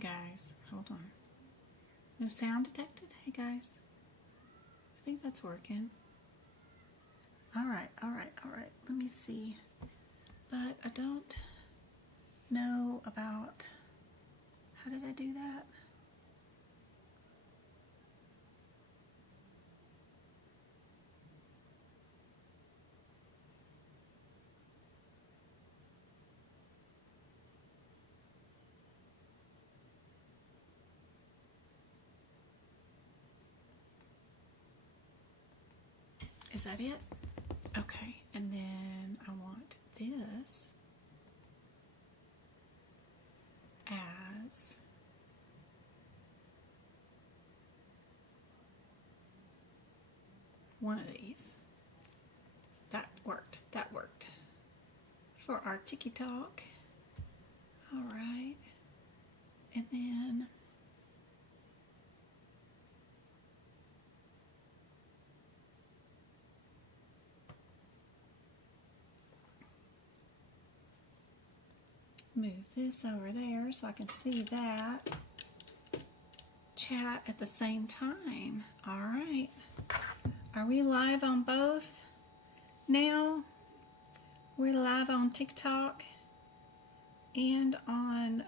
guys, hold on. No sound detected? Hey guys. I think that's working. Alright. Let me see. But I don't know about... How did I do that? Is that it? Okay, and then I want this as one of these. That worked. That worked. For our Tiki Talk. All right. And then move this over there so I can see that. Chat at the same time. All right. Are we live on both now? We're live on TikTok and on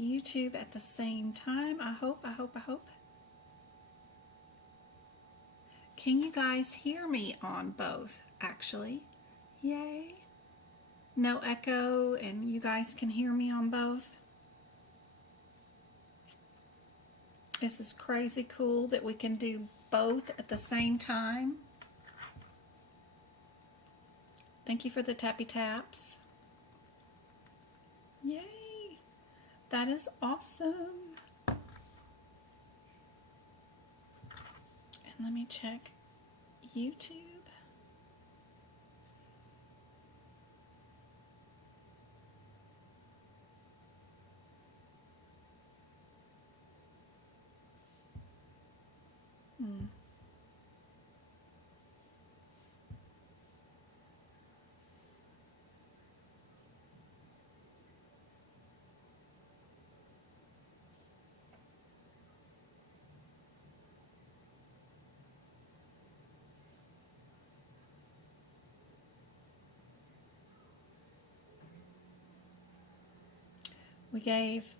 YouTube at the same time. I hope. Can you guys hear me on both, actually? Yay. No echo, and you guys can hear me on both. This is crazy cool that we can do both at the same time. Thank you for the tappy taps. Yay. That is awesome. And let me check YouTube. We gave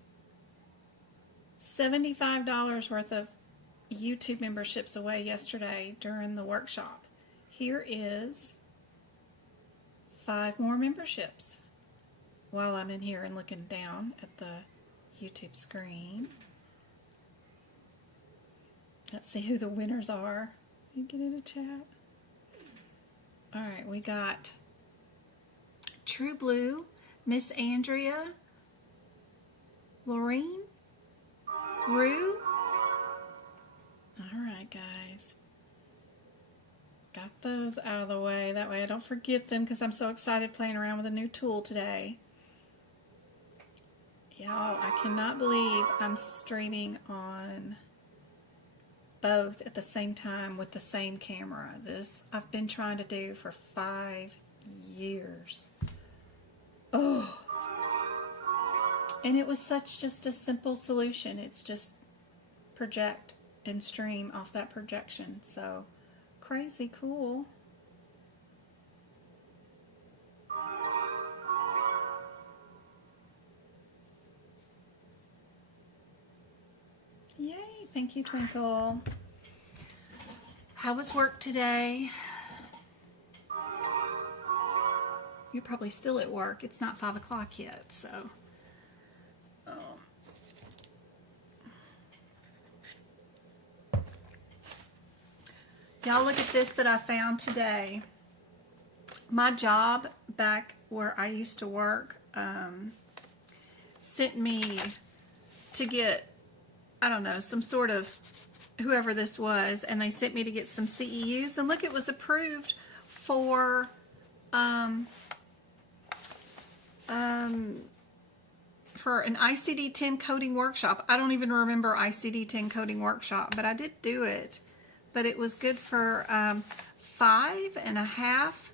$75 worth of YouTube memberships away yesterday during the workshop. Here is 5 more memberships while I'm in here and looking down at the YouTube screen. Let's see who the winners are. You get in a chat. All right, we got True Blue, Miss Andrea, Lorene, Rue. All right, guys. Got those out of the way. That way I don't forget them because I'm so excited playing around with a new tool today. Y'all, I cannot believe I'm streaming on both at the same time with the same camera. This I've been trying to do for 5 years. Oh. And it was such just a simple solution. It's just project and stream off that projection. So crazy cool. Yay, thank you, Twinkle. How was work today? You're probably still at work. It's not 5 o'clock yet, so. Y'all look at this that I found today. My job back where I used to work sent me to get, I don't know, some sort of, whoever this was, and they sent me to get some CEUs, and look, it was approved for an ICD-10 coding workshop. I don't even remember ICD-10 coding workshop, but I did do it. But it was good for 5.5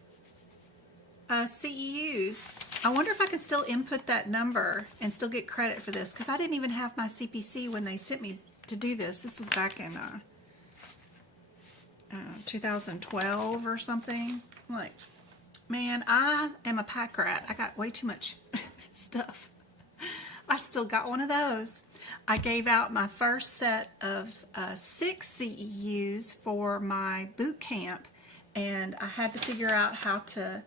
CEUs. I wonder if I could still input that number and still get credit for this, because I didn't even have my CPC when they sent me to do this. This was back in 2012 or something. I'm like, man, I am a pack rat. I got way too much stuff. I still got one of those. I gave out my first set of 6 CEUs for my boot camp, and I had to figure out how to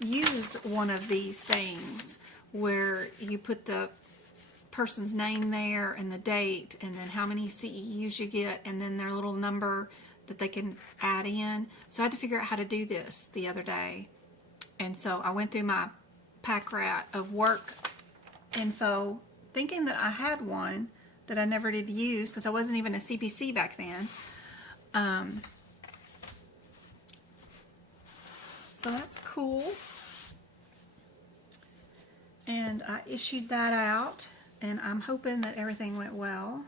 use one of these things where you put the person's name there and the date and then how many CEUs you get and then their little number that they can add in. So I had to figure out how to do this the other day. And so I went through my pack rat of work info thinking that I had one that I never did use because I wasn't even a CPC back then. So that's cool. And I issued that out, and I'm hoping that everything went well.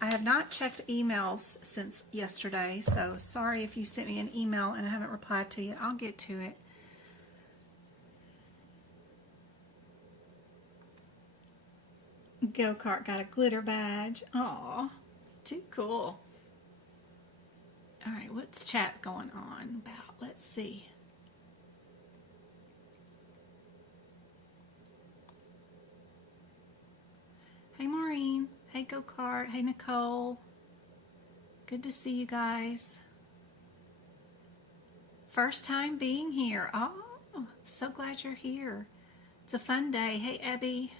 I have not checked emails since yesterday, so sorry if you sent me an email and I haven't replied to you. I'll get to it. Go-kart got a glitter badge. Aw, too cool. All right, what's chat going on about? Let's see. Hey Maureen, hey Go-Kart, hey Nicole. Good to see you guys. First time being here. Oh, I'm so glad you're here. It's a fun day. Hey Abby.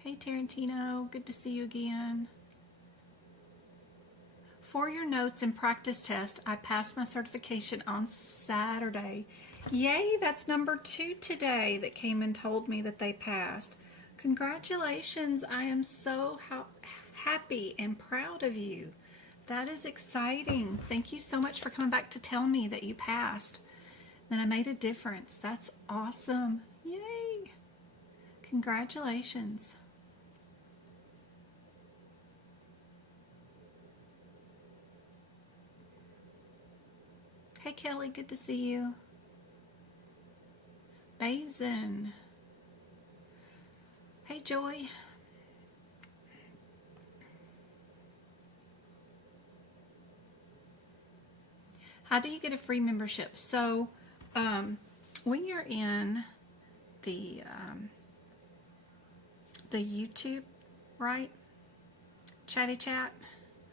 Hey Tarantino, good to see you again. For your notes and practice test, I passed my certification on Saturday. Yay, that's number 2 today that came and told me that they passed. Congratulations, I am so happy and proud of you. That is exciting. Thank you so much for coming back to tell me that you passed. That I made a difference. That's awesome. Yay. Congratulations. Hey Kelly, good to see you. Basin. Hey Joy. How do you get a free membership? So when you're in the YouTube, right? Chatty chat.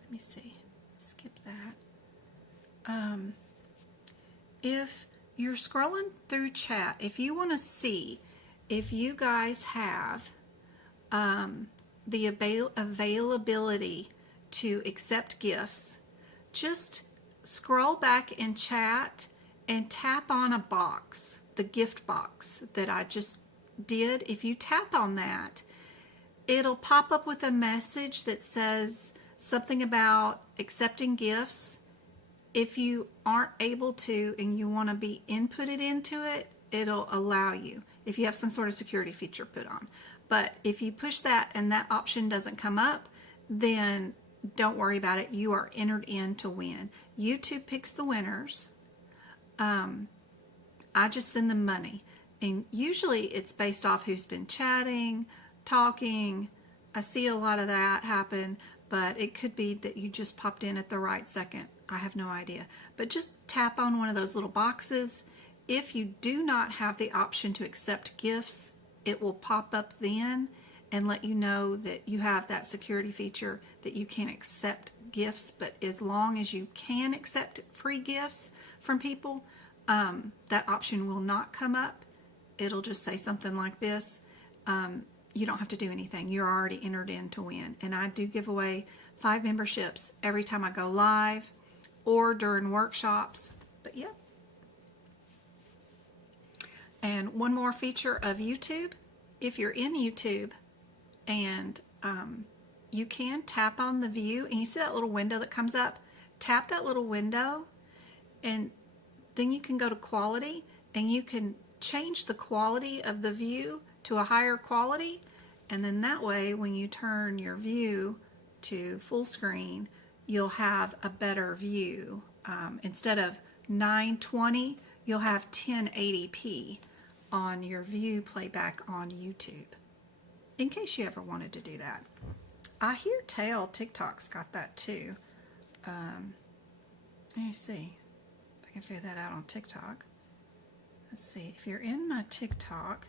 Let me see. Skip that. If you're scrolling through chat, if you want to see if you guys have the availability to accept gifts, just scroll back in chat and tap on a box, the gift box that I just did. If you tap on that, it'll pop up with a message that says something about accepting gifts. If you aren't able to and you want to be inputted into it, it'll allow you if you have some sort of security feature put on. But if you push that and that option doesn't come up, then don't worry about it. You are entered in to win. YouTube picks the winners. I just send them money. And usually it's based off who's been chatting, talking. I see a lot of that happen, but it could be that you just popped in at the right second. I have no idea. But just tap on one of those little boxes. If you do not have the option to accept gifts, it will pop up then and let you know that you have that security feature that you can't accept gifts. But as long as you can accept free gifts from people, that option will not come up. It'll just say something like this. You don't have to do anything. You're already entered in to win. And I do give away 5 memberships every time I go live or during workshops. But yeah. And one more feature of YouTube. If you're in YouTube and you can tap on the view and you see that little window that comes up, tap that little window and then you can go to quality and you can change the quality of the view to a higher quality, and then that way when you turn your view to full screen, you'll have a better view. Instead of 920, you'll have 1080p on your view playback on YouTube, in case you ever wanted to do that. I hear tell TikTok's got that too. Let me see if I can figure that out on TikTok. Let's see, if you're in my TikTok,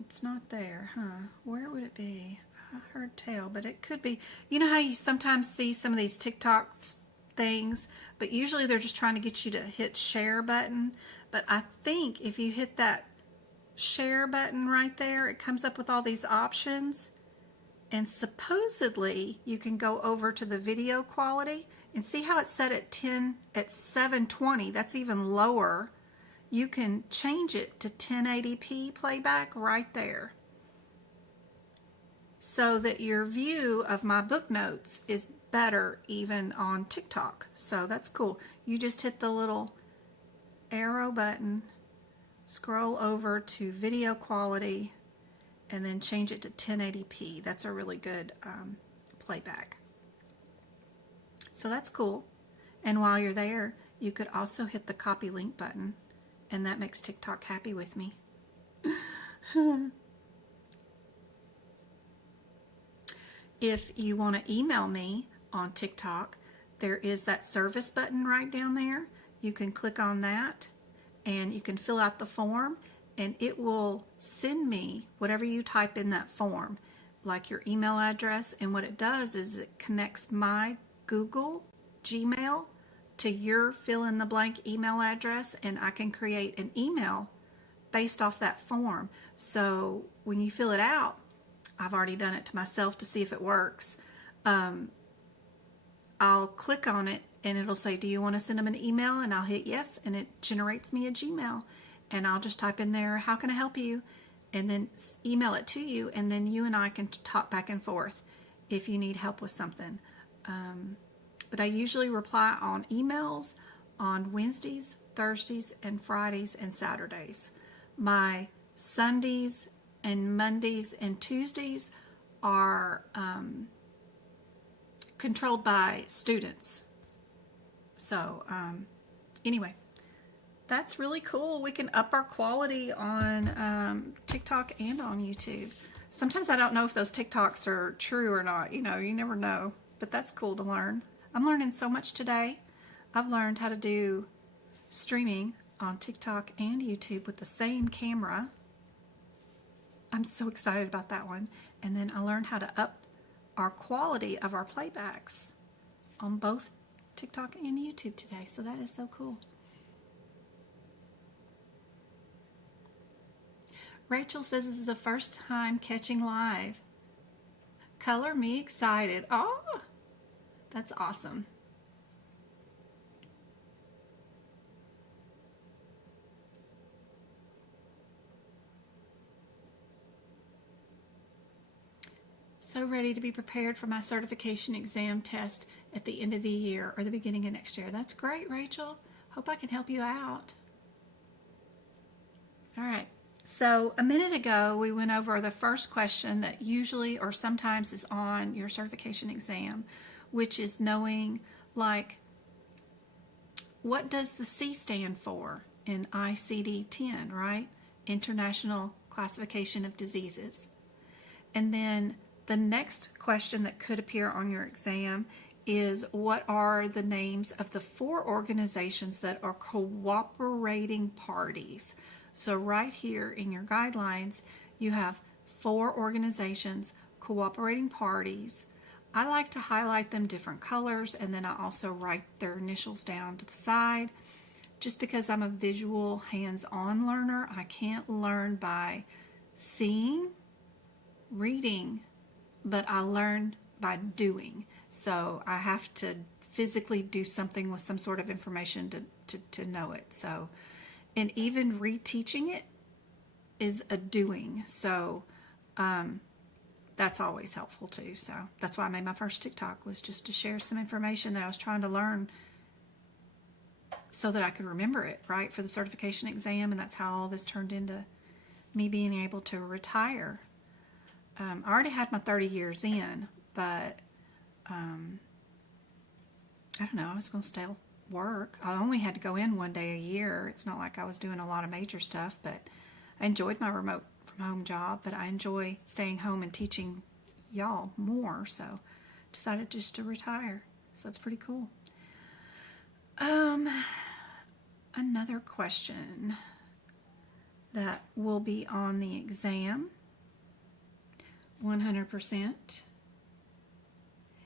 it's not there, huh? Where would it be? I heard tell, but it could be. You know how you sometimes see some of these TikTok things, but usually they're just trying to get you to hit share button. But I think if you hit that share button right there, it comes up with all these options. And supposedly you can go over to the video quality and see how it's set at 720. That's even lower. You can change it to 1080p playback right there, so that your view of my book notes is better even on TikTok. So that's cool. You just hit the little arrow button, scroll over to video quality, and then change it to 1080p. That's a really good playback. So that's cool. And while you're there, you could also hit the copy link button, and that makes TikTok happy with me. If you want to email me on TikTok, there is that service button right down there. You can click on that and you can fill out the form, and it will send me whatever you type in that form, like your email address. And what it does is it connects my Google Gmail to your fill-in-the-blank email address, and I can create an email based off that form. So when you fill it out, I've already done it to myself to see if it works. I'll click on it and it'll say, do you want to send them an email? And I'll hit yes, and it generates me a Gmail. And I'll just type in there, how can I help you? And then email it to you, and then you and I can talk back and forth if you need help with something. But I usually reply on emails on Wednesdays, Thursdays, and Fridays, and Saturdays. My Sundays and Mondays and Tuesdays are controlled by students. So anyway, that's really cool. We can up our quality on TikTok and on YouTube. Sometimes I don't know if those TikToks are true or not. You know, you never know. But that's cool to learn. I'm learning so much today. I've learned how to do streaming on TikTok and YouTube with the same camera. I'm so excited about that one. And then I learned how to up our quality of our playbacks on both TikTok and YouTube today. So that is so cool. Rachel says this is the first time catching live. Color me excited. Oh, that's awesome. So ready to be prepared for my certification exam test at the end of the year or the beginning of next year. That's great, Rachel. Hope I can help you out. All right. So a minute ago, we went over the first question that usually or sometimes is on your certification exam, which is knowing, like, what does the C stand for in ICD-10, right? International Classification of Diseases. And then the next question that could appear on your exam is, what are the names of the 4 organizations that are cooperating parties? So right here in your guidelines, you have 4 organizations, cooperating parties. I like to highlight them different colors, and then I also write their initials down to the side. Just because I'm a visual, hands-on learner, I can't learn by seeing, reading, but I learn by doing. So I have to physically do something with some sort of information to know it. So, and even reteaching it is a doing. So that's always helpful too. So that's why I made my first TikTok, was just to share some information that I was trying to learn so that I could remember it, right, for the certification exam. And that's how all this turned into me being able to retire. I already had my 30 years in, but I don't know, I was going to work. I only had to go in one day a year. It's not like I was doing a lot of major stuff, but I enjoyed my remote from home job, but I enjoy staying home and teaching y'all more, so decided just to retire. So it's pretty cool. Another question that will be on the exam, 100%.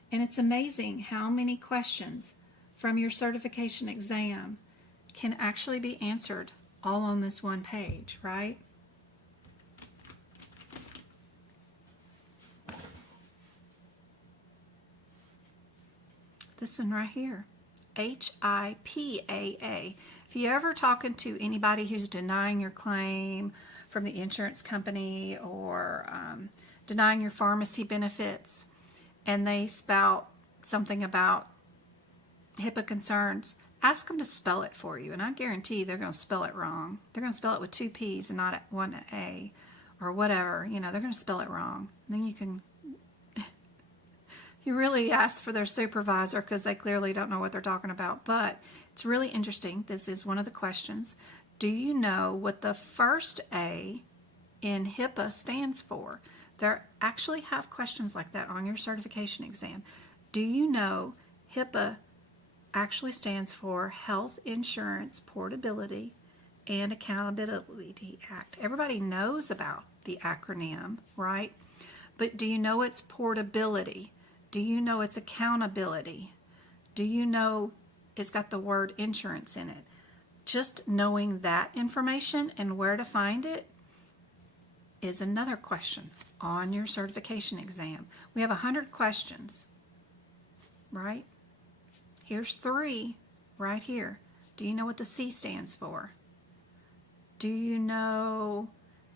And it's amazing how many questions from your certification exam can actually be answered all on this one page, right? This one right here, HIPAA. If you're ever talking to anybody who's denying your claim from the insurance company or denying your pharmacy benefits, and they spout something about HIPAA concerns, ask them to spell it for you, and I guarantee they're going to spell it wrong. They're going to spell it with 2 P's and not one A or whatever. You know, they're going to spell it wrong. And then you can you really ask for their supervisor because they clearly don't know what they're talking about. But it's really interesting. This is one of the questions. Do you know what the first A in HIPAA stands for? There actually have questions like that on your certification exam. Do you know HIPAA actually stands for Health Insurance Portability and Accountability Act? Everybody knows about the acronym, right? But do you know its portability? Do you know its accountability? Do you know it's got the word insurance in it? Just knowing that information and where to find it is another question on your certification exam. We have 100 questions, right? Here's 3 right here. Do you know what the C stands for? Do you know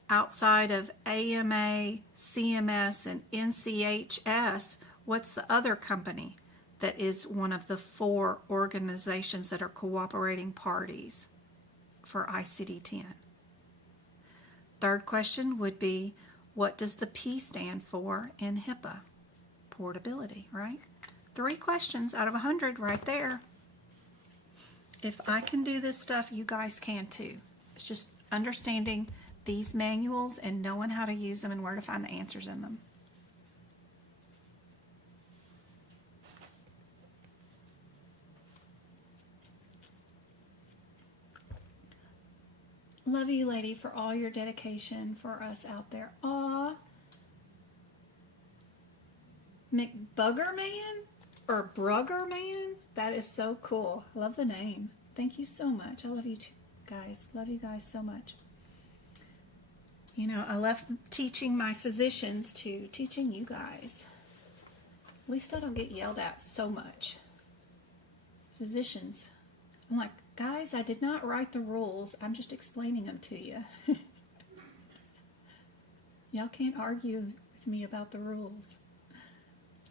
outside of AMA, CMS, and NCHS, what's the other company that is one of the 4 organizations that are cooperating parties for ICD-10? Third question would be, what does the P stand for in HIPAA? Portability, right? 3 questions out of 100 right there. If I can do this stuff, you guys can too. It's just understanding these manuals and knowing how to use them and where to find the answers in them. Love you, lady, for all your dedication for us out there. Aw. McBuggerman or Bruggerman? That is so cool. I love the name. Thank you so much. I love you too, guys. Love you guys so much. You know, I left teaching my physicians to teaching you guys. At least I don't get yelled at so much. Physicians. I'm like, guys, I did not write the rules. I'm just explaining them to you. Y'all can't argue with me about the rules.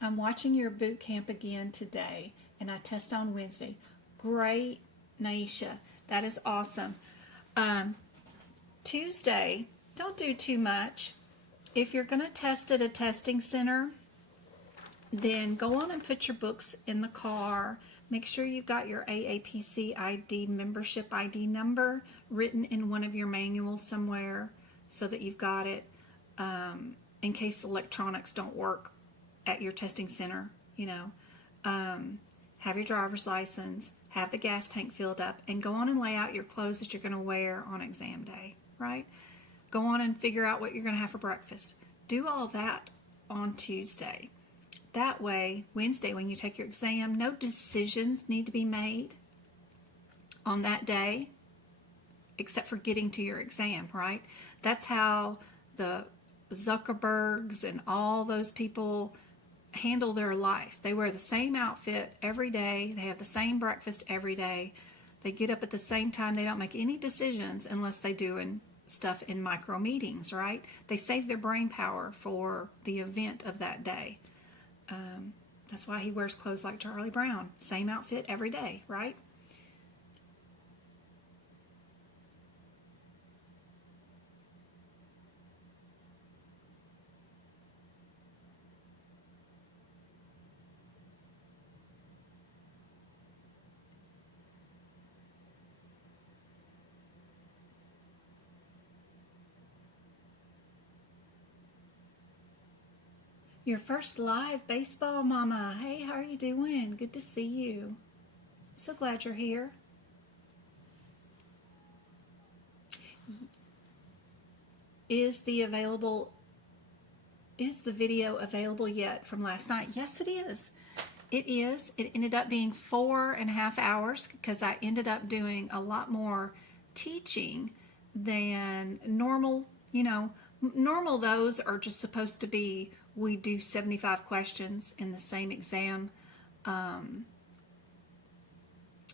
I'm watching your boot camp again today, and I test on Wednesday. Great, Naisha. That is awesome. Tuesday, don't do too much. If you're going to test at a testing center, then go on and put your books in the car. Make sure you've got your AAPC ID membership ID number written in one of your manuals somewhere so that you've got it in case electronics don't work at your testing center. You know, have your driver's license, have the gas tank filled up, and go on and lay out your clothes that you're going to wear on exam day, right? Go on and figure out what you're going to have for breakfast. Do all that on Tuesday. That way, Wednesday, when you take your exam, no decisions need to be made on that day except for getting to your exam, right? That's how the Zuckerbergs and all those people handle their life. They wear the same outfit every day. They have the same breakfast every day. They get up at the same time. They don't make any decisions unless they're doing stuff in micro meetings, right? They save their brain power for the event of that day. That's why he wears clothes like Charlie Brown. Same outfit every day, right? Your first live baseball mama. Hey, how are you doing? Good to see you. So glad you're here. Is the video available yet from last night? Yes, it is. It is. It ended up being 4.5 hours because I ended up doing a lot more teaching than normal. You know, normal those are just supposed to be, we do 75 questions in the same exam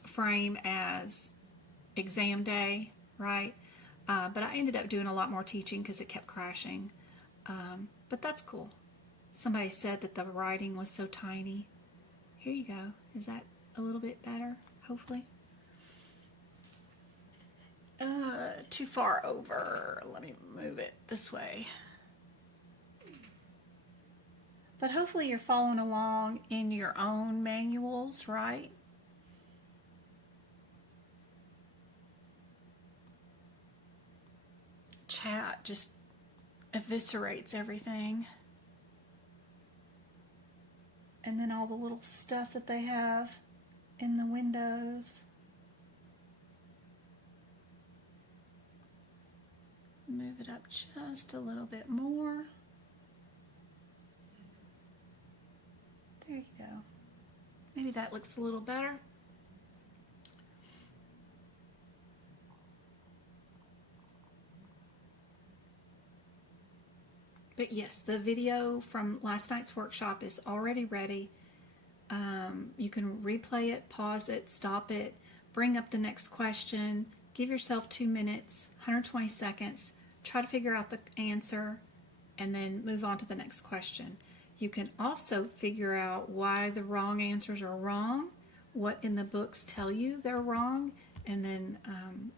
frame as exam day, right? But I ended up doing a lot more teaching because it kept crashing. But that's cool. Somebody said that the writing was so tiny. Here you go. Is that a little bit better? Hopefully. Too far over. Let me move it this way. But hopefully you're following along in your own manuals, right? Chat just eviscerates everything. And then all the little stuff that they have in the windows. Move it up just a little bit more. There you go. Maybe that looks a little better. But yes, the video from last night's workshop is already ready. You can replay it, pause it, stop it, bring up the next question, give yourself 2 minutes, 120 seconds, try to figure out the answer, and then move on to the next question. You can also figure out why the wrong answers are wrong, what in the books tell you they're wrong, and then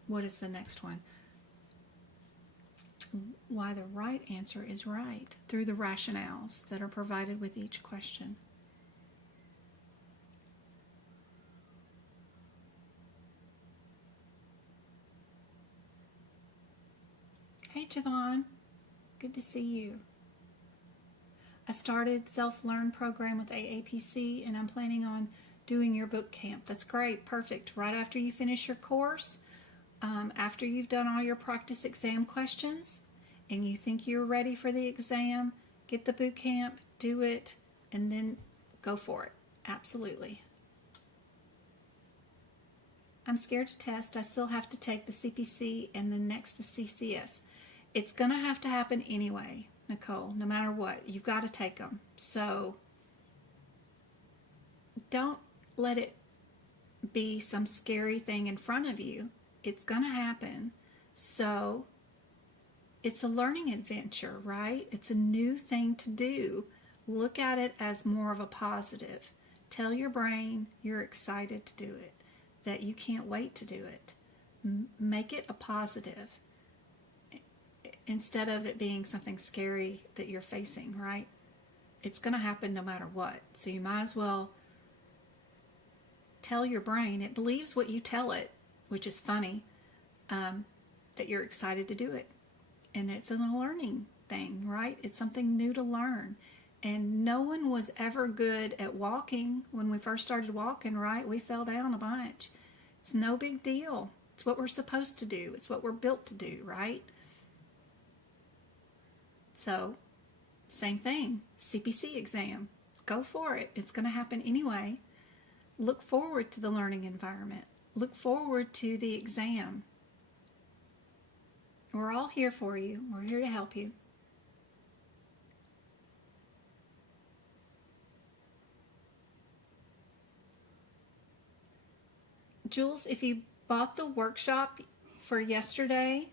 what is the next one? Why the right answer is right through the rationales that are provided with each question. Hey Javon, good to see you. I started self-learn program with AAPC and I'm planning on doing your boot camp. That's great, perfect. Right after you finish your course, after you've done all your practice exam questions and you think you're ready for the exam, get the boot camp, do it, and then go for it. Absolutely. I'm scared to test. I still have to take the CPC and then next the CCS. It's going to have to happen anyway, Nicole, no matter what. You've got to take them. So don't let it be some scary thing in front of you. It's going to happen. So it's a learning adventure, right? It's a new thing to do. Look at it as more of a positive. Tell your brain you're excited to do it, that you can't wait to do it. Make it a positive instead of it being something scary that you're facing, right? It's going to happen no matter what. So you might as well tell your brain, it believes what you tell it, which is funny, that you're excited to do it. And it's a learning thing, right? It's something new to learn. And no one was ever good at walking when we first started walking, right? We fell down a bunch. It's no big deal. It's what we're supposed to do. It's what we're built to do, right? So, same thing. CPC exam. Go for it. It's going to happen anyway. Look forward to the learning environment. Look forward to the exam. We're all here for you. We're here to help you. Jules, if you bought the workshop for yesterday,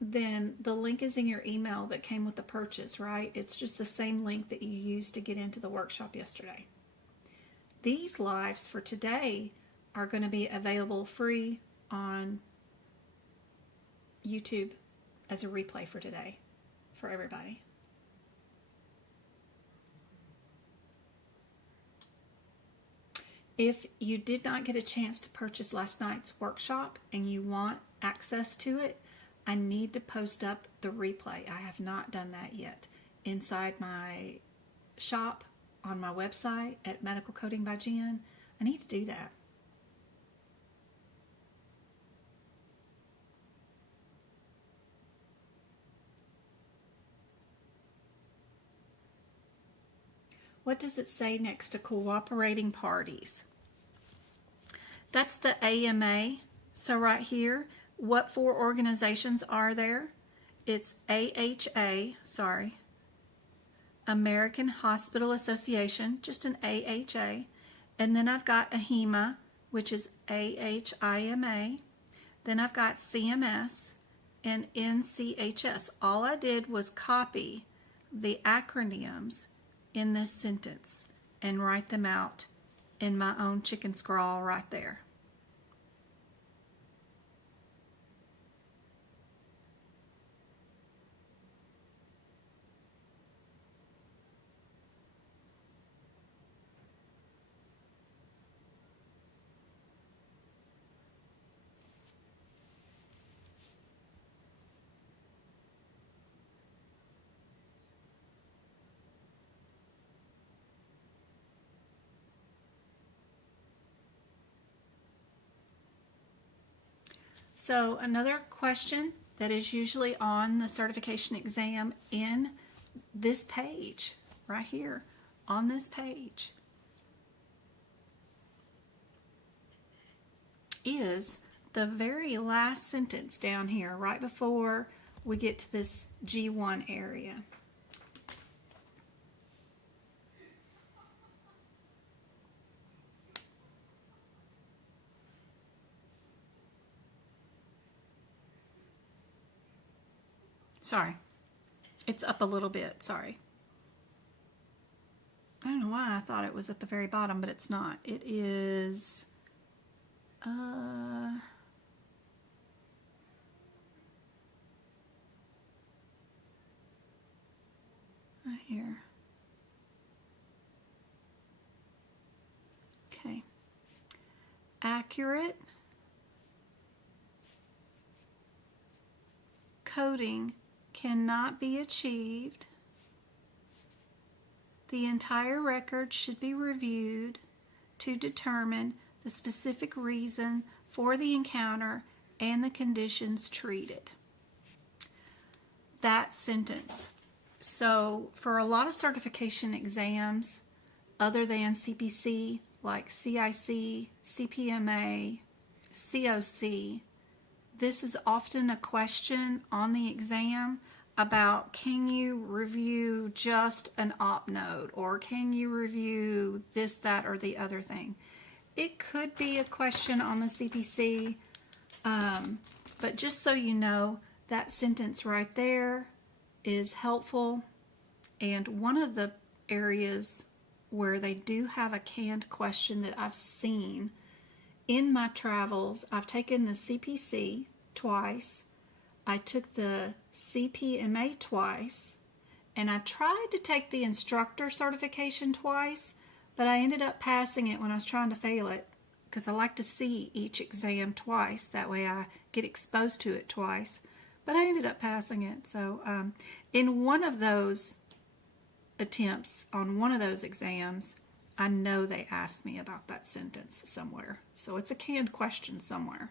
then the link is in your email that came with the purchase, right? It's just the same link that you used to get into the workshop yesterday. These lives for today are going to be available free on YouTube as a replay for today for everybody. If you did not get a chance to purchase last night's workshop and you want access to it, I need to post up the replay. I have not done that yet inside my shop on my website at Medical Coding by Jen. I need to do that. What does it say next to cooperating parties? That's the AMA. So right here, what 4 organizations are there? It's AHA, American Hospital Association, just an AHA. And then I've got AHIMA, which is AHIMA. Then I've got CMS and NCHS. All I did was copy the acronyms in this sentence and write them out in my own chicken scrawl right there. So another question that is usually on the certification exam in this page, right here, on this page, is the very last sentence down here, right before we get to this G1 area. Sorry, it's up a little bit, sorry. I don't know why I thought it was at the very bottom, but it's not. It is, right here. Okay. Accurate coding cannot be achieved. The entire record should be reviewed to determine the specific reason for the encounter and the conditions treated. That sentence. So for a lot of certification exams other than CPC, like CIC, CPMA, COC, this is often a question on the exam about, can you review just an op node, or can you review this, that, or the other thing? It could be a question on the CPC, but just so you know, that sentence right there is helpful. And one of the areas where they do have a canned question that I've seen in my travels, I've taken the CPC twice, I took the CPMA twice, and I tried to take the instructor certification twice, but I ended up passing it when I was trying to fail it, because I like to see each exam twice. That way I get exposed to it twice. But I ended up passing it. So in one of those attempts, on one of those exams, I know they asked me about that sentence somewhere. So it's a canned question somewhere.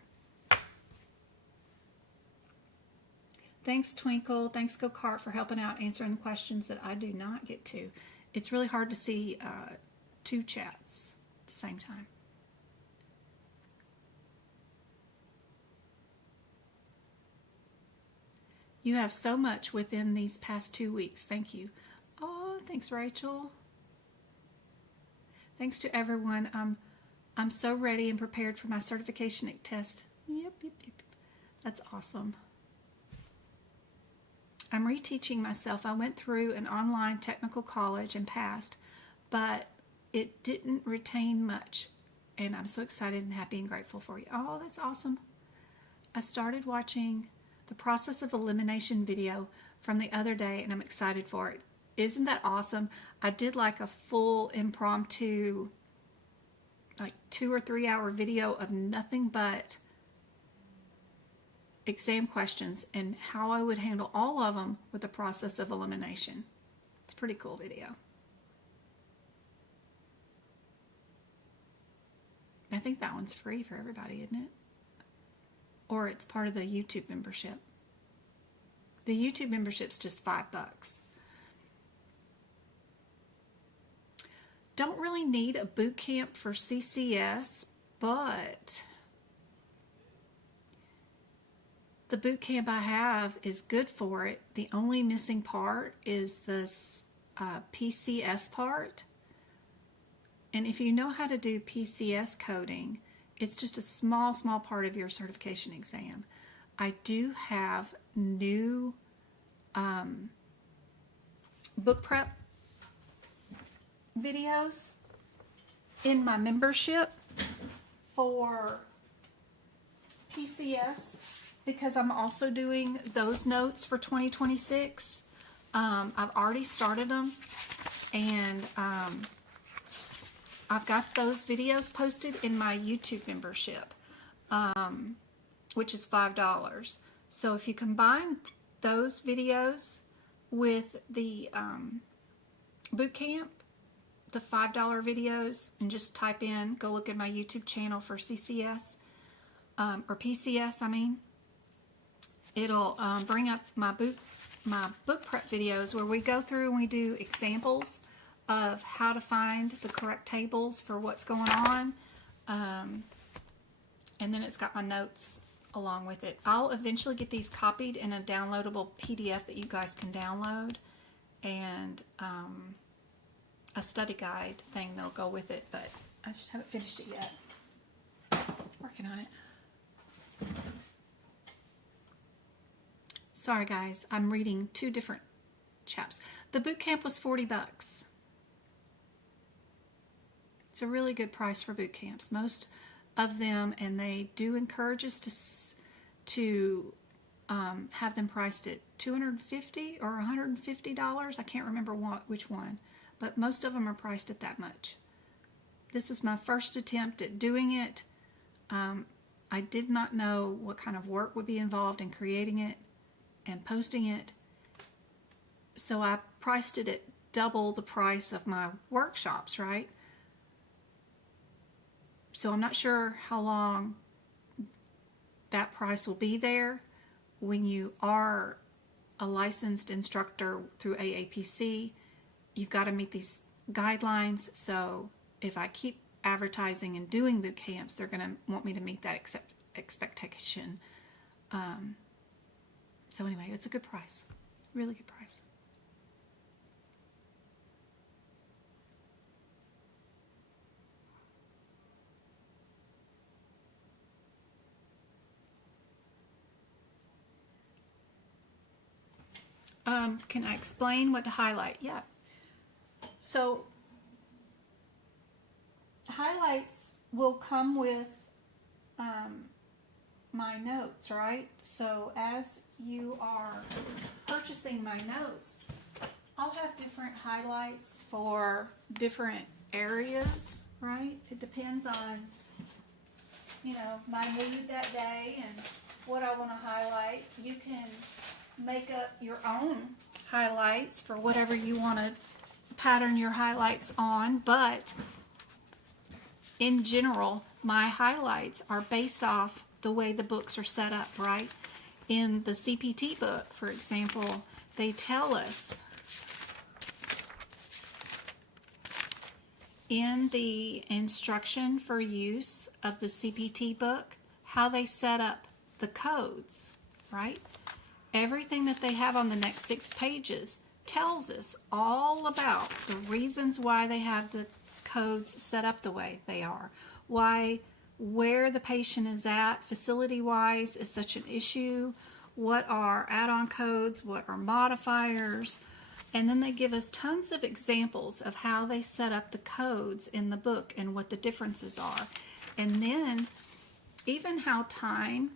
Thanks, Twinkle. Thanks, Go Kart, for helping out answering questions that I do not get to. It's really hard to see 2 chats at the same time. You have so much within these past 2 weeks. Thank you. Oh, thanks, Rachel. Thanks to everyone. I'm so ready and prepared for my certification test. Yep. That's awesome. I'm reteaching myself. I went through an online technical college and passed, but it didn't retain much. And I'm so excited and happy and grateful for you. Oh, that's awesome. I started watching the process of elimination video from the other day, and I'm excited for it. Isn't that awesome? I did like a full impromptu, like 2 or 3 hour video of nothing but exam questions and how I would handle all of them with the process of elimination. It's a pretty cool video. I think that one's free for everybody, isn't it? Or it's part of the YouTube membership. The YouTube membership's just $5. Don't really need a boot camp for CCS, but the boot camp I have is good for it. The only missing part is this PCS part. And if you know how to do PCS coding, it's just a small part of your certification exam. I do have new book prep videos in my membership for PCS because I'm also doing those notes for 2026. I've already started them, and I've got those videos posted in my YouTube membership, which is $5. So if you combine those videos with the boot camp, the $5 videos, and just type in, go look at my YouTube channel for CCS, or PCS, I mean, it'll bring up my book prep videos where we go through and we do examples of how to find the correct tables for what's going on. And then it's got my notes along with it. I'll eventually get these copied in a downloadable PDF that you guys can download, and a study guide thing that'll go with it, but I just haven't finished it yet. Working on it. Sorry guys, I'm reading two different chaps. The boot camp was $40. It's a really good price for boot camps. Most of them, and they do encourage us to have them priced at $250 or $150. I can't remember which one, but most of them are priced at that much. This was my first attempt at doing it. I did not know what kind of work would be involved in creating it and posting it, so I priced it at double the price of my workshops, right? So I'm not sure how long that price will be there. When you are a licensed instructor through AAPC, you've got to meet these guidelines. So if I keep advertising and doing boot camps, they're going to want me to meet that expectation. So anyway, it's a good price. Really good price. Can I explain what to highlight? Yeah. So highlights will come with my notes, right? So as you are purchasing my notes, I'll have different highlights for different areas, right? It depends on, you know, my mood that day and what I want to highlight. You can make up your own highlights for whatever you want to pattern your highlights on, but in general, my highlights are based off the way the books are set up, right? In the CPT book, for example, they tell us in the instruction for use of the CPT book how they set up the codes, right? Everything that they have on the next 6 pages tells us all about the reasons why they have the codes set up the way they are, where the patient is at facility-wise is such an issue, what are add-on codes, what are modifiers, and then they give us tons of examples of how they set up the codes in the book and what the differences are. And then even how time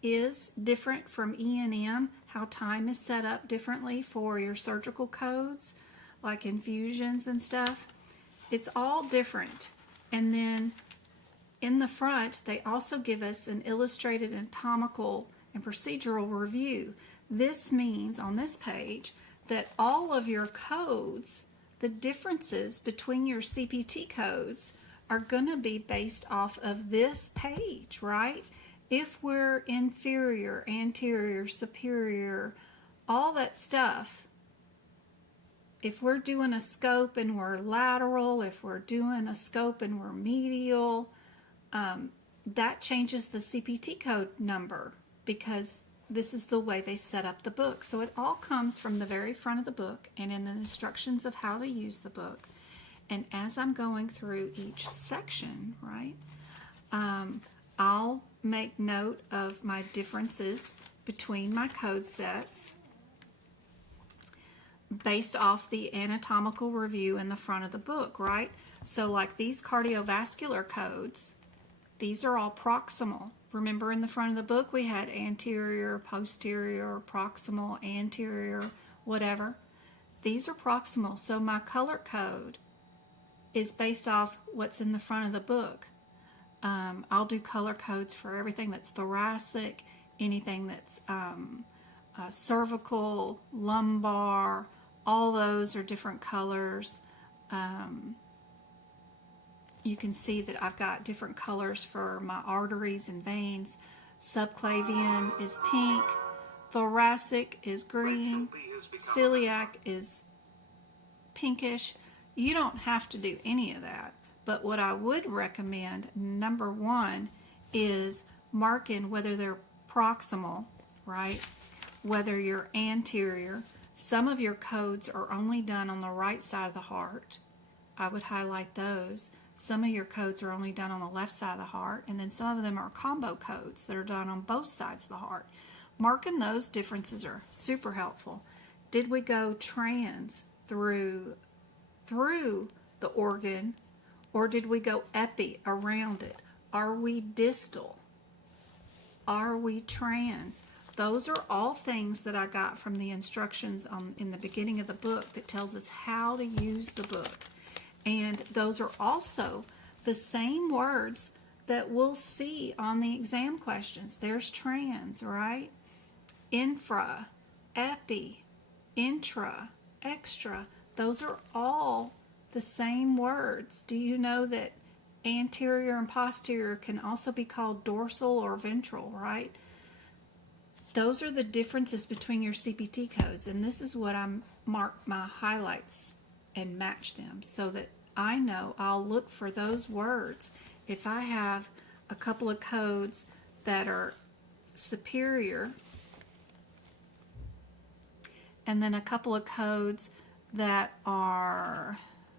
is different from E&M, how time is set up differently for your surgical codes, like infusions and stuff. It's all different. And then in the front, they also give us an illustrated anatomical and procedural review. This means on this page that all of your codes, the differences between your CPT codes are going to be based off of this page, right? If we're inferior, anterior, superior, all that stuff, if we're doing a scope and we're lateral, if we're doing a scope and we're medial, that changes the CPT code number because this is the way they set up the book. So it all comes from the very front of the book and in the instructions of how to use the book. And as I'm going through each section, right, I'll make note of my differences between my code sets based off the anatomical review in the front of the book, right? So like these cardiovascular codes, these are all proximal. Remember in the front of the book we had anterior, posterior, proximal, anterior, whatever. These are proximal. So my color code is based off what's in the front of the book. I'll do color codes for everything that's thoracic, anything that's cervical, lumbar, all those are different colors. You can see that I've got different colors for my arteries and veins. Subclavian is pink, thoracic is green, celiac is pinkish. You don't have to do any of that, but what I would recommend, number one, is marking whether they're proximal, right? Whether you're anterior. Some of your codes are only done on the right side of the heart. I would highlight those. Some of your codes are only done on the left side of the heart, and then some of them are combo codes that are done on both sides of the heart. Marking those differences are super helpful. Did we go trans through the organ, or did we go epi around it? Are we distal? Are we trans? Those are all things that I got from the instructions in the beginning of the book that tells us how to use the book. And those are also the same words that we'll see on the exam questions. There's trans, right? Infra, epi, intra, extra. Those are all the same words. Do you know that anterior and posterior can also be called dorsal or ventral, right? Those are the differences between your CPT codes, and this is what I mark my highlights and match them so that I know I'll look for those words. If I have a couple of codes that are superior and then a couple of codes that are,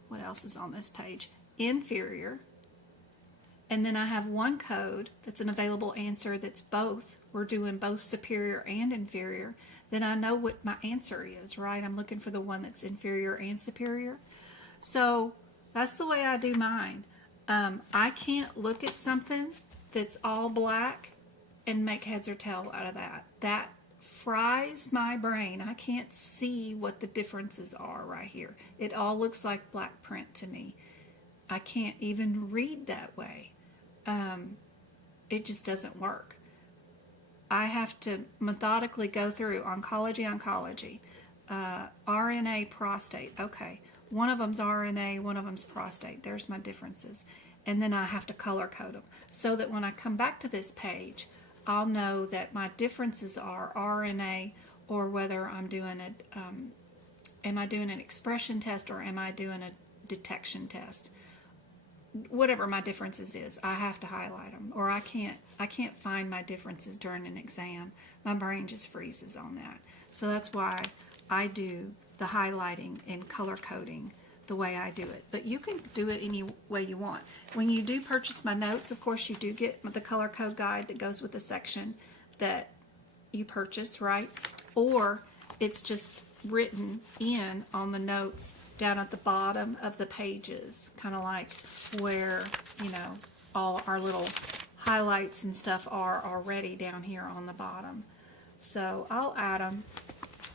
what else is on this page? Inferior. And then I have one code that's an available answer that's both. We're doing both superior and inferior. Then I know what my answer is, right? I'm looking for the one that's inferior and superior. So that's the way I do mine. I can't look at something that's all black and make heads or tail out of that. That fries my brain. I can't see what the differences are right here. It all looks like black print to me. I can't even read that way. It just doesn't work. I have to methodically go through oncology, RNA, prostate. Okay, one of them's RNA, one of them's prostate. There's my differences. And then I have to color code them so that when I come back to this page, I'll know that my differences are RNA, or whether I'm doing am I doing an expression test or am I doing a detection test. Whatever my differences is, I have to highlight them, or I can't find my differences during an exam. My brain just freezes on that. So that's why I do the highlighting and color coding the way I do it. But you can do it any way you want. When you do purchase my notes, of course, you do get the color code guide that goes with the section that you purchase, right? Or it's just written in on the notes down at the bottom of the pages, kind of like where, you know, all our little highlights and stuff are already down here on the bottom. So I'll add them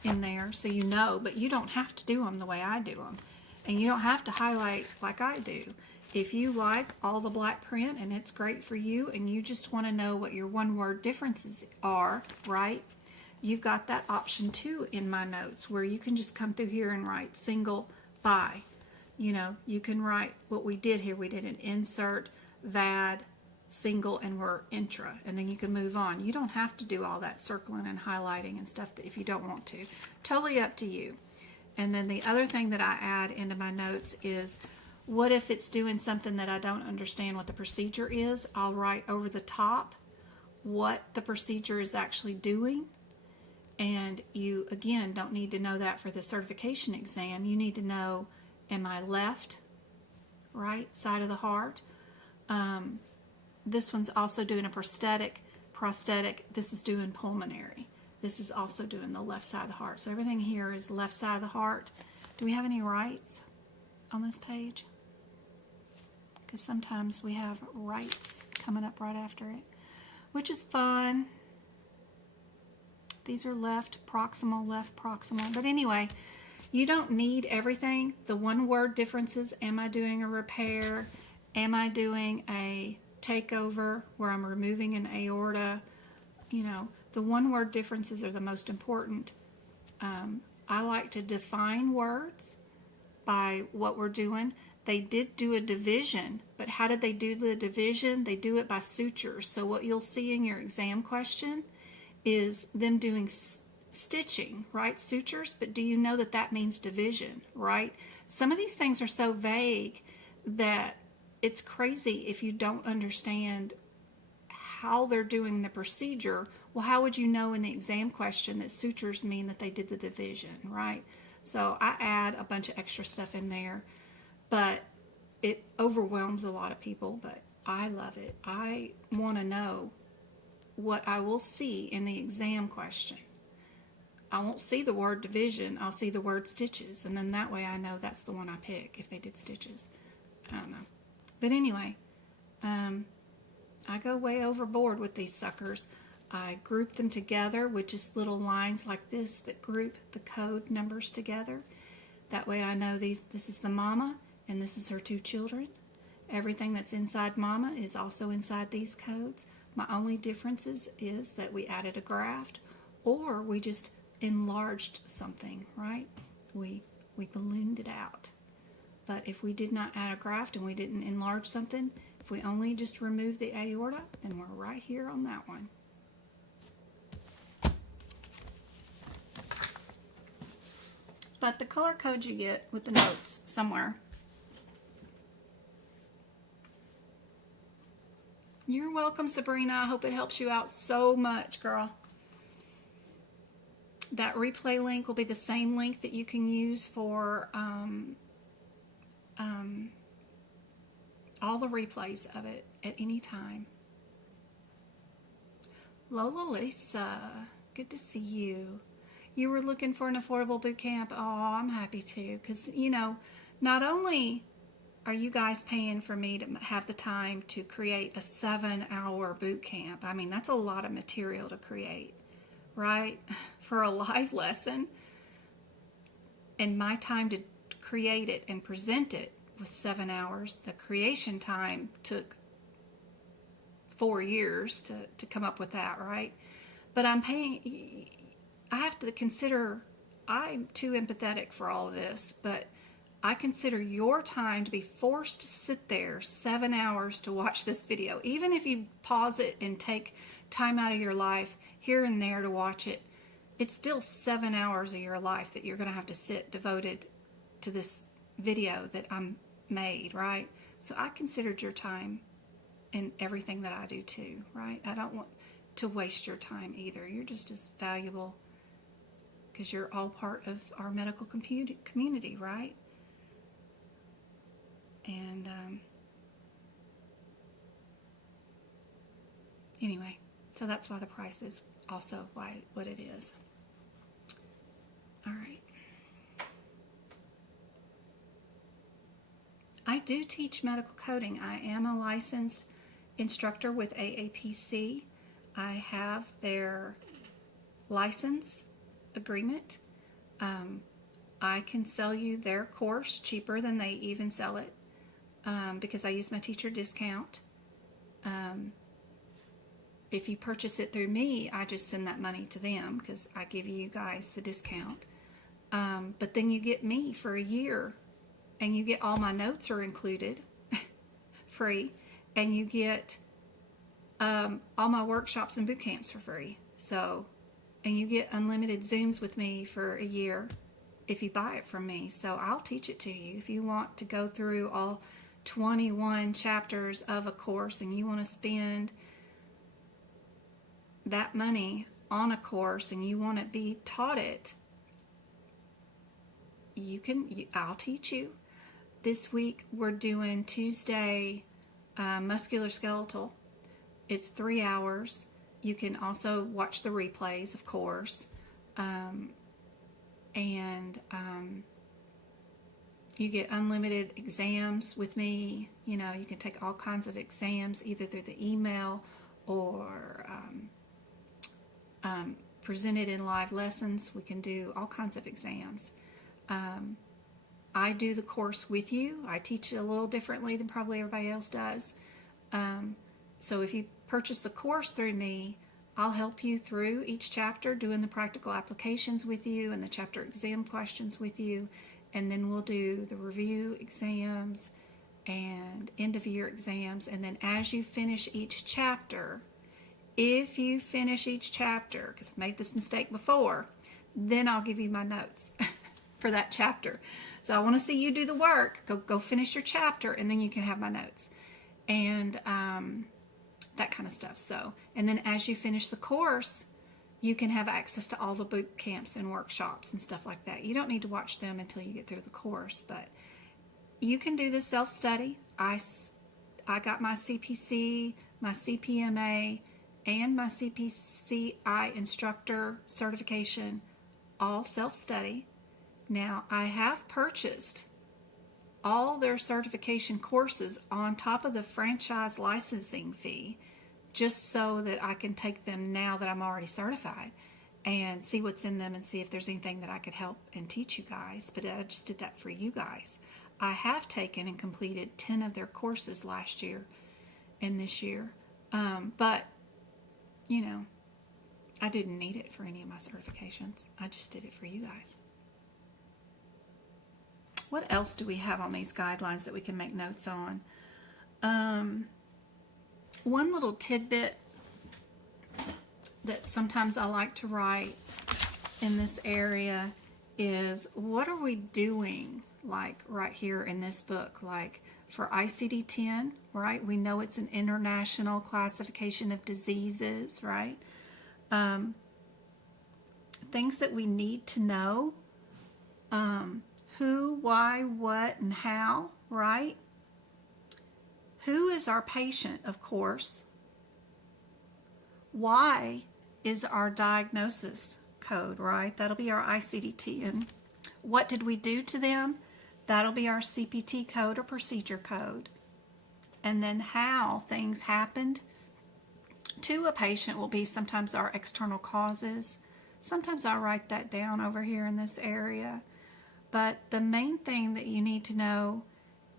in there so you know, but you don't have to do them the way I do them. And you don't have to highlight like I do. If you like all the black print and it's great for you and you just want to know what your one-word differences are, right? You've got that option too in my notes where you can just come through here and write single by. you know, you can write what we did here. We did an insert, vad, single, and we're intra, and then you can move on. You don't have to do all that circling and highlighting and stuff if you don't want to. Totally up to you. And then the other thing that I add into my notes is, what if it's doing something that I don't understand what the procedure is? I'll write over the top what the procedure is actually doing. And you, again, don't need to know that for the certification exam. You need to know, am I left, right side of the heart? This one's also doing a prosthetic. This is doing pulmonary. This is also doing the left side of the heart. So everything here is left side of the heart. Do we have any rights on this page? Because sometimes we have rights coming up right after it, which is fun. These are left proximal. But anyway, you don't need everything. The one word differences: am I doing a repair? Am I doing a takeover where I'm removing an aorta? You know, the one word differences are the most important. I like to define words by what we're doing. They did do a division, but how did they do the division? They do it by sutures. So what you'll see in your exam question is them doing stitching, right? Sutures, but do you know that that means division, right? Some of these things are so vague that it's crazy if you don't understand how they're doing the procedure. Well, how would you know in the exam question that sutures mean that they did the division, right? So I add a bunch of extra stuff in there, but it overwhelms a lot of people, but I love it. I want to know what I will see in the exam question. I won't see the word division, I'll see the word stitches, and then that way I know that's the one I pick if they did stitches. I don't know. But anyway, I go way overboard with these suckers. I group them together with just little lines like this that group the code numbers together. That way I know this is the mama and this is her two children. Everything that's inside mama is also inside these codes. My only differences is that we added a graft or we just enlarged something, right? We ballooned it out. But if we did not add a graft and we didn't enlarge something, if we only just removed the aorta, then we're right here on that one. But the color code you get with the notes somewhere. You're welcome, Sabrina. I hope it helps you out so much, girl. That replay link will be the same link that you can use for all the replays of it at any time. Lola Lisa, good to see you. You were looking for an affordable boot camp. Oh, I'm happy to, because, you know, not only are you guys paying for me to have the time to create a 7-hour boot camp. I mean, that's a lot of material to create, right? For a live lesson. And my time to create it and present it was 7 hours. The creation time took 4 years to come up with that, right? But I'm paying, I have to consider, I'm too empathetic for all of this, but I consider your time to be forced to sit there 7 hours to watch this video. Even if you pause it and take time out of your life here and there to watch it, it's still 7 hours of your life that you're going to have to sit devoted to this video that I'm made, right? So I considered your time in everything that I do too, right? I don't want to waste your time either. You're just as valuable because you're all part of our medical community, right? And anyway, so that's why the price is also what it is. All right. I do teach medical coding. I am a licensed instructor with AAPC. I have their license agreement. I can sell you their course cheaper than they even sell it. Because I use my teacher discount. If you purchase it through me, I just send that money to them because I give you guys the discount. But then you get me for a year and you get all my notes are included, free, and you get all my workshops and boot camps for free. So, and you get unlimited Zooms with me for a year if you buy it from me. So I'll teach it to you. If you want to go through all 21 chapters of a course and you want to spend that money on a course and you want to be taught it, I'll teach you. This week we're doing Tuesday musculoskeletal. It's 3 hours. You can also watch the replays, of course. You get unlimited exams with me. You know, you can take all kinds of exams either through the email or presented in live lessons. We can do all kinds of exams. I do the course with you. I teach it a little differently than probably everybody else does. So if you purchase the course through me, I'll help you through each chapter, doing the practical applications with you and the chapter exam questions with you. And then we'll do the review exams and end of year exams. And then as you finish each chapter, if you finish each chapter, because I've made this mistake before, then I'll give you my notes for that chapter. So I want to see you do the work. Go finish your chapter, and then you can have my notes. And that kind of stuff. So, and then as you finish the course, you can have access to all the boot camps and workshops and stuff like that. You don't need to watch them until you get through the course, but you can do this self-study. I got my CPC, my CPMA, and my CPCI instructor certification, all self-study. Now, I have purchased all their certification courses on top of the franchise licensing fee, just so that I can take them now that I'm already certified and see what's in them and see if there's anything that I could help and teach you guys. But I just did that for you guys. I have taken and completed 10 of their courses last year and this year. But, you know, I didn't need it for any of my certifications. I just did it for you guys. What else do we have on these guidelines that we can make notes on? One little tidbit that sometimes I like to write in this area is, what are we doing, like right here in this book, like for ICD-10, right? We know it's an international classification of diseases, right? Things that we need to know. Who, why, what, and how, right? Who is our patient, of course. Why is our diagnosis code, right? That'll be our ICD-10. What did we do to them? That'll be our CPT code or procedure code. And then how things happened to a patient will be sometimes our external causes. Sometimes I'll write that down over here in this area. But the main thing that you need to know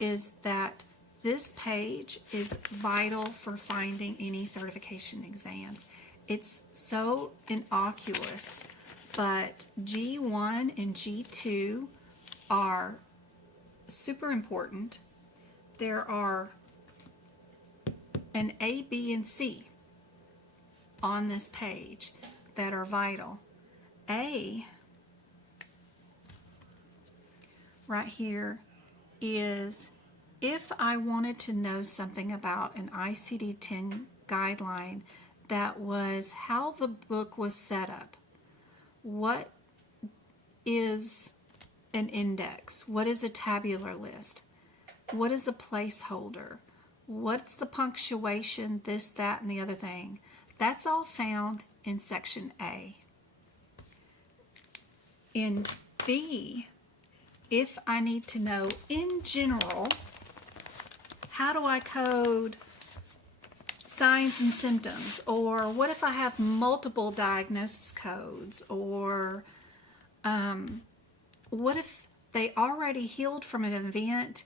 is that this page is vital for finding any certification exams. It's so innocuous, but G1 and G2 are super important. There are an A, B, and C on this page that are vital. A, right here, is if I wanted to know something about an ICD-10 guideline, that was how the book was set up. What is an index? What is a tabular list? What is a placeholder? What's the punctuation, this, that, and the other thing? That's all found in section A. In B, if I need to know in general, how do I code signs and symptoms? Or what if I have multiple diagnosis codes? Or what if they already healed from an event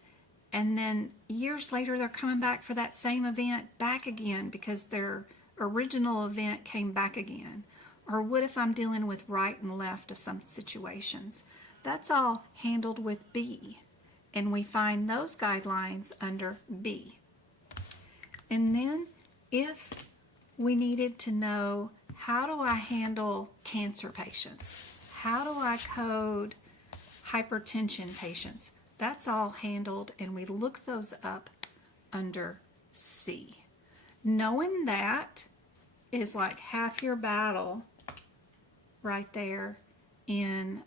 and then years later they're coming back for that same event back again because their original event came back again? Or what if I'm dealing with right and left of some situations? That's all handled with B. and we find those guidelines under B. And then if we needed to know, how do I handle cancer patients? How do I code hypertension patients? That's all handled, and we look those up under C. Knowing that is like half your battle right there in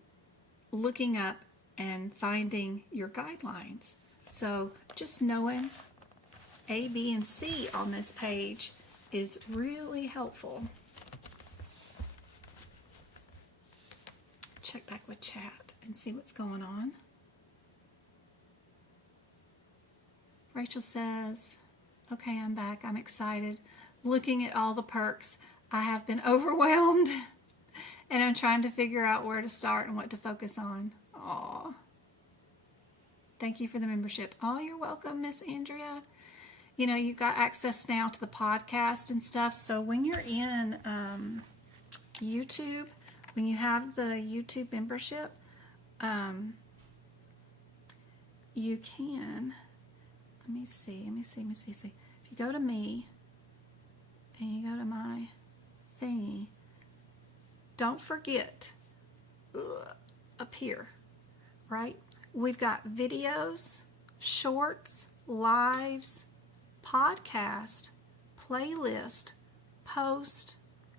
looking up and finding your guidelines. So just knowing A, B, and C on this page is really helpful. Check back with chat and see what's going on. Rachel says, okay, I'm back. I'm excited. Looking at all the perks. I have been overwhelmed and I'm trying to figure out where to start and what to focus on. Aw. Thank you for the membership. Oh, you're welcome, Miss Andrea. You know, you've got access now to the podcast and stuff. So when you're in YouTube, when you have the YouTube membership, you can, let me see. If you go to me and you go to my thingy, don't forget up here, right? We've got videos, shorts, lives, podcast, playlist, post,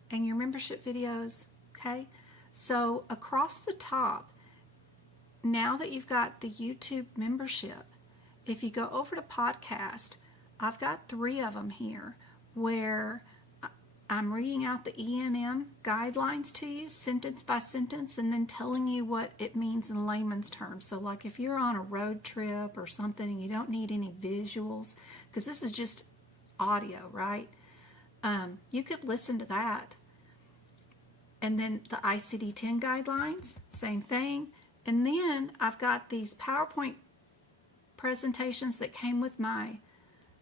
and your membership videos, okay? So across the top, now that you've got the YouTube membership, if you go over to podcast, I've got 3 of them here where I'm reading out the E&M guidelines to you, sentence by sentence, and then telling you what it means in layman's terms. So like if you're on a road trip or something and you don't need any visuals, because this is just audio, right? You could listen to that. And then the ICD-10 guidelines, same thing. And then I've got these PowerPoint presentations that came with my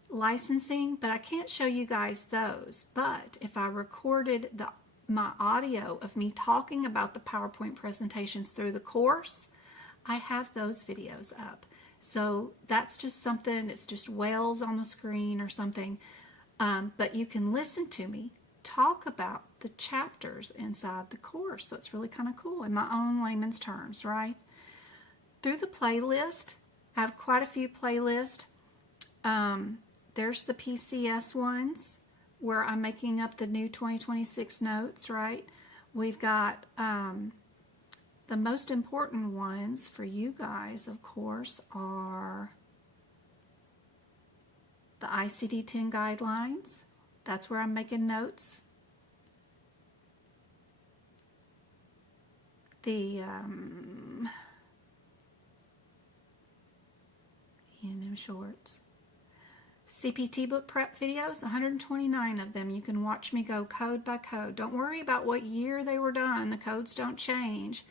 licensing, but I can't show you guys those. But if I recorded my audio of me talking about the PowerPoint presentations through the course, I have those videos up. So that's just something, it's just whales on the screen or something. But you can listen to me talk about the chapters inside the course. So it's really kind of cool in my own layman's terms, right? Through the playlist, I have quite a few playlists. There's the PCS ones where I'm making up the new 2026 notes, right? We've got the most important ones for you guys, of course, are the ICD-10 guidelines. That's where I'm making notes. The E&M shorts. CPT book prep videos, 129 of them. You can watch me go code by code. Don't worry about what year they were done. The codes don't change.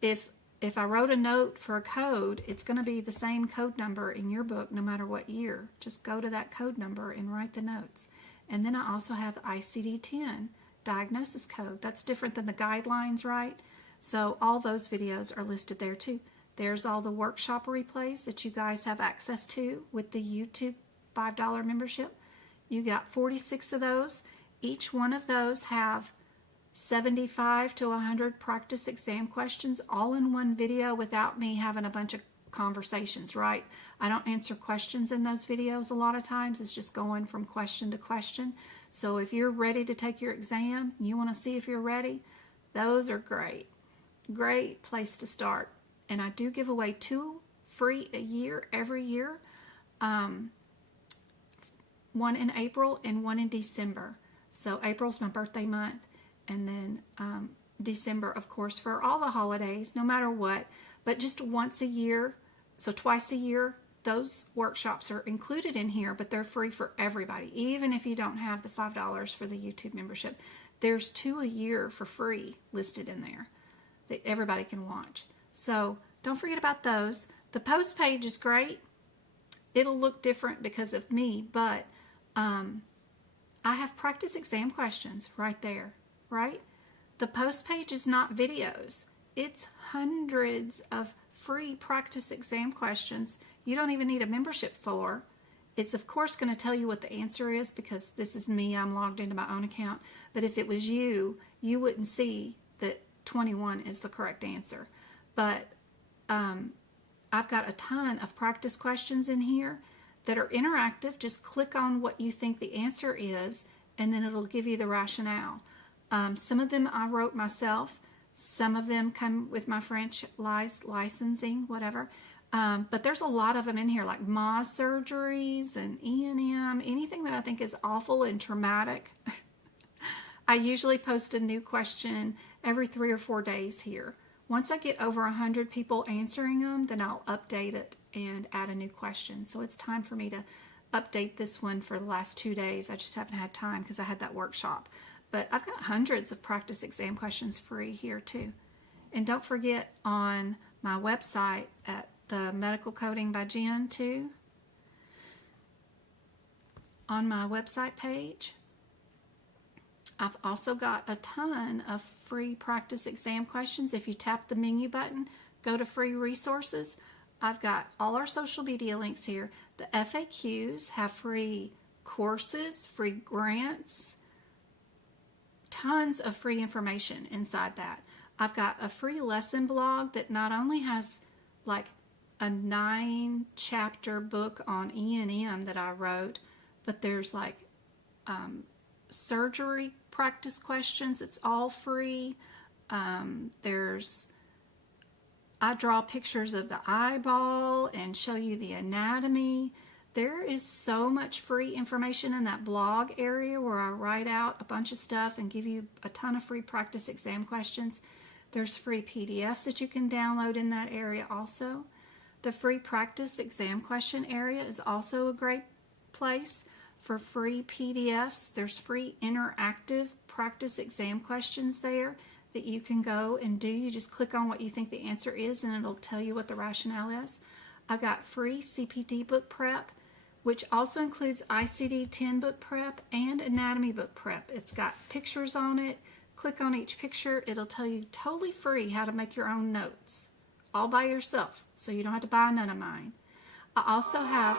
If I wrote a note for a code, it's going to be the same code number in your book no matter what year. Just go to that code number and write the notes. And then I also have the ICD-10 diagnosis code. That's different than the guidelines, right? So all those videos are listed there too. There's all the workshop replays that you guys have access to with the YouTube $5 membership. You got 46 of those. Each one of those have 75 to 100 practice exam questions all in one video without me having a bunch of conversations, right? I don't answer questions in those videos a lot of times. It's just going from question to question. So if you're ready to take your exam, you want to see if you're ready, those are great. Great place to start. And I do give away 2 free a year, every year. One in April and one in December. So April's my birthday month. And then December, of course, for all the holidays, no matter what. But just once a year, so twice a year, those workshops are included in here, but they're free for everybody. Even if you don't have the $5 for the YouTube membership, there's 2 a year for free listed in there that everybody can watch. So don't forget about those. The post page is great. It'll look different because of me, but I have practice exam questions right there, right? The post page is not videos. It's hundreds of free practice exam questions you don't even need a membership for. It's of course going to tell you what the answer is because this is me, I'm logged into my own account. But if it was you, you wouldn't see that 21 is the correct answer. But I've got a ton of practice questions in here that are interactive. Just click on what you think the answer is, and then it'll give you the rationale. Some of them I wrote myself. Some of them come with my franchise licensing, whatever. But there's a lot of them in here, like MA surgeries and E&M, anything that I think is awful and traumatic. I usually post a new question every 3 or 4 days here. Once I get over 100 people answering them, then I'll update it and add a new question. So it's time for me to update this one for the last 2 days. I just haven't had time because I had that workshop. But I've got hundreds of practice exam questions free here too. And don't forget, on my website at the Medical Coding by Jen too, on my website page, I've also got a ton of free practice exam questions. If you tap the menu button, go to free resources. I've got all our social media links here. The FAQs have free courses, free grants, tons of free information inside that. I've got a free lesson blog that not only has like a 9-chapter book on E&M that I wrote, but there's like surgery practice questions. It's all free. I draw pictures of the eyeball and show you the anatomy. There is so much free information in that blog area where I write out a bunch of stuff and give you a ton of free practice exam questions. There's free PDFs that you can download in that area also. The free practice exam question area is also a great place for free PDFs. There's free interactive practice exam questions there that you can go and do. You just click on what you think the answer is and it'll tell you what the rationale is. I've got free CPD book prep, which also includes ICD-10 book prep and anatomy book prep. It's got pictures on it. Click on each picture. It'll tell you totally free how to make your own notes all by yourself, so you don't have to buy none of mine. I also have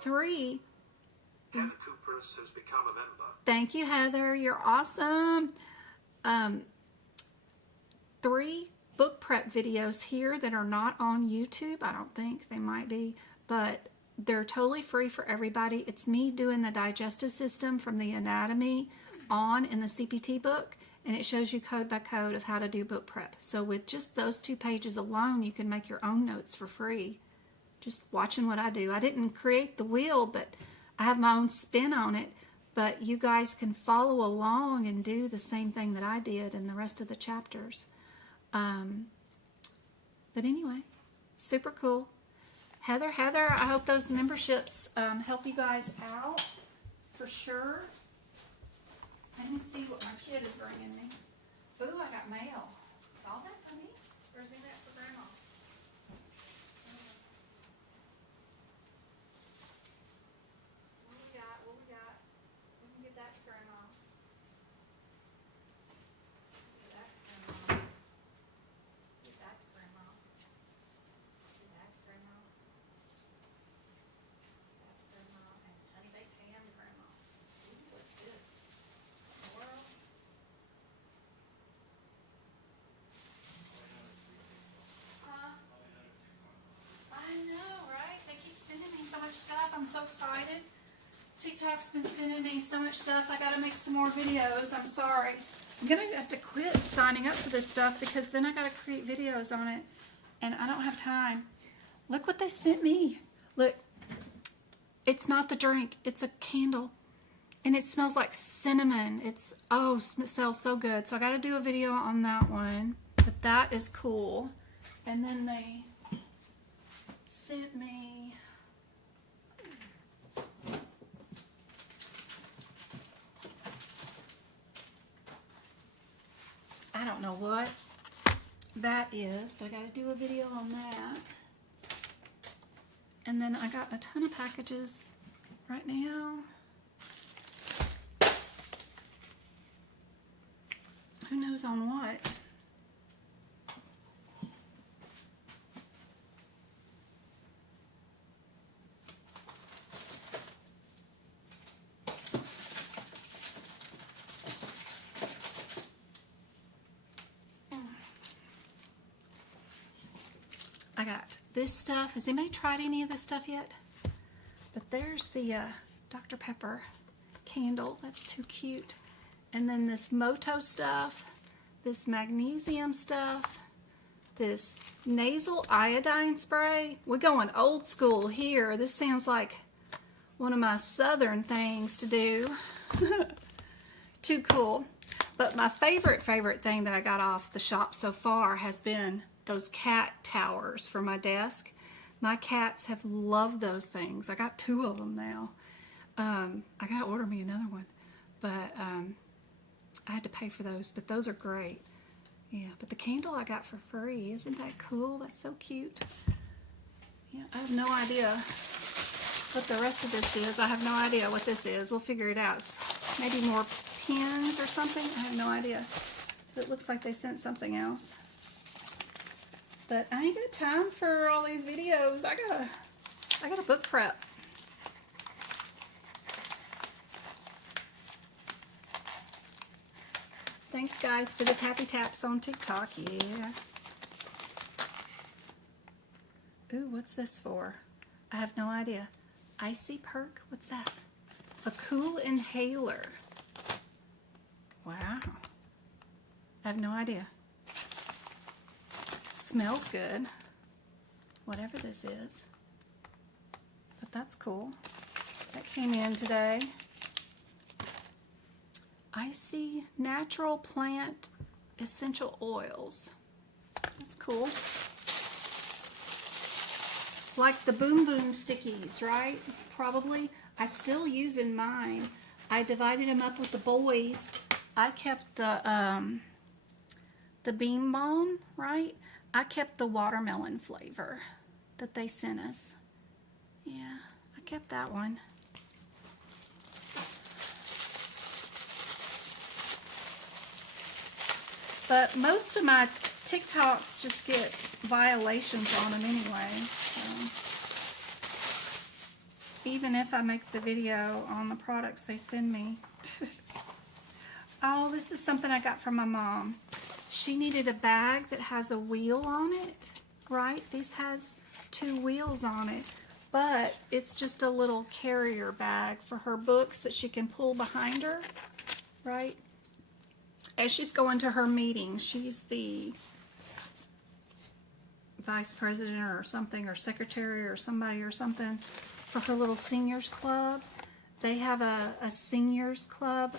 3. Heather Cooper's has become a member. Thank you, Heather. You're awesome. 3 book prep videos here that are not on YouTube. I don't think they might be, but they're totally free for everybody. It's me doing the digestive system from the anatomy on in the CPT book, and it shows you code by code of how to do book prep. So with just those 2 pages alone, you can make your own notes for free, just watching what I do. I didn't create the wheel, but I have my own spin on it. But you guys can follow along and do the same thing that I did in the rest of the chapters. But anyway, super cool. Heather, I hope those memberships help you guys out for sure. Let me see what my kid is bringing me. Ooh, I got mail. Is all that for me? Or is that for Grandma? What we got? We can give that to Grandma. Give that to Grandma. Give that to Grandma. Give that to Grandma. That to Grandma. And honey baked ham to Grandma. Ooh, what's this? World. I know, right? They keep sending me so much stuff. I'm so excited. TikTok's been sending me so much stuff. I gotta make some more videos. I'm sorry. I'm gonna have to quit signing up for this stuff because then I gotta create videos on it and I don't have time. Look what they sent me. Look, it's not the drink, it's a candle. And it smells like cinnamon. It smells so good. So I gotta do a video on that one. But that is cool. And then they sent me I don't know what that is, but I got to do a video on that. And then I got a ton of packages right now. Who knows on what? I got this stuff. Has anybody tried any of this stuff yet? But there's the Dr. Pepper candle. That's too cute. And then this Moto stuff, this magnesium stuff, this nasal iodine spray. We're going old school here. This sounds like one of my southern things to do. Too cool. But my favorite thing that I got off the shop so far has been those cat towers for my desk. My cats have loved those things. I got 2 of them now. I gotta order me another one, but I had to pay for those, but those are great. Yeah, but the candle I got for free. Isn't that cool? That's so cute. Yeah, I have no idea what the rest of this is. I have no idea what this is. We'll figure it out. It's maybe more pins or something. I have no idea. But it looks like they sent something else. But I ain't got time for all these videos. I gotta book prep. Thanks guys for the tappy taps on TikTok. Yeah. Ooh, what's this for? I have no idea. Icy perk? What's that? A cool inhaler. Wow. I have no idea. Smells good. Whatever this is. But that's cool. That came in today. Icy natural plant essential oils. That's cool. Like the Boom Boom stickies, right? Probably. I still using mine. I divided them up with the boys. I kept the Beam Balm, right? I kept the watermelon flavor that they sent us. Yeah, I kept that one. But most of my TikToks just get violations on them anyway. So even if I make the video on the products they send me. Oh, this is something I got from my mom. She needed a bag that has a wheel on it, right? This has 2 wheels on it, but it's just a little carrier bag for her books that she can pull behind her, right? As she's going to her meetings, she's the vice president or something, or secretary or somebody or something for her little seniors club. They have a seniors club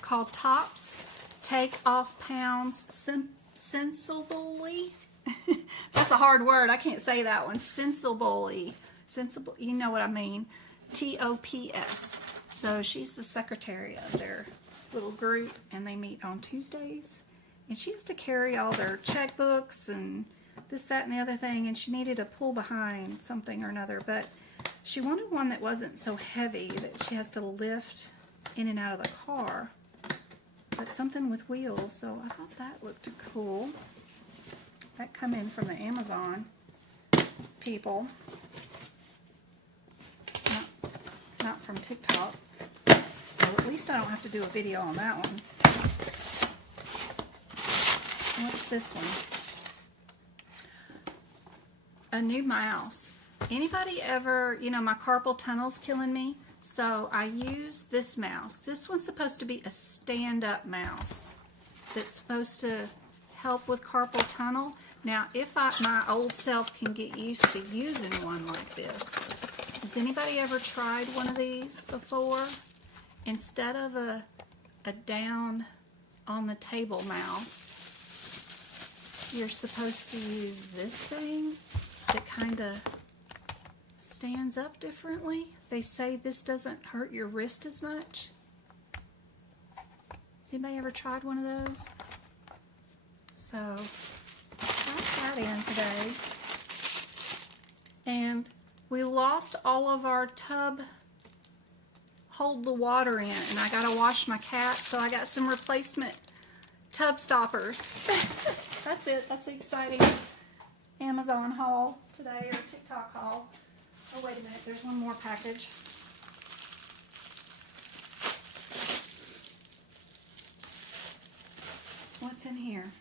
called TOPS, Take Off Pounds Sensibly. That's a hard word. I can't say that one. Sensibly. Sensible. You know what I mean. TOPS. So she's the secretary of their little group, and they meet on Tuesdays. And she has to carry all their checkbooks and this, that, and the other thing. And she needed a pull behind something or another. But she wanted one that wasn't so heavy that she has to lift in and out of the car. But something with wheels. So I thought that looked cool. That come in from the Amazon people. Not from TikTok. So at least I don't have to do a video on that one. What's this one? A new mouse. Anybody ever, you know, my carpal tunnel's killing me, so I use this mouse. This one's supposed to be a stand-up mouse that's supposed to help with carpal tunnel. Now, if my old self can get used to using one like this, has anybody ever tried one of these before? Instead of a down on the table mouse, you're supposed to use this thing that kind of stands up differently. They say this doesn't hurt your wrist as much. Has anybody ever tried one of those? So, got that in today. And we lost all of our tub hold the water in, and I gotta wash my cat, so I got some replacement tub stoppers. That's it. That's the exciting Amazon haul today, or TikTok haul. Oh, wait a minute. There's one more package. What's in here?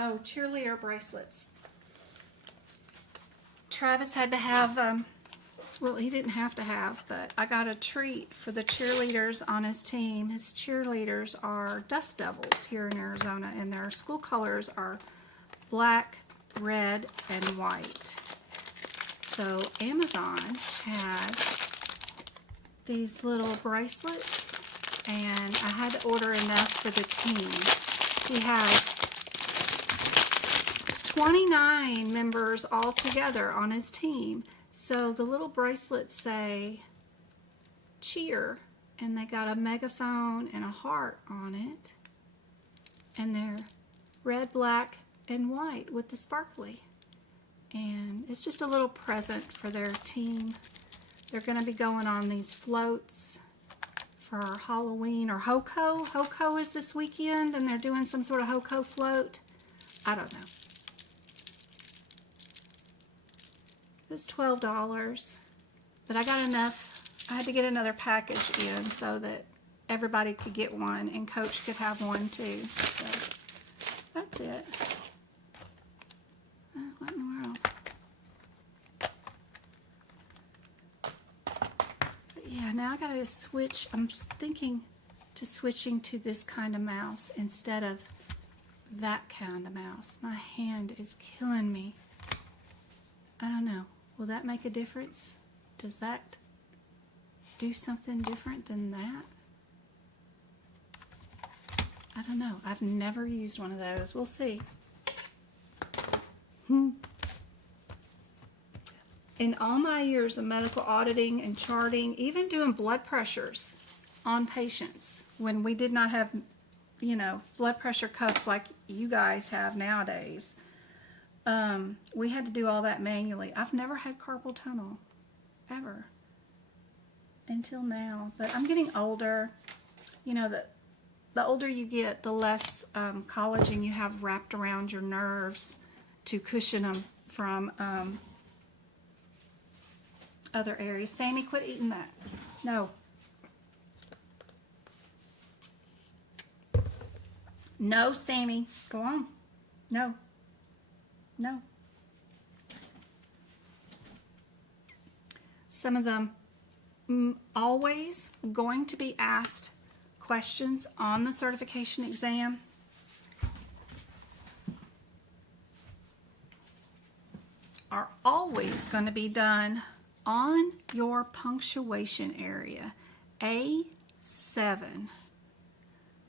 Oh, cheerleader bracelets. Travis had to have, well, he didn't have to have, but I got a treat for the cheerleaders on his team. His cheerleaders are Dust Devils here in Arizona, and their school colors are black, red, and white. So Amazon had these little bracelets, and I had to order enough for the team. He has 29 members all together on his team. So the little bracelets say cheer, and they got a megaphone and a heart on it, and they're red, black, and white with the sparkly. And it's just a little present for their team. They're going to be going on these floats for Halloween or HOCO. HOCO is this weekend, and they're doing some sort of HOCO float. I don't know. It was $12, but I got enough. I had to get another package in so that everybody could get one and Coach could have one too. So that's it. What in the world? But yeah, now I gotta switch. I'm thinking to switching to this kind of mouse instead of that kind of mouse. My hand is killing me. I don't know. Will that make a difference? Does that do something different than that? I don't know. I've never used one of those. We'll see. In all my years of medical auditing and charting, even doing blood pressures on patients, when we did not have, you know, blood pressure cuffs like you guys have nowadays, we had to do all that manually. I've never had carpal tunnel, ever, until now. But I'm getting older. You know, the older you get, the less collagen you have wrapped around your nerves to cushion them from other areas. Sammy, quit eating that. No. No, Sammy. Go on. No. No. Some of them always going to be asked questions on the certification exam. Are always going to be done on your punctuation area, A7.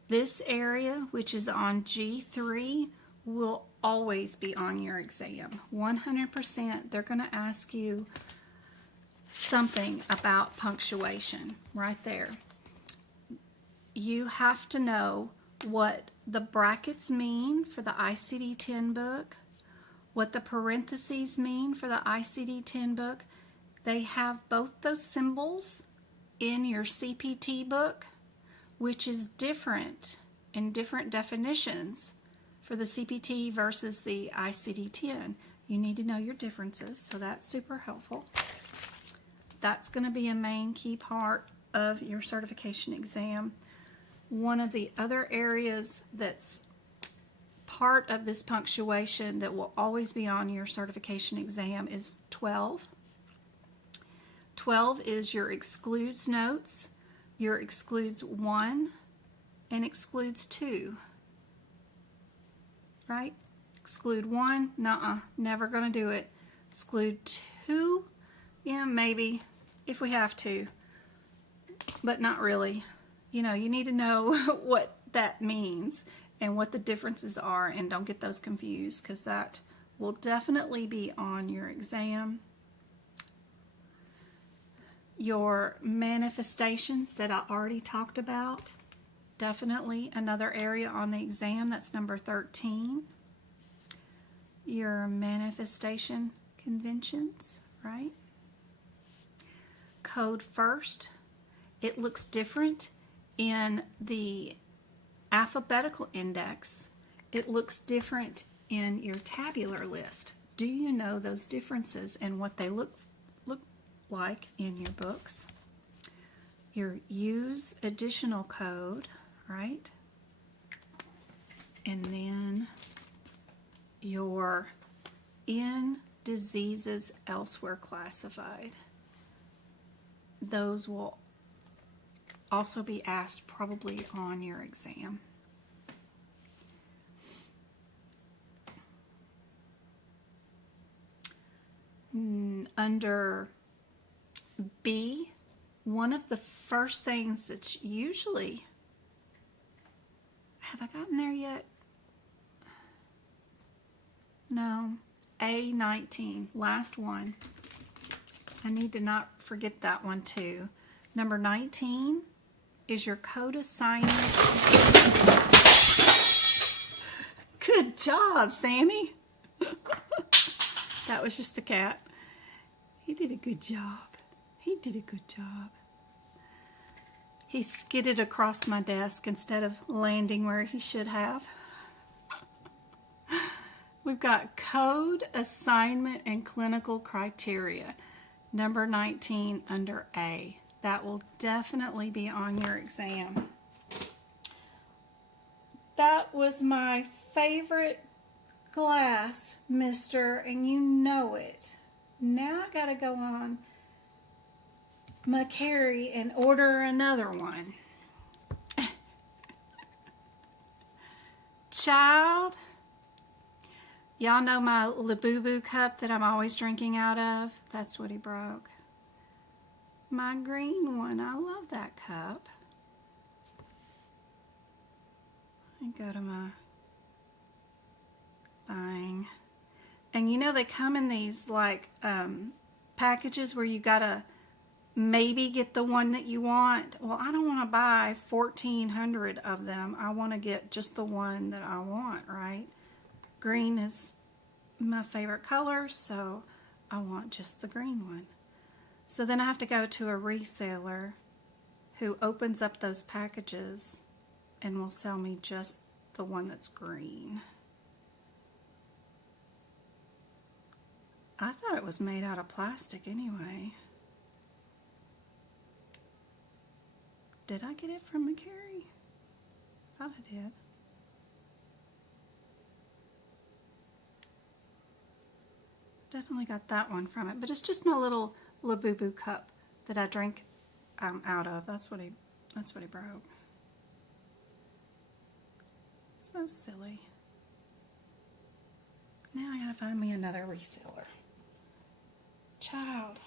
This area, which is on G3, will always be on your exam. 100%, they're going to ask you something about punctuation right there. You have to know what the brackets mean for the ICD-10 book, what the parentheses mean for the ICD-10 book. They have both those symbols in your CPT book, which is different in different definitions for the CPT versus the ICD-10. You need to know your differences, so that's super helpful. That's going to be a main key part of your certification exam. One of the other areas that's part of this punctuation that will always be on your certification exam is 12. 12 is your excludes notes, your excludes 1, and excludes 2. Right? Exclude 1, nuh-uh, never going to do it. Exclude 2, yeah, maybe, if we have to, but not really. You know, you need to know what that means and what the differences are, and don't get those confused, because that will definitely be on your exam. Your manifestations that I already talked about, definitely another area on the exam. That's number 13. Your manifestation conventions, right? Code first. It looks different in the alphabetical index. It looks different in your tabular list. Do you know those differences and what they look like in your books? Your use additional code, right? And then your in diseases elsewhere classified. Those will also be asked probably on your exam. Under B, one of the first things that's usually, have I gotten there yet? No. A19, last one. I need to not forget that one too. Number 19 is your code assignment. Good job, Sammy. That was just the cat. He did a good job. He did a good job. He skidded across my desk instead of landing where he should have. We've got code, assignment, and clinical criteria. Number 19 under A. That will definitely be on your exam. That was my favorite class, mister, and you know it. Now I gotta go on McCary and order another one. Child, y'all know my Labubu cup that I'm always drinking out of? That's what he broke. My green one, I love that cup. Let me go to my thing. And you know they come in these like packages where you gotta maybe get the one that you want. Well, I don't want to buy 1,400 of them. I want to get just the one that I want, right? Green is my favorite color, so I want just the green one. So then I have to go to a reseller who opens up those packages and will sell me just the one that's green. I thought it was made out of plastic anyway. Did I get it from McCary? Thought I did. Definitely got that one from it, but it's just my little Labubu cup that I drink out of. That's what he broke. So silly. Now I gotta find me another reseller. Child.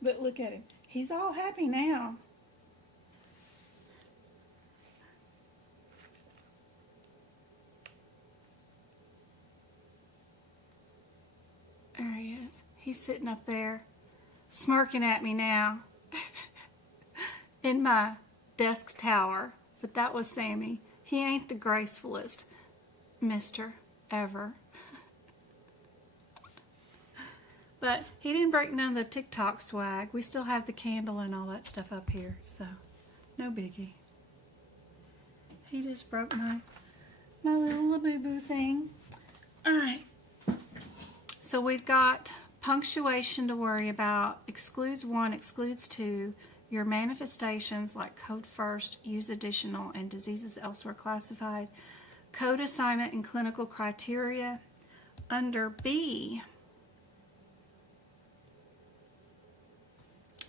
But look at him. He's all happy now. There he is. He's sitting up there, smirking at me now in my desk tower. But that was Sammy. He ain't the gracefulest mister ever. But he didn't break none of the TikTok swag. We still have the candle and all that stuff up here, so no biggie. He just broke my little Labubu thing. All right. So we've got punctuation to worry about. Excludes 1, excludes 2. Your manifestations like code first, use additional, and diseases elsewhere classified. Code assignment and clinical criteria. Under B,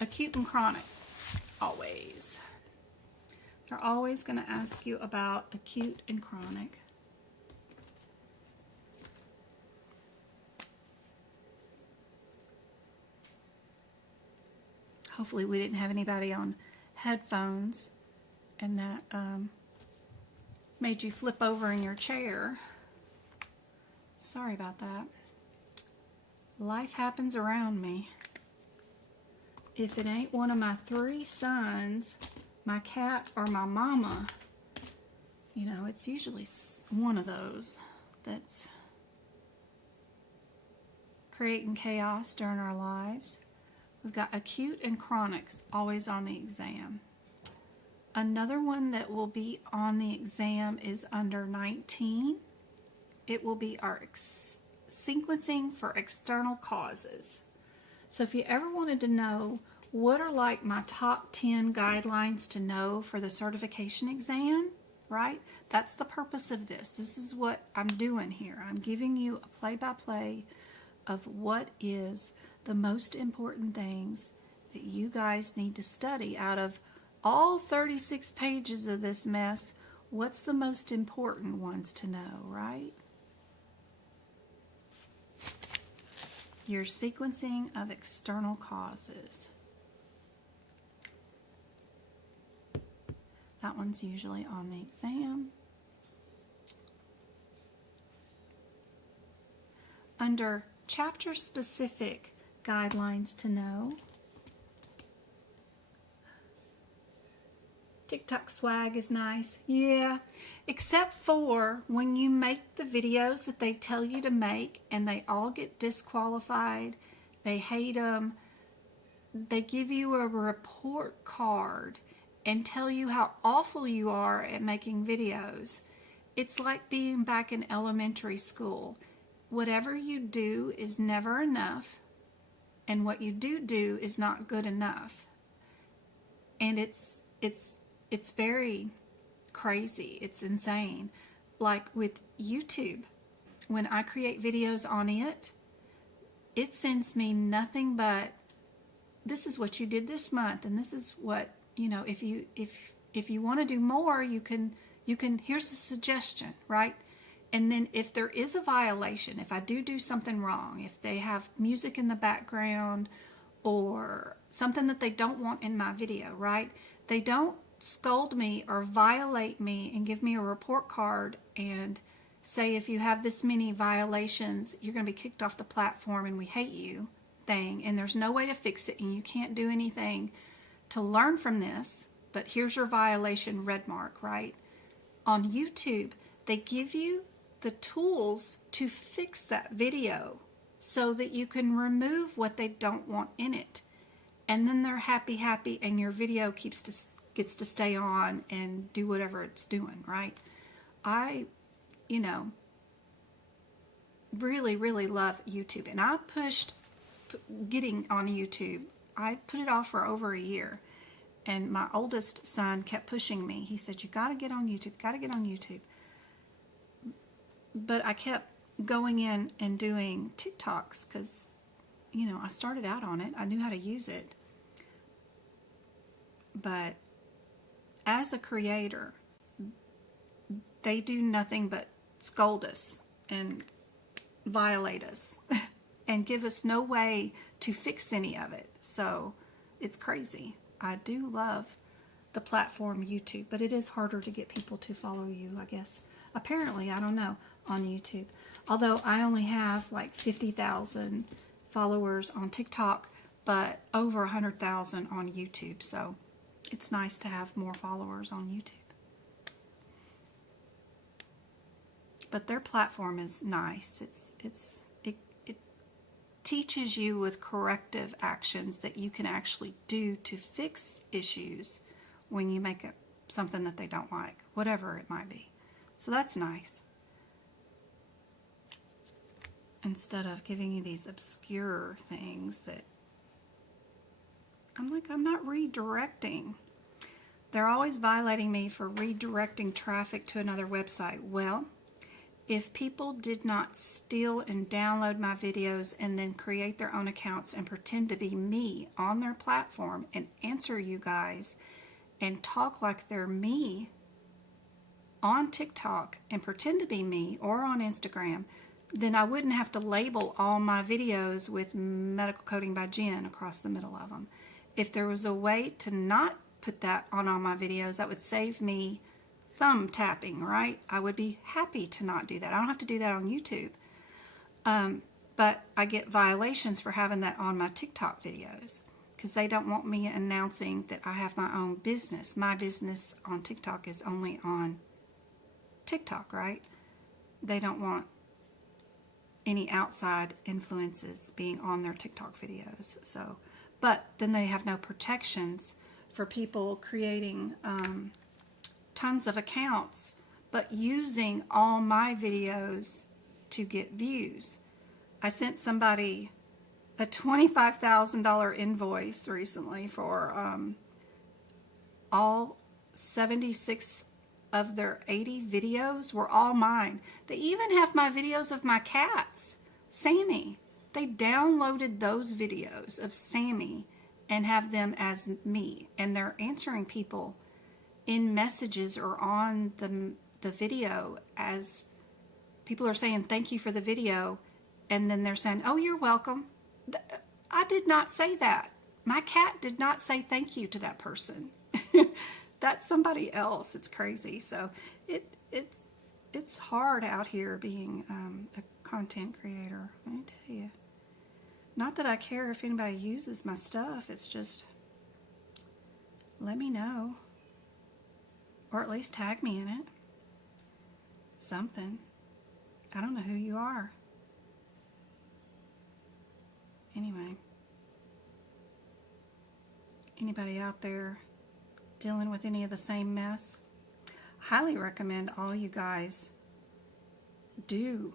acute and chronic, always. They're always going to ask you about acute and chronic. Hopefully we didn't have anybody on headphones and that made you flip over in your chair. Sorry about that. Life happens around me. If it ain't one of my 3 sons, my cat, or my mama, you know, it's usually one of those that's creating chaos during our lives. We've got acute and chronics always on the exam. Another one that will be on the exam is under 19. It will be our sequencing for external causes. So if you ever wanted to know what are like my top 10 guidelines to know for the certification exam, right? That's the purpose of this. This is what I'm doing here. I'm giving you a play-by-play of what is the most important things that you guys need to study out of all 36 pages of this mess. What's the most important ones to know, right? Your sequencing of external causes. That one's usually on the exam. Under chapter-specific guidelines to know, TikTok swag is nice. Yeah, except for when you make the videos that they tell you to make and they all get disqualified. They hate them. They give you a report card and tell you how awful you are at making videos. It's like being back in elementary school. Whatever you do is never enough, and what you do is not good enough. And it's very crazy. It's insane. Like with YouTube, when I create videos on it, it sends me nothing but, this is what you did this month, and this is what, you know, if you want to do more, you can, here's a suggestion, right? And then if there is a violation, if I do something wrong, if they have music in the background or something that they don't want in my video, right? They don't scold me or violate me and give me a report card and say, if you have this many violations, you're going to be kicked off the platform and we hate you thing, and there's no way to fix it and you can't do anything to learn from this, but here's your violation red mark, right? On YouTube, they give you the tools to fix that video so that you can remove what they don't want in it. And then they're happy, and your video gets to stay on and do whatever it's doing, right? I, really, really love YouTube. And I pushed getting on YouTube. I put it off for over a year. And my oldest son kept pushing me. He said, you got to get on YouTube, got to get on YouTube. But I kept going in and doing TikToks because, I started out on it. I knew how to use it. But as a creator, they do nothing but scold us and violate us and give us no way to fix any of it. So it's crazy. I do love the platform YouTube, but it is harder to get people to follow you, I guess. Apparently, I don't know, on YouTube. Although I only have like 50,000 followers on TikTok, but over 100,000 on YouTube. So it's nice to have more followers on YouTube. But their platform is nice. It teaches you with corrective actions that you can actually do to fix issues when you make something that they don't like, whatever it might be. So that's nice. Instead of giving you these obscure things that I'm not redirecting. They're always violating me for redirecting traffic to another website. Well, if people did not steal and download my videos and then create their own accounts and pretend to be me on their platform and answer you guys and talk like they're me on TikTok and pretend to be me, or on Instagram, then I wouldn't have to label all my videos with medical coding by Jen across the middle of them. If there was a way to not put that on all my videos, that would save me thumb tapping, right? I would be happy to not do that. I don't have to do that on YouTube. But I get violations for having that on my TikTok videos because they don't want me announcing that I have my own business. My business on TikTok is only on TikTok, right? They don't want any outside influences being on their TikTok videos. So, but then they have no protections for people creating tons of accounts but using all my videos to get views. I sent somebody a $25,000 invoice recently for all 76 of their 80 videos were all mine. They even have my videos of my cats, Sammy. They downloaded those videos of Sammy and have them as me, and they're answering people in messages or on the video as people are saying thank you for the video, and then they're saying, oh, you're welcome. I did not say that. My cat did not say thank you to that person. That's somebody else. It's crazy. So it's hard out here being a content creator. Let me tell you. Not that I care if anybody uses my stuff. It's just, let me know. Or at least tag me in it. Something. I don't know who you are. Anyway. Anybody out there dealing with any of the same mess? Highly recommend all you guys do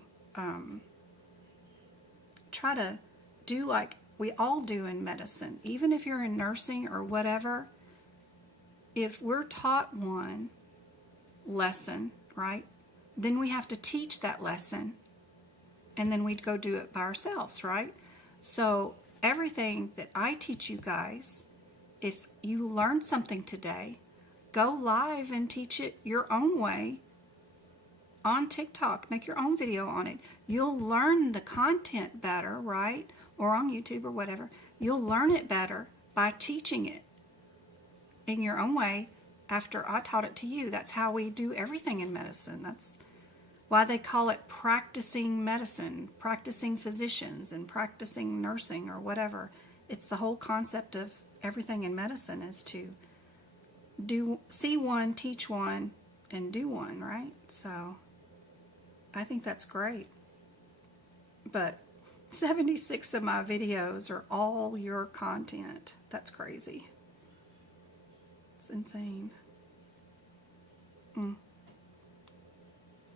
try to do like we all do in medicine. Even if you're in nursing or whatever, if we're taught one lesson, right, then we have to teach that lesson, and then we'd go do it by ourselves, right? So everything that I teach you guys, if you learn something today, go live and teach it your own way on TikTok. Make your own video on it. You'll learn the content better, right? Or on YouTube or whatever. You'll learn it better by teaching it in your own way after I taught it to you. That's how we do everything in medicine. That's why they call it practicing medicine, practicing physicians, and practicing nursing or whatever. It's the whole concept of everything in medicine is to see one, teach one, and do one, right? So I think that's great. But 76 of my videos are all your content. That's crazy. It's insane.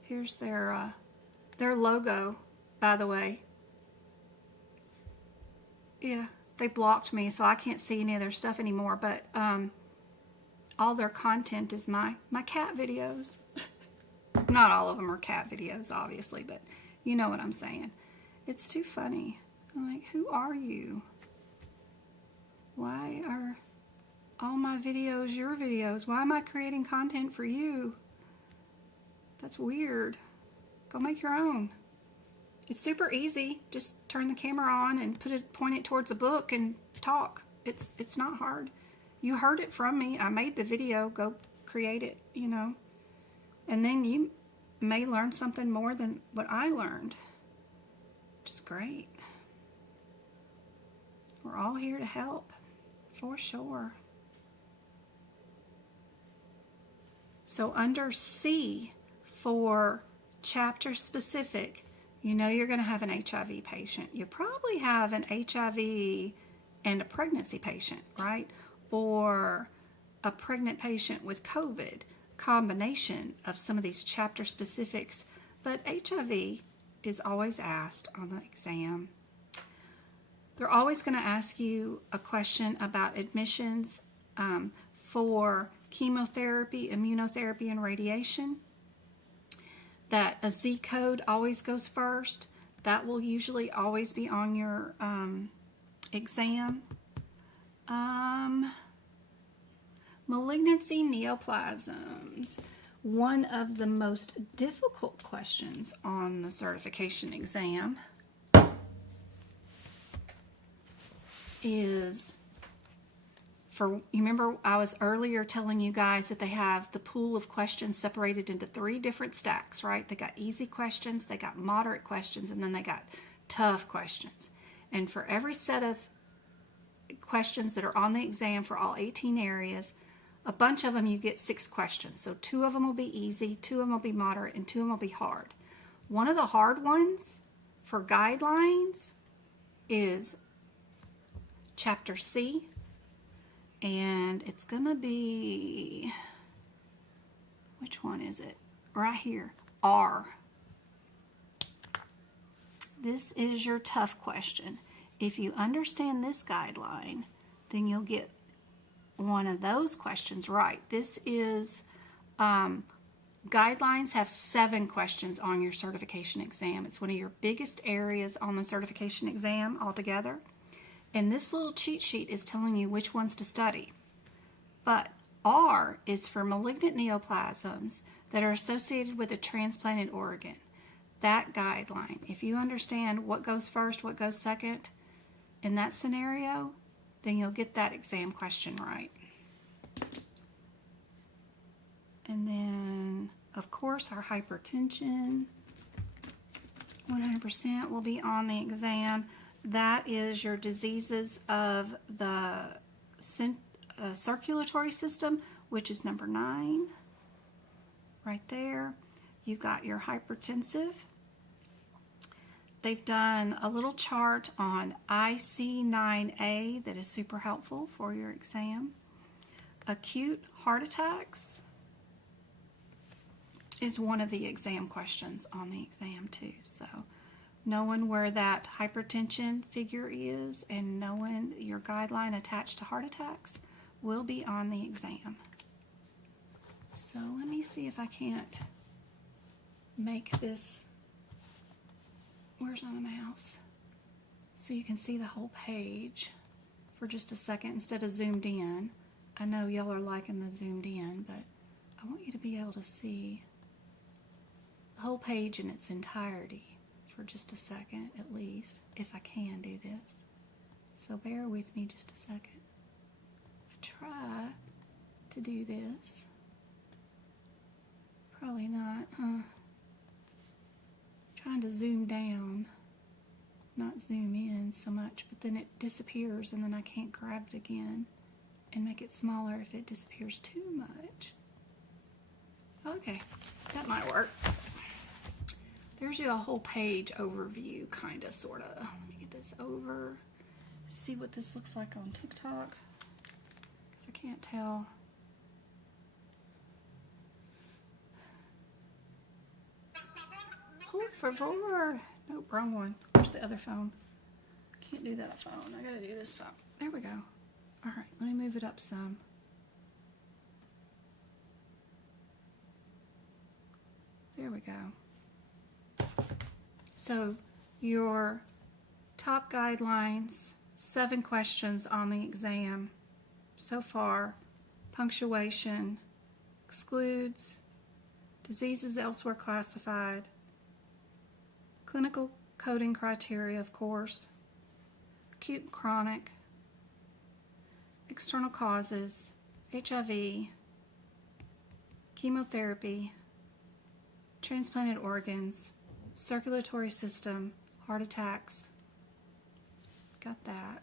Here's their logo, by the way. Yeah, they blocked me, so I can't see any of their stuff anymore, but all their content is my cat videos. Not all of them are cat videos, obviously, but you know what I'm saying. It's too funny. I'm like, who are you? Why are all my videos your videos? Why am I creating content for you? That's weird. Go make your own. It's super easy. Just turn the camera on and point it towards a book and talk. It's not hard. You heard it from me. I made the video. Go create it, you know. And then you may learn something more than what I learned. Which is great. We're all here to help, for sure. So under C for chapter specific, you know you're going to have an HIV patient. You probably have an HIV and a pregnancy patient, right? Or a pregnant patient with COVID. Combination of some of these chapter specifics. But HIV is always asked on the exam. They're always going to ask you a question about admissions for chemotherapy, immunotherapy, and radiation. That a Z code always goes first. That will usually always be on your exam. Malignancy neoplasms. One of the most difficult questions on the certification exam is you remember I was earlier telling you guys that they have the pool of questions separated into 3 different stacks, right? They got easy questions, they got moderate questions, and then they got tough questions. And for every set of questions that are on the exam for all 18 areas, a bunch of them you get 6 questions. So 2 of them will be easy, 2 of them will be moderate, and 2 of them will be hard. One of the hard ones for guidelines is Chapter C, and it's going to be, which one is it? Right here, R. This is your tough question. If you understand this guideline, then you'll get one of those questions right. This is, guidelines have 7 questions on your certification exam. It's one of your biggest areas on the certification exam altogether. And this little cheat sheet is telling you which ones to study. But R is for malignant neoplasms that are associated with a transplanted organ. That guideline, if you understand what goes first, what goes second, in that scenario, then you'll get that exam question right. And then, of course, our hypertension, 100% will be on the exam. That is your diseases of the circulatory system, which is number 9, right there. You've got your hypertensive. They've done a little chart on IC9A that is super helpful for your exam. Acute heart attacks is one of the exam questions on the exam too. So knowing where that hypertension figure is and knowing your guideline attached to heart attacks will be on the exam. So let me see if I can't make this, where's my mouse? So you can see the whole page for just a second instead of zoomed in. I know y'all are liking the zoomed in, but I want you to be able to see the whole page in its entirety for just a second at least, if I can do this. So bear with me just a second. I try to do this. Probably not, huh? Trying to zoom down, not zoom in so much, but then it disappears and then I can't grab it again and make it smaller if it disappears too much. Okay, that might work. There's your whole page overview, kind of, sort of. Let me get this over, see what this looks like on TikTok, because I can't tell. Por favor. Nope, wrong one. Where's the other phone? Can't do that phone. I gotta do this phone. There we go. All right, let me move it up some. There we go. So your top guidelines, 7 questions on the exam so far. Punctuation, excludes, diseases elsewhere classified, clinical coding criteria, of course, acute and chronic, external causes, HIV, chemotherapy, transplanted organs, circulatory system, heart attacks. Got that.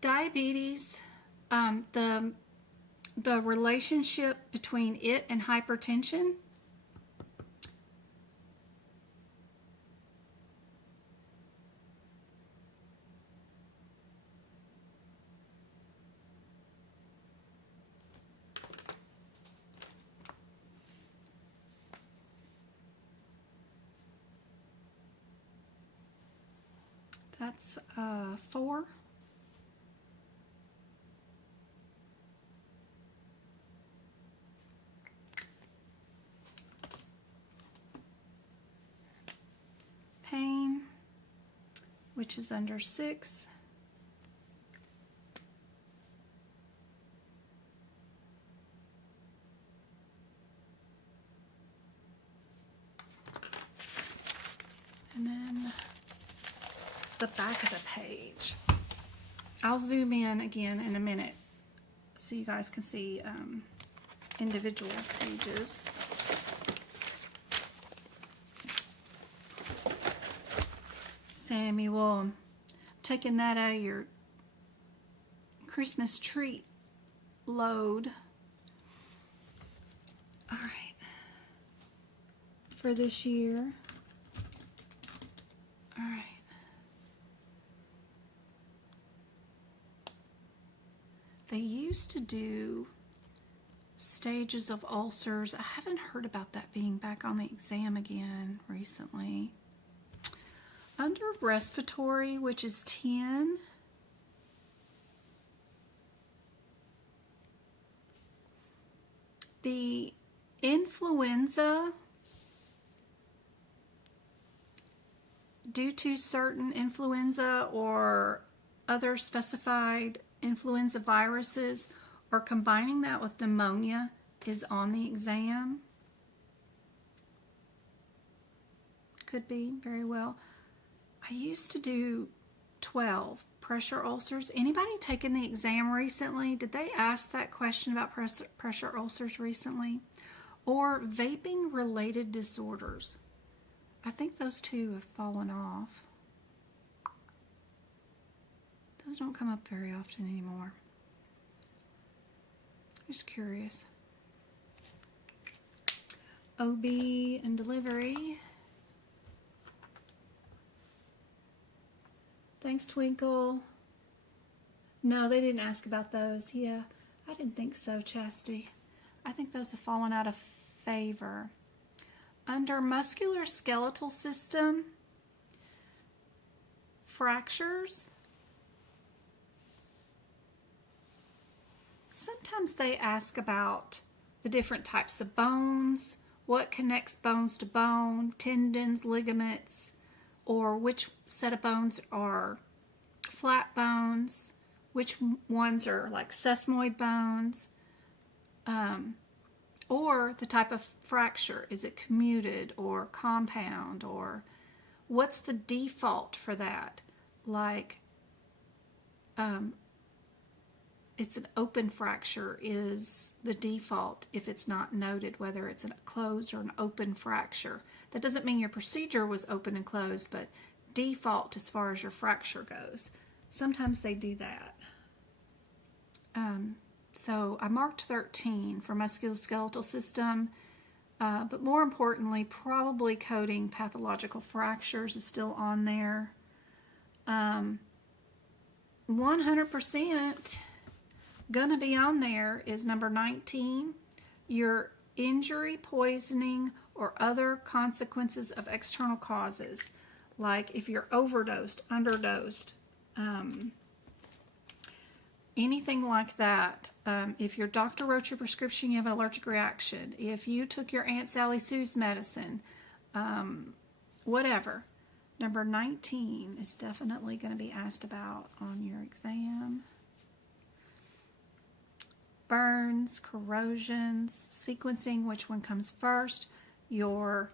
Diabetes, the relationship between it and hypertension. That's 4. Pain, which is under 6. And then the back of the page. I'll zoom in again in a minute so you guys can see individual pages. Samuel, I'm taking that out of your Christmas treat load. All right, for this year. All right. They used to do Stages of ulcers. I haven't heard about that being back on the exam again recently. Under respiratory, which is 10, the influenza, due to certain influenza or other specified influenza viruses, or combining that with pneumonia, is on the exam. Could be, very well. I used to do 12, pressure ulcers. Anybody taken the exam recently? Did they ask that question about pressure ulcers recently? Or vaping related disorders? I think those two have fallen off. Those don't come up very often anymore. Just curious. OB and delivery. Thanks, Twinkle. No, they didn't ask about those. Yeah, I didn't think so, Chastity. I think those have fallen out of favor. Under musculoskeletal system, fractures. Sometimes they ask about the different types of bones, what connects bones to bone, tendons, ligaments, or which set of bones are flat bones, which ones are like sesamoid bones, or the type of fracture. Is it commuted or compound, or what's the default for that? Like, it's an open fracture is the default if it's not noted whether it's a closed or an open fracture. That doesn't mean your procedure was open and closed, but default as far as your fracture goes. Sometimes they do that. So I marked 13 for musculoskeletal system, but more importantly, probably coding pathological fractures is still on there. 100% gonna be on there is number 19, your injury, poisoning, or other consequences of external causes, like if you're overdosed, underdosed, anything like that. If your doctor wrote your prescription, you have an allergic reaction. If you took your Aunt Sally Sue's medicine, whatever. Number 19 is definitely going to be asked about on your exam. Burns, corrosions, sequencing, which one comes first, your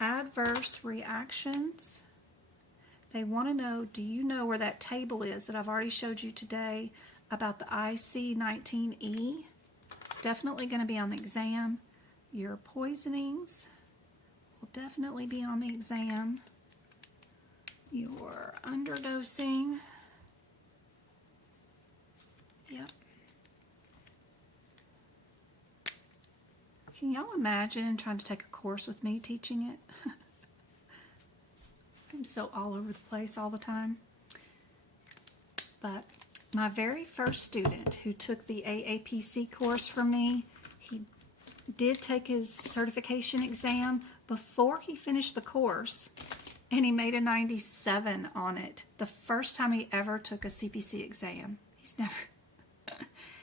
adverse reactions. They want to know, do you know where that table is that I've already showed you today about the IC19E? Definitely going to be on the exam. Your poisonings will definitely be on the exam. Your underdosing. Yep. Can y'all imagine trying to take a course with me teaching it? I'm so all over the place all the time. But my very first student who took the AAPC course from me, he did take his certification exam before he finished the course, and he made a 97 on it. The first time he ever took a CPC exam.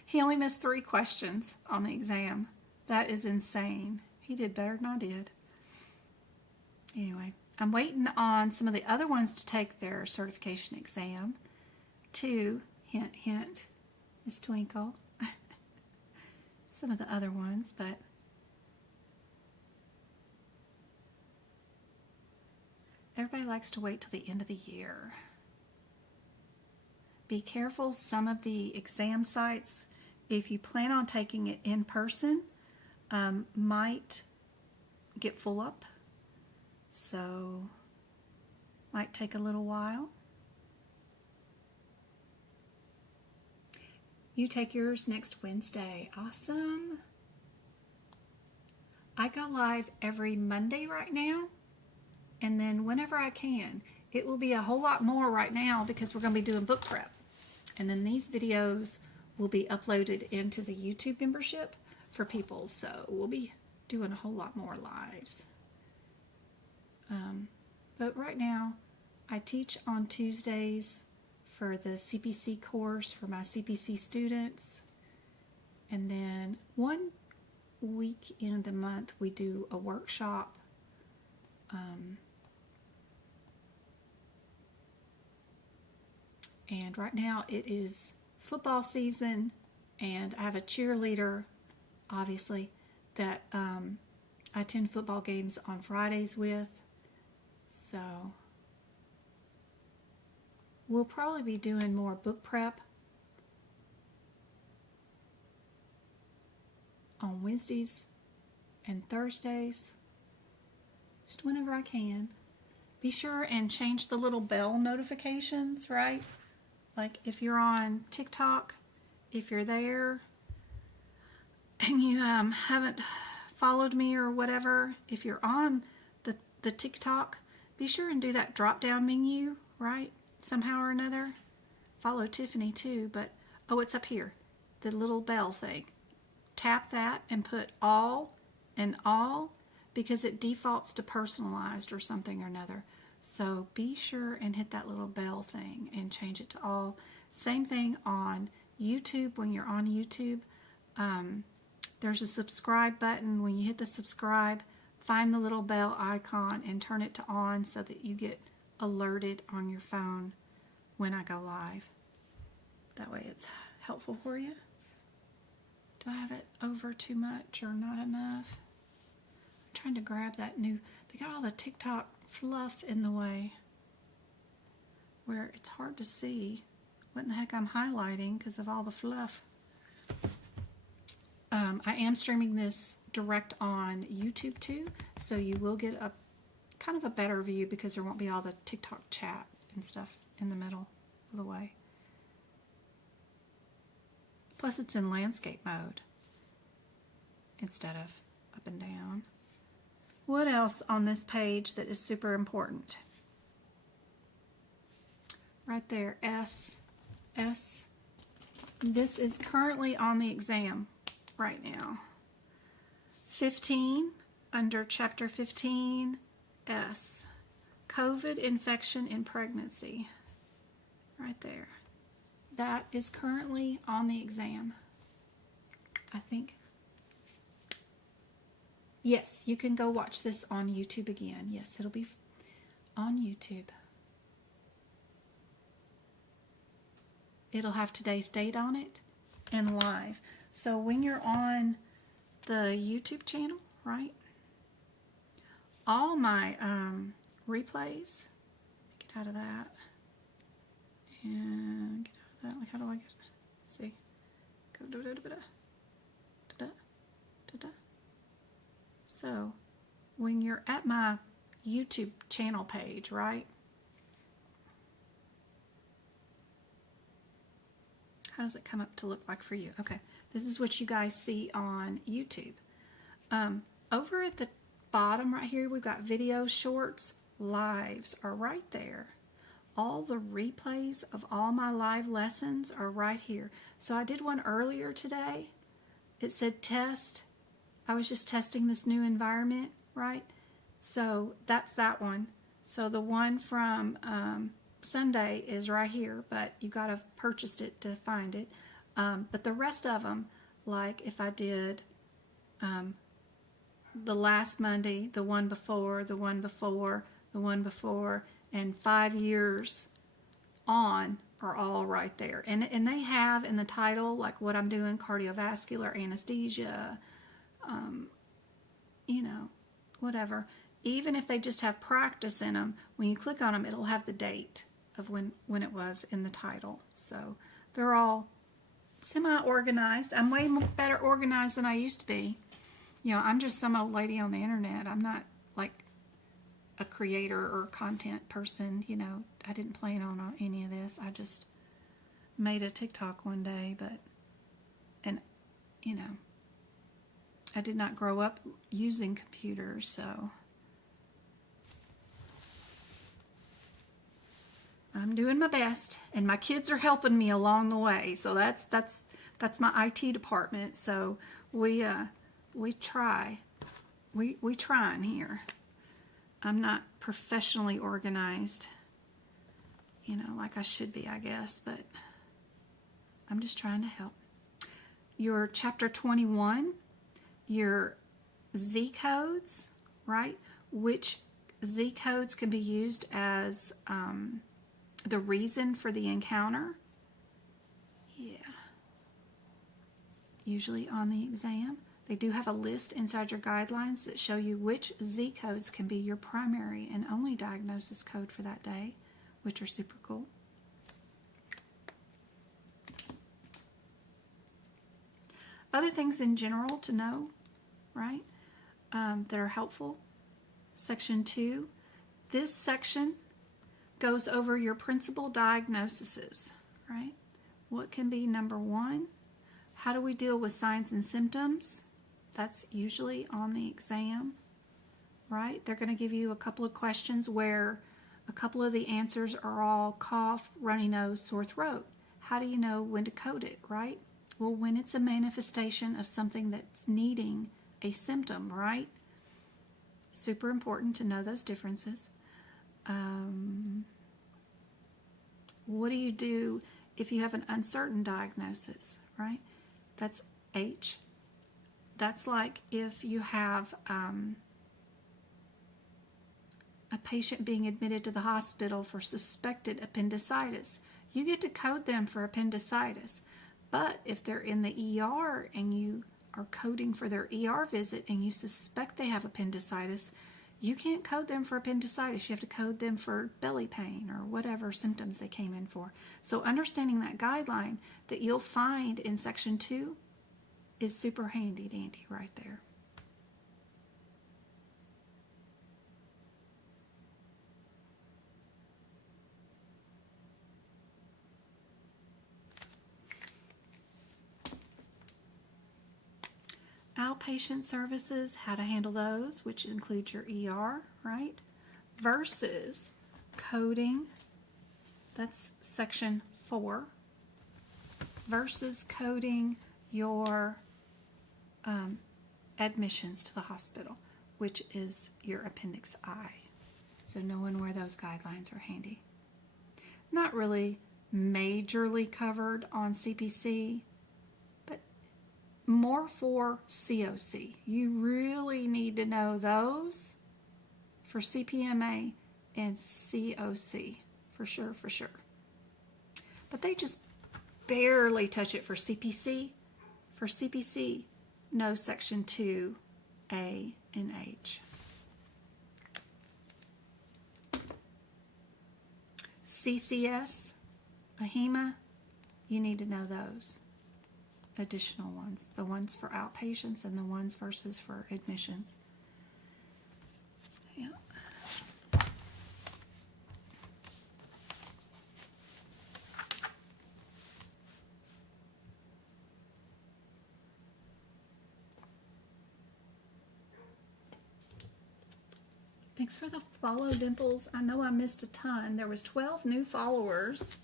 He only missed 3 questions on the exam. That is insane. He did better than I did. Anyway, I'm waiting on some of the other ones to take their certification exam. 2, hint, hint, Miss Twinkle. Some of the other ones, but everybody likes to wait till the end of the year. Be careful, some of the exam sites, if you plan on taking it in person, might get full up, so might take a little while. You take yours next Wednesday. Awesome. I go live every Monday right now, and then whenever I can. It will be a whole lot more right now because we're going to be doing book prep, and then these videos will be uploaded into the YouTube membership for people, so we'll be doing a whole lot more lives. But right now, I teach on Tuesdays for the CPC course for my CPC students. And then one week in the month, we do a workshop. And right now it is football season, and I have a cheerleader, obviously, that I attend football games on Fridays with. So we'll probably be doing more book prep on Wednesdays and Thursdays, just whenever I can. Be sure and change the little bell notifications, right? Like if you're on TikTok, if you're there and you haven't followed me or whatever, if you're on the TikTok, be sure and do that drop down menu, right? Somehow or another. Follow Tiffany too, but oh, it's up here, the little bell thing. Tap that and put all and all, because it defaults to personalized or something or another. So be sure and hit that little bell thing and change it to all. Same thing on YouTube. When you're on YouTube, there's a subscribe button. When you hit the subscribe, find the little bell icon and turn it to on so that you get alerted on your phone when I go live. That way it's helpful for you. Do I have it over too much or not enough? I'm trying to grab that new, they got all the TikTok fluff in the way where it's hard to see what in the heck I'm highlighting because of all the fluff. I am streaming this direct on YouTube too, so you will get a kind of a better view because there won't be all the TikTok chat and stuff in the middle of the way. Plus it's in landscape mode instead of up and down. What else on this page that is super important? Right there, S. This is currently on the exam right now. 15, under chapter 15, S. COVID infection in pregnancy. Right there. That is currently on the exam, I think. Yes, you can go watch this on YouTube again. Yes, it'll be on YouTube. It'll have today's date on it and live. So when you're on the YouTube channel, right? All my replays, get out of that. And get out of that. Like, how do I get it? See? Go da-da. So, when you're at my YouTube channel page, right? How does it come up to look like for you? Okay, this is what you guys see on YouTube. Over at the bottom right here, we've got video shorts. Lives are right there. All the replays of all my live lessons are right here. So I did one earlier today. It said test. I was just testing this new environment, right? So that's that one. So the one from Sunday is right here, but you got to purchase it to find it. But the rest of them, like if I did the last Monday, the one before, the one before, the one before, and 5 years on are all right there. And they have in the title, like what I'm doing, cardiovascular, anesthesia, you know, whatever. Even if they just have practice in them, when you click on them, it'll have the date of when it was in the title. So they're all semi-organized. I'm way better organized than I used to be. You know, I'm just some old lady on the internet. I'm not like a creator or content person. You know, I didn't plan on any of this. I just made a TikTok one day, and you know, I did not grow up using computers, so I'm doing my best, and my kids are helping me along the way. So that's my IT department. So we try. We trying here. I'm not professionally organized, like I should be, I guess, but I'm just trying to help. Your chapter 21, your Z codes, right? Which Z codes can be used as the reason for the encounter. Yeah. Usually on the exam. They do have a list inside your guidelines that show you which Z codes can be your primary and only diagnosis code for that day, which are super cool. Other things in general to know, right, that are helpful. Section 2. This section goes over your principal diagnoses, right? What can be number 1? How do we deal with signs and symptoms? That's usually on the exam, right? They're going to give you a couple of questions where a couple of the answers are all cough, runny nose, sore throat. How do you know when to code it, right? Well, when it's a manifestation of something that's needing a symptom, right? Super important to know those differences. What do you do if you have an uncertain diagnosis, right? That's H. That's like if you have a patient being admitted to the hospital for suspected appendicitis. You get to code them for appendicitis. But if they're in the ER and you are coding for their ER visit and you suspect they have appendicitis, you can't code them for appendicitis. You have to code them for belly pain or whatever symptoms they came in for. So understanding that guideline that you'll find in section 2 is super handy dandy right there. Outpatient services, how to handle those, which includes your ER, right? Versus coding, that's section 4. Versus coding your admissions to the hospital, which is your Appendix I. So knowing where those guidelines are handy. Not really majorly covered on CPC, but more for COC. You really need to know those for CPMA and COC, for sure, for sure. But they just barely touch it for CPC. For CPC, no section 2A and H. CCS, AHIMA, you need to know those additional ones, the ones for outpatients and the ones versus for admissions. Yeah. Thanks for the follow, Dimples. I know I missed a ton. There was 12 new followers.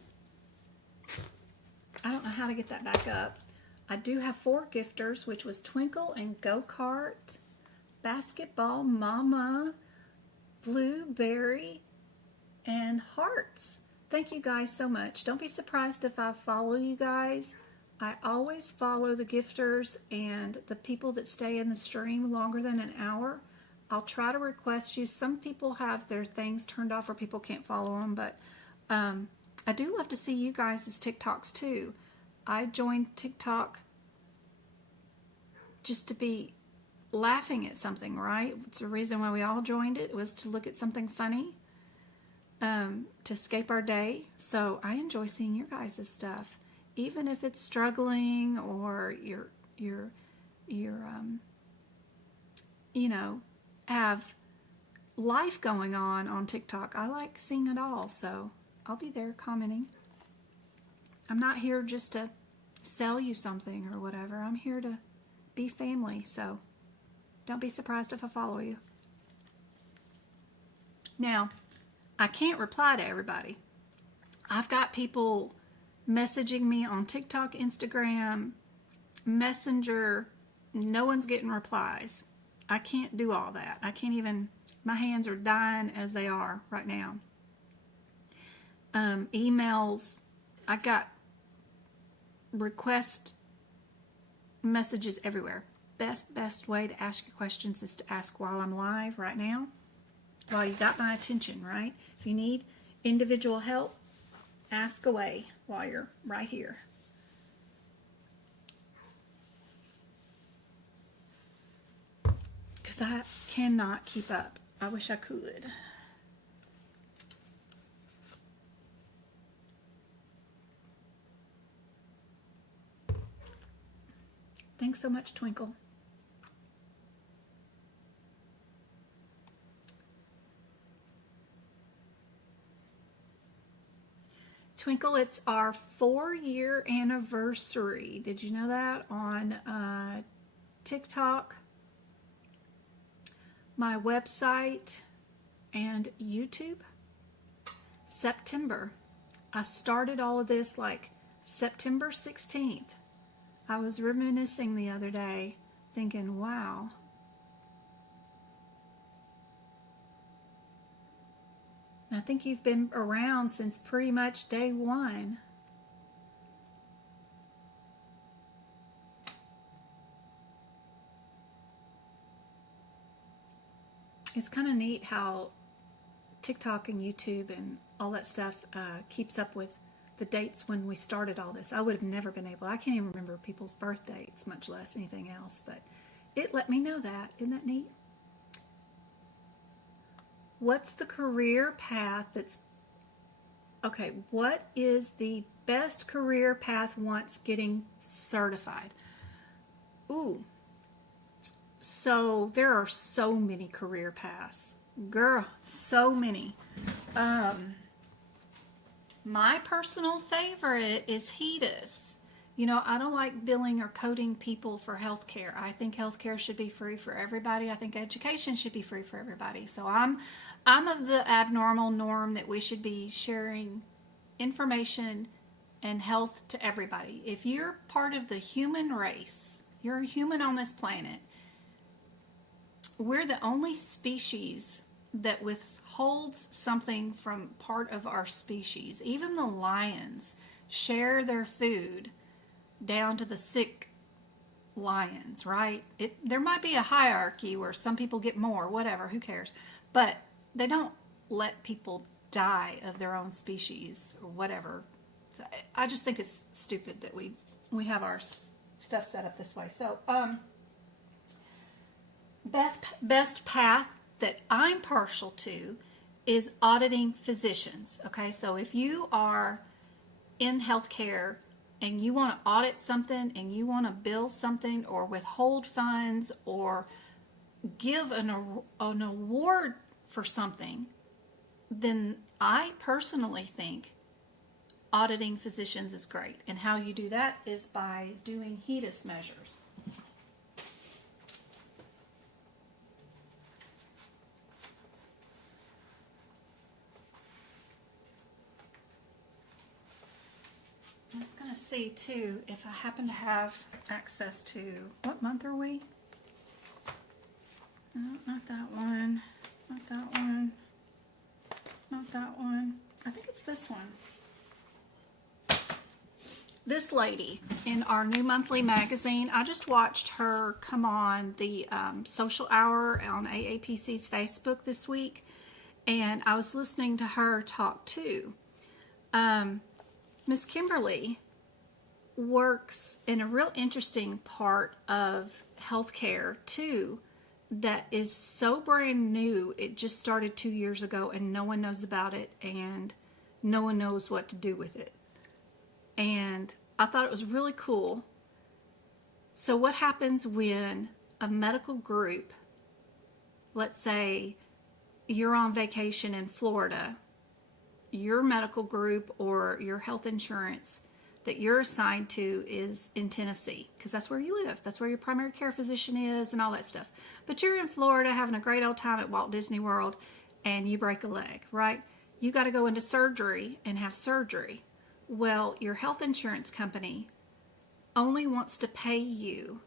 I don't know how to get that back up. I do have 4 gifters, which was Twinkle and Go-Kart, Basketball Mama, Blueberry, and Hearts. Thank you guys so much. Don't be surprised if I follow you guys. I always follow the gifters and the people that stay in the stream longer than an hour. I'll try to request you. Some people have their things turned off where people can't follow them, but I do love to see you guys' TikToks too. I joined TikTok just to be laughing at something, right? It's the reason why we all joined it, was to look at something funny, to escape our day. So I enjoy seeing your guys' stuff, even if it's struggling or you're you know, have life going on TikTok. I like seeing it all, so I'll be there commenting. I'm not here just to sell you something or whatever. I'm here to be family, so don't be surprised if I follow you. Now, I can't reply to everybody. I've got people messaging me on TikTok, Instagram, Messenger. No one's getting replies. I can't do all that. I can't even, my hands are dying as they are right now. Emails, I got request messages everywhere. Best way to ask your questions is to ask while I'm live right now, while you got my attention, right? If you need individual help, ask away while you're right here. Because I cannot keep up. I wish I could. Thanks so much, Twinkle. Twinkle, it's our 4-year anniversary. Did you know that? On TikTok, my website, and YouTube. September. I started all of this like September 16th. I was reminiscing the other day, thinking, wow. I think you've been around since pretty much day one. It's kind of neat how TikTok and YouTube and all that stuff keeps up with the dates when we started all this. I would have never been able, I can't even remember people's birth dates, much less anything else, but it let me know that. Isn't that neat? What's the career path that's, okay, what is the best career path once getting certified? Ooh, so there are so many career paths. Girl, so many. My personal favorite is HEDIS. You know, I don't like billing or coding people for healthcare. I think healthcare should be free for everybody. I think education should be free for everybody. So I'm of the abnormal norm that we should be sharing information and health to everybody. If you're part of the human race, you're a human on this planet, we're the only species that withholds something from part of our species. Even the lions share their food down to the sick lions, right? There might be a hierarchy where some people get more, whatever, who cares? But they don't let people die of their own species or whatever. So I just think it's stupid that we have our stuff set up this way. So best path that I'm partial to is auditing physicians. Okay, so if you are in healthcare and you want to audit something and you want to bill something or withhold funds or give an award for something, then I personally think auditing physicians is great. And how you do that is by doing HEDIS measures. I was going to see, too, if I happen to have access to, what month are we? No, not that one. Not that one. Not that one. I think it's this one. This lady in our new monthly magazine, I just watched her come on the social hour on AAPC's Facebook this week, and I was listening to her talk, too. Miss Kimberly works in a real interesting part of healthcare too that is so brand new. It just started 2 years ago and no one knows about it and no one knows what to do with it. And I thought it was really cool. So what happens when a medical group, let's say you're on vacation in Florida, your medical group or your health insurance that you're assigned to is in Tennessee, because that's where you live. That's where your primary care physician is and all that stuff. But you're in Florida having a great old time at Walt Disney World and you break a leg, right? you got to go into surgery and have surgery. Well, your health insurance company only wants to pay you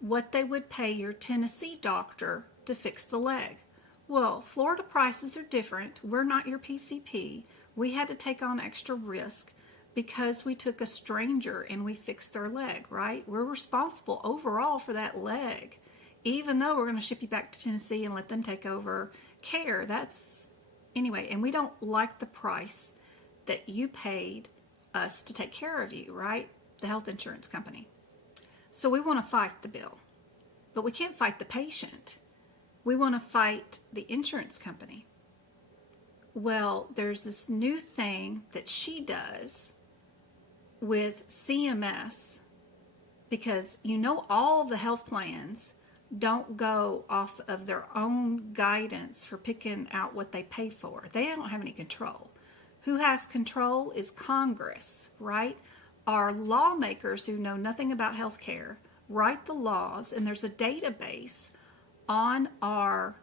what they would pay your Tennessee doctor to fix the leg. Well, Florida prices are different. We're not your PCP. We had to take on extra risk because we took a stranger and we fixed their leg, right? We're responsible overall for that leg, even though we're going to ship you back to Tennessee and let them take over care. Anyway, and we don't like the price that you paid us to take care of you, right? The health insurance company. So we want to fight the bill, but we can't fight the patient. We want to fight the insurance company. Well, there's this new thing that she does with CMS, because all the health plans don't go off of their own guidance for picking out what they pay for. They don't have any control. Who has control is Congress, right? Our lawmakers who know nothing about health care write the laws, and there's a database on our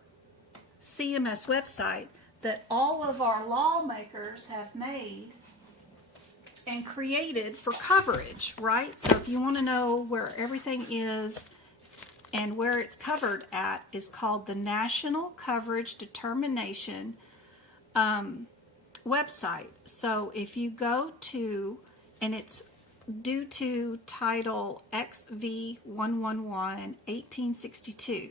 CMS website that all of our lawmakers have made and created for coverage, right? So if you want to know where everything is and where it's covered at, is called the National Coverage Determination website. So if you go to, and it's due to Title XV111 1862,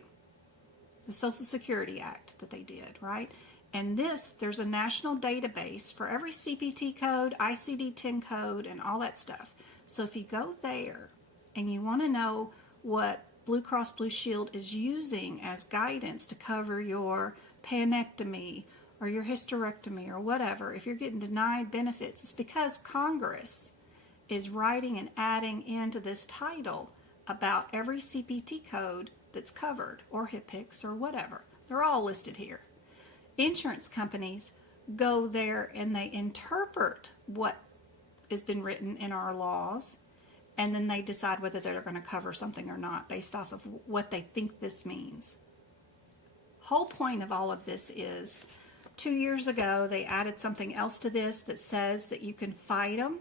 the Social Security Act that they did, right? And there's a national database for every CPT code, ICD-10 code, and all that stuff. So if you go there and you want to know what Blue Cross Blue Shield is using as guidance to cover your panectomy or your hysterectomy or whatever, if you're getting denied benefits, it's because Congress is writing and adding into this title about every CPT code that's covered, or HIPAA or whatever. They're all listed here. Insurance companies go there and they interpret what has been written in our laws, and then they decide whether they're going to cover something or not based off of what they think this means. Whole point of all of this is 2 years ago they added something else to this that says that you can fight them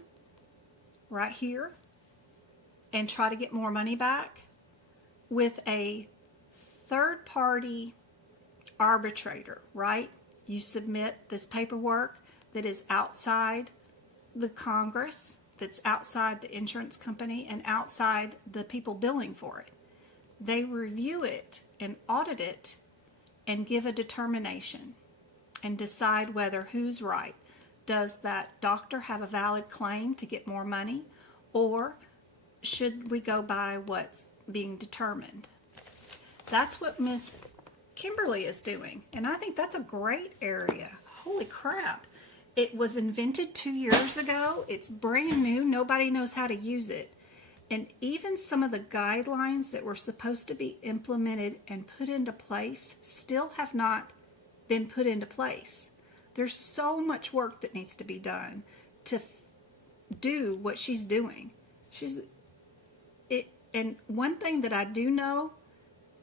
right here and try to get more money back with a third-party arbitrator, right? You submit this paperwork that is outside the Congress, that's outside the insurance company, and outside the people billing for it. They review it and audit it and give a determination and decide whether who's right. Does that doctor have a valid claim to get more money, or should we go by what's being determined? That's what Miss Kimberly is doing, and I think that's a great area. Holy crap. It was invented 2 years ago. It's brand new. Nobody knows how to use it. And even some of the guidelines that were supposed to be implemented and put into place still have not been put into place. There's so much work that needs to be done to do what she's doing. And one thing that I do know,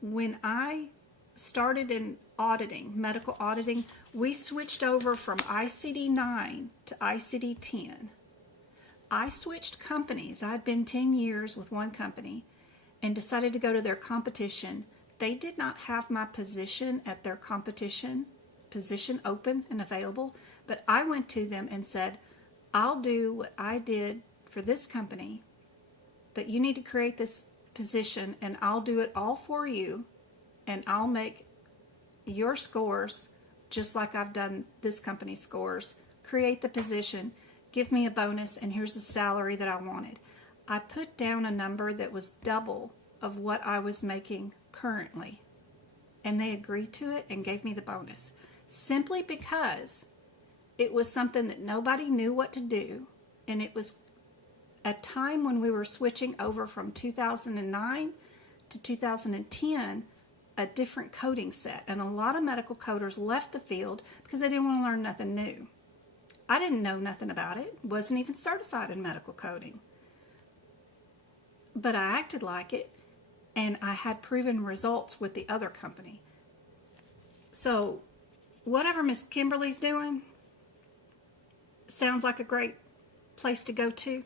when I started in auditing, medical auditing, we switched over from ICD-9 to ICD-10. I switched companies. I'd been 10 years with one company and decided to go to their competition. They did not have my position at their competition position open and available, but I went to them and said, I'll do what I did for this company, but you need to create this position and I'll do it all for you, and I'll make your scores just like I've done this company's scores. Create the position, give me a bonus, and here's the salary that I wanted. I put down a number that was double of what I was making currently, and they agreed to it and gave me the bonus, simply because it was something that nobody knew what to do, and it was a time when we were switching over from 2009 to 2010, a different coding set, and a lot of medical coders left the field because they didn't want to learn nothing new. I didn't know nothing about it, wasn't even certified in medical coding, but I acted like it, and I had proven results with the other company. So whatever Miss Kimberly's doing, sounds like a great place to go to.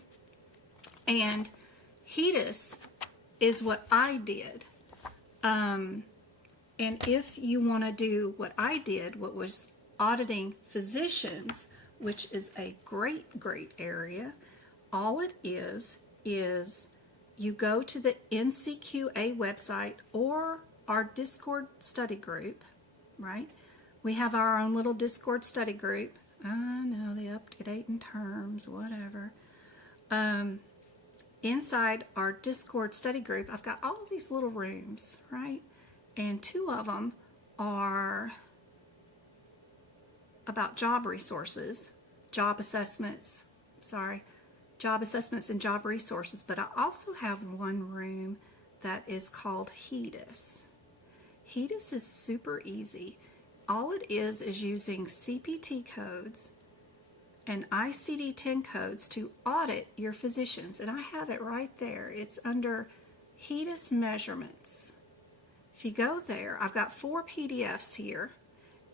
And HEDIS is what I did. And if you want to do what I did, what was auditing physicians, which is a great, great area, all it is you go to the NCQA website or our Discord study group, right? We have our own little Discord study group. I know, the updating terms, whatever. Inside our Discord study group, I've got all these little rooms, right? And 2 of them are about job resources, job assessments and job resources. But I also have one room that is called HEDIS. HEDIS is super easy. All it is using CPT codes and ICD-10 codes to audit your physicians. And I have it right there. It's under HEDIS measurements. If you go there, I've got 4 PDFs here,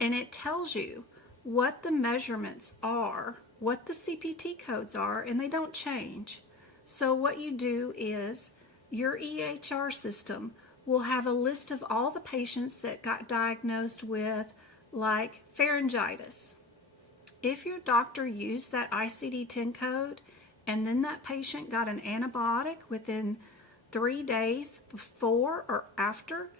and it tells you what the measurements are, what the CPT codes are, and they don't change. So what you do is your EHR system will have a list of all the patients that got diagnosed with, like, pharyngitis. If your doctor used that ICD-10 code and then that patient got an antibiotic within 3 days before or after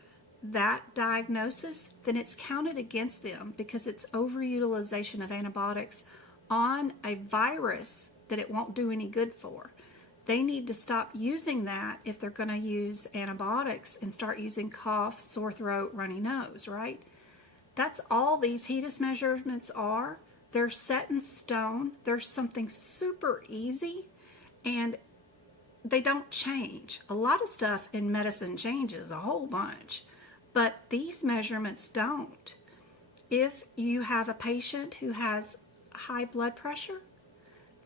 that diagnosis, then it's counted against them because it's overutilization of antibiotics on a virus that it won't do any good for. They need to stop using that if they're going to use antibiotics and start using cough, sore throat, runny nose, right? That's all these HEDIS measurements are. They're set in stone. They're something super easy, and they don't change. A lot of stuff in medicine changes a whole bunch, but these measurements don't. If you have a patient who has high blood pressure,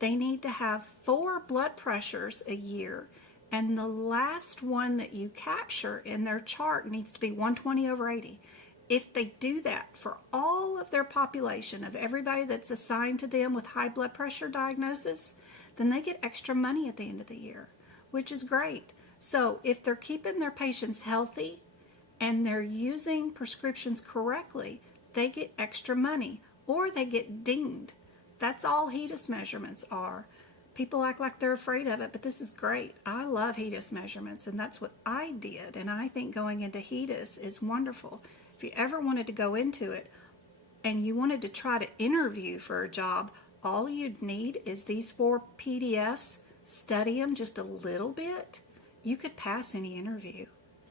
they need to have 4 blood pressures a year, and the last one that you capture in their chart needs to be 120/80. If they do that for all of their population, of everybody that's assigned to them with high blood pressure diagnosis, then they get extra money at the end of the year, which is great. So if they're keeping their patients healthy and they're using prescriptions correctly, they get extra money, or they get dinged. That's all HEDIS measurements are. People act like they're afraid of it, but this is great. I love HEDIS measurements, and that's what I did, and I think going into HEDIS is wonderful. If you ever wanted to go into it and you wanted to try to interview for a job, all you'd need is these 4 PDFs, study them just a little bit. You could pass any interview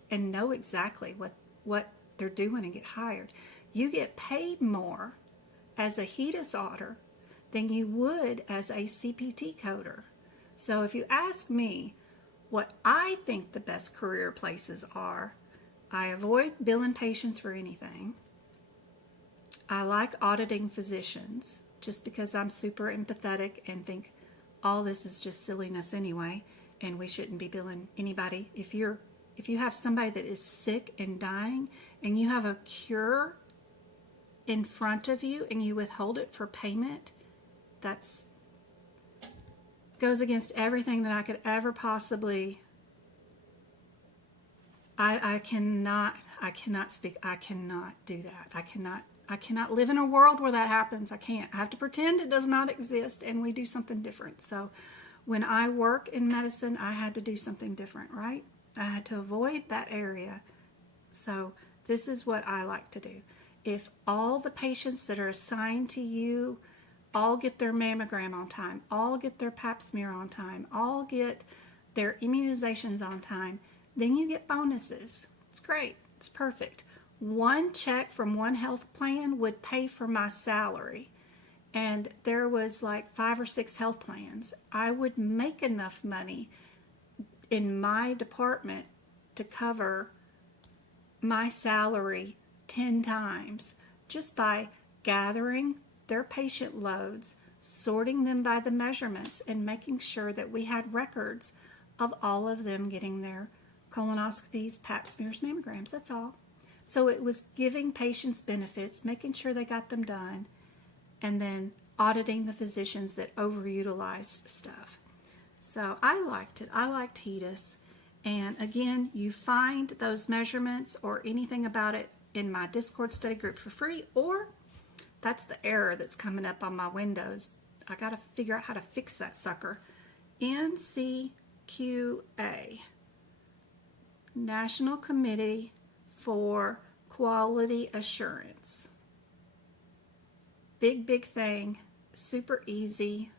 and know exactly what they're doing and get hired. You get paid more as a HEDIS auditor than you would as a CPT coder. So if you ask me what I think the best career places are, I avoid billing patients for anything. I like auditing physicians just because I'm super empathetic and think all this is just silliness anyway, and we shouldn't be billing anybody. If you have somebody that is sick and dying and you have a cure in front of you and you withhold it for payment, that's goes against everything that I could ever possibly. I cannot do that. I cannot live in a world where that happens. I can't. I have to pretend it does not exist and we do something different. So when I work in medicine, I had to do something different, right? I had to avoid that area. So this is what I like to do. If all the patients that are assigned to you all get their mammogram on time, all get their pap smear on time, all get their immunizations on time, then you get bonuses. It's great. It's perfect. One check from one health plan would pay for my salary. And there was like 5 or 6 health plans. I would make enough money in my department to cover my salary 10 times just by gathering their patient loads, sorting them by the measurements, and making sure that we had records of all of them getting their colonoscopies, pap smears, mammograms. That's all. So it was giving patients benefits, making sure they got them done, and then auditing the physicians that overutilized stuff. So I liked it. I liked HEDIS. And again, you find those measurements or anything about it in my Discord study group for free, or that's the error that's coming up on my Windows. I got to figure out how to fix that sucker. NCQA, National Committee for Quality Assurance. Big thing, super easy.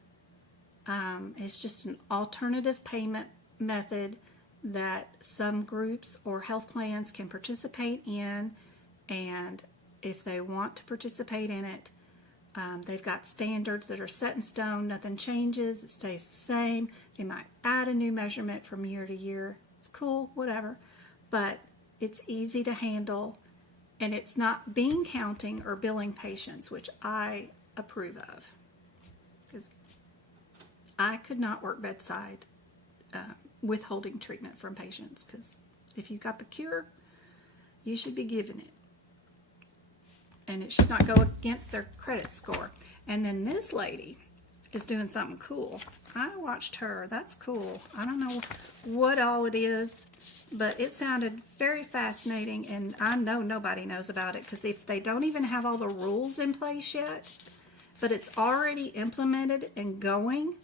It's just an alternative payment method that some groups or health plans can participate in, and if they want to participate in it, they've got standards that are set in stone. Nothing changes. It stays the same. They might add a new measurement from year to year. It's cool, whatever. But it's easy to handle, and it's not bean counting or billing patients, which I approve of. Because I could not work bedside withholding treatment from patients, because if you got the cure, you should be giving it. And it should not go against their credit score. And then this lady is doing something cool. I watched her. That's cool. I don't know what all it is, but it sounded very fascinating, and I know nobody knows about it, because if they don't even have all the rules in place yet, but it's already implemented and going,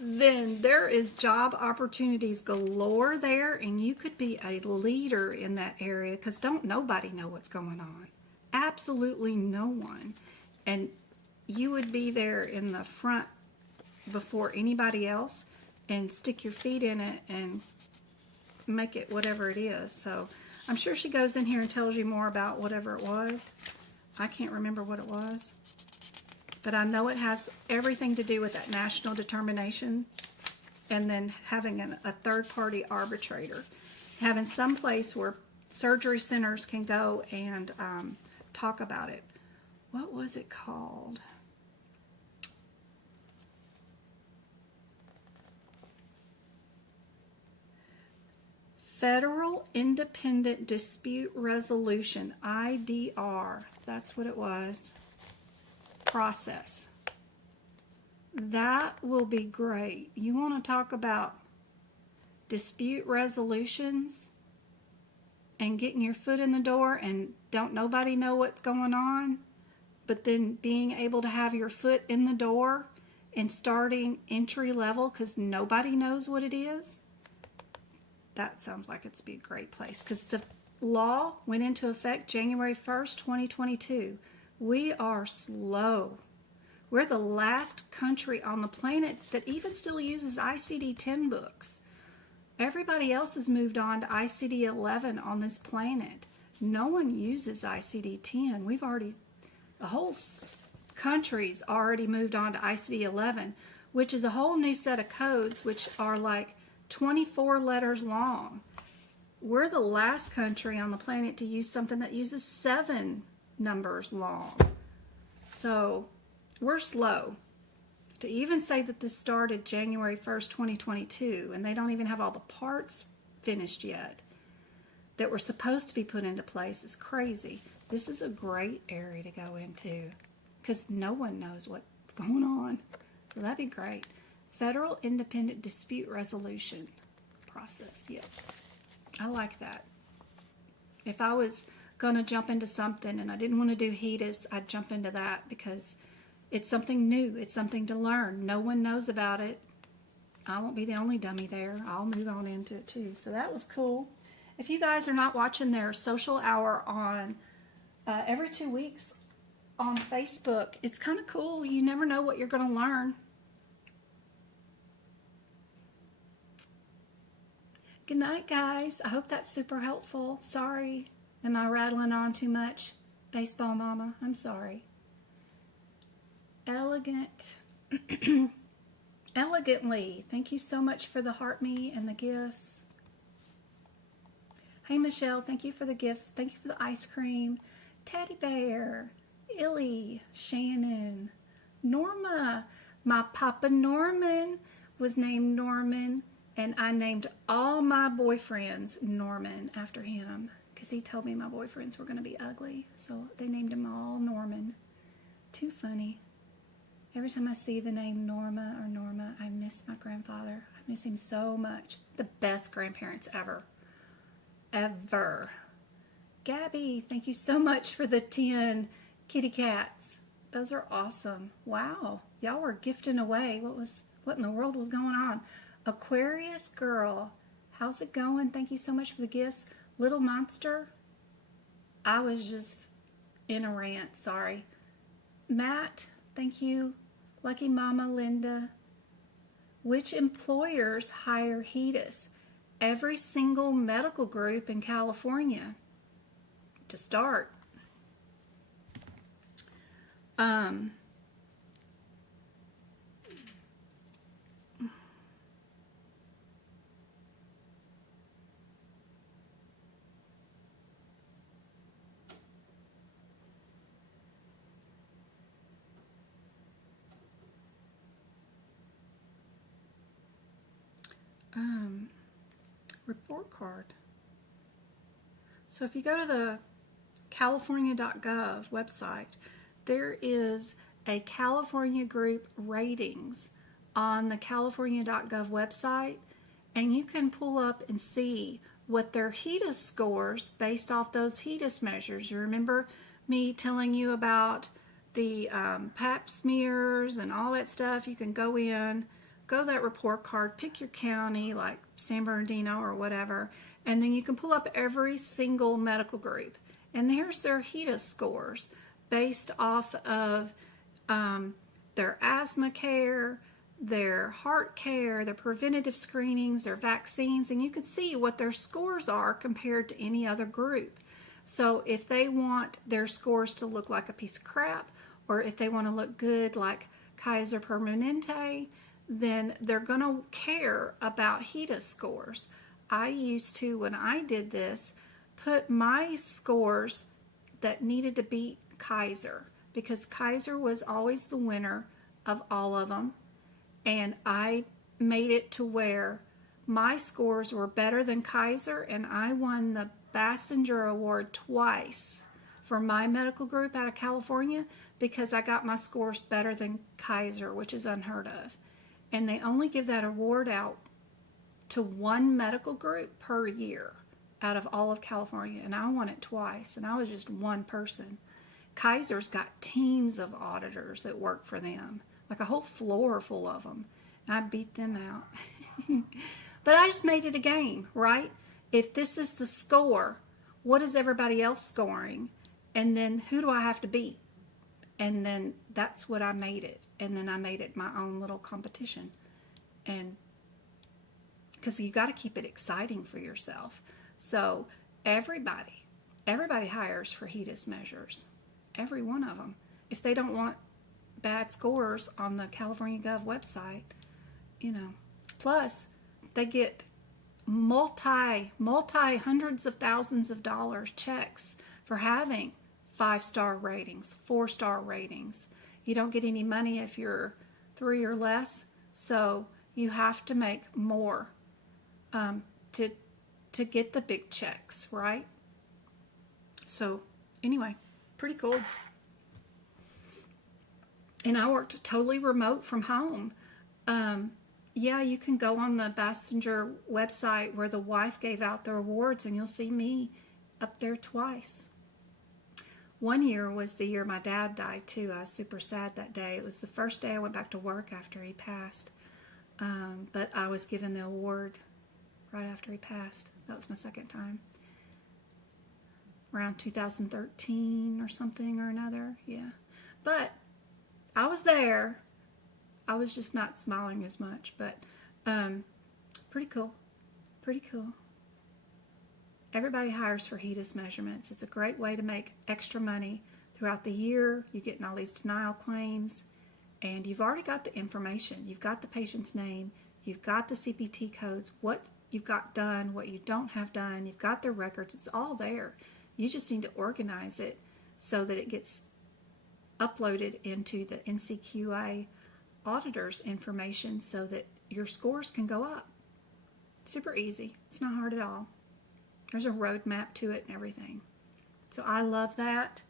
then there is job opportunities galore there, and you could be a leader in that area, because don't nobody know what's going on. Absolutely no one. And you would be there in the front before anybody else and stick your feet in it and make it whatever it is. So I'm sure she goes in here and tells you more about whatever it was. I can't remember what it was. But I know it has everything to do with that national determination, and then having a third-party arbitrator. Having some place where surgery centers can go and talk about it. What was it called? Federal Independent Dispute Resolution, IDR. That's what it was. Process. That will be great. You want to talk about dispute resolutions and getting your foot in the door and don't nobody know what's going on, but then being able to have your foot in the door and starting entry level because nobody knows what it is. That sounds like it's be a great place, because the law went into effect January 1st, 2022. We are slow. We're the last country on the planet that even still uses ICD-10 books. Everybody else has moved on to ICD-11 on this planet. No one uses ICD-10. The whole country's already moved on to ICD-11, which is a whole new set of codes, which are like 24 letters long. We're the last country on the planet to use something that uses 7 numbers long. So we're slow. To even say that this started January 1st, 2022, and they don't even have all the parts finished yet that were supposed to be put into place is crazy. This is a great area to go into because no one knows what's going on. So that'd be great. Federal Independent Dispute Resolution process. Yeah, I like that. If I was going to jump into something and I didn't want to do HEDIS, I'd jump into that because it's something new. It's something to learn. No one knows about it. I won't be the only dummy there. I'll move on into it too. So that was cool. If you guys are not watching their social hour on every 2 weeks on Facebook, it's kind of cool. You never know what you're going to learn. Good night, guys. I hope that's super helpful. Sorry. Am I rattling on too much? Baseball mama, I'm sorry. Elegant. Elegantly. Thank you so much for the heart me and the gifts. Hey, Michelle. Thank you for the gifts. Thank you for the ice cream. Teddy bear. Illy. Shannon. Norma. My Papa Norman was named Norman, and I named all my boyfriends Norman after him because he told me my boyfriends were going to be ugly, so they named them all Norman. Too funny. Every time I see the name Norma, I miss my grandfather. I miss him so much. The best grandparents ever. Ever. Gabby, thank you so much for the 10 kitty cats. Those are awesome. Wow. Y'all were gifting away. What in the world was going on? Aquarius girl, how's it going? Thank you so much for the gifts. Little Monster, I was just in a rant, sorry. Matt, thank you. Lucky Mama Linda. Which employers hire HEDIS? Every single medical group in California to start. Report card. So if you go to the california.gov website, there is a California group ratings on the california.gov website, and you can pull up and see what their HEDIS scores based off those HEDIS measures. You remember me telling you about the pap smears and all that stuff? You can go in, go to that report card, pick your county like San Bernardino or whatever, and then you can pull up every single medical group. And here's their HEDIS scores based off of their asthma care, their heart care, their preventative screenings, their vaccines, and you can see what their scores are compared to any other group. So if they want their scores to look like a piece of crap, or if they want to look good like Kaiser Permanente, then they're going to care about HEDIS scores. I used to, when I did this, put my scores that needed to beat Kaiser, because Kaiser was always the winner of all of them, and I made it to where my scores were better than Kaiser, and I won the Bassinger Award twice for my medical group out of California because I got my scores better than Kaiser, which is unheard of. And they only give that award out to one medical group per year out of all of California, and I won it twice, and I was just one person. Kaiser's got teams of auditors that work for them, like a whole floor full of them, and I beat them out. But I just made it a game, right? If this is the score, what is everybody else scoring? And then who do I have to beat? And then that's what I made it. And then I made it my own little competition. And because you got to keep it exciting for yourself. So everybody hires for HEDIS measures. Every one of them. If they don't want bad scores on the California Gov website, you know. Plus, they get multi hundreds of thousands of dollars checks for having 5-star ratings, 4-star ratings. You don't get any money if you're 3 or less, so you have to make more to get the big checks, right? So anyway, pretty cool. And I worked totally remote from home. Yeah, you can go on the Bassinger website where the wife gave out the awards, and you'll see me up there twice. One year was the year my dad died too. I was super sad that day. It was the first day I went back to work after he passed. But I was given the award right after he passed. That was my second time. Around 2013 or something or another. Yeah. But I was there. I was just not smiling as much. But pretty cool. Pretty cool. Everybody hires for HEDIS measurements. It's a great way to make extra money throughout the year. You're getting all these denial claims, and you've already got the information. You've got the patient's name. You've got the CPT codes, what you've got done, what you don't have done. You've got the records. It's all there. You just need to organize it so that it gets uploaded into the NCQA auditor's information so that your scores can go up. Super easy. It's not hard at all. There's a roadmap to it and everything. So I love that.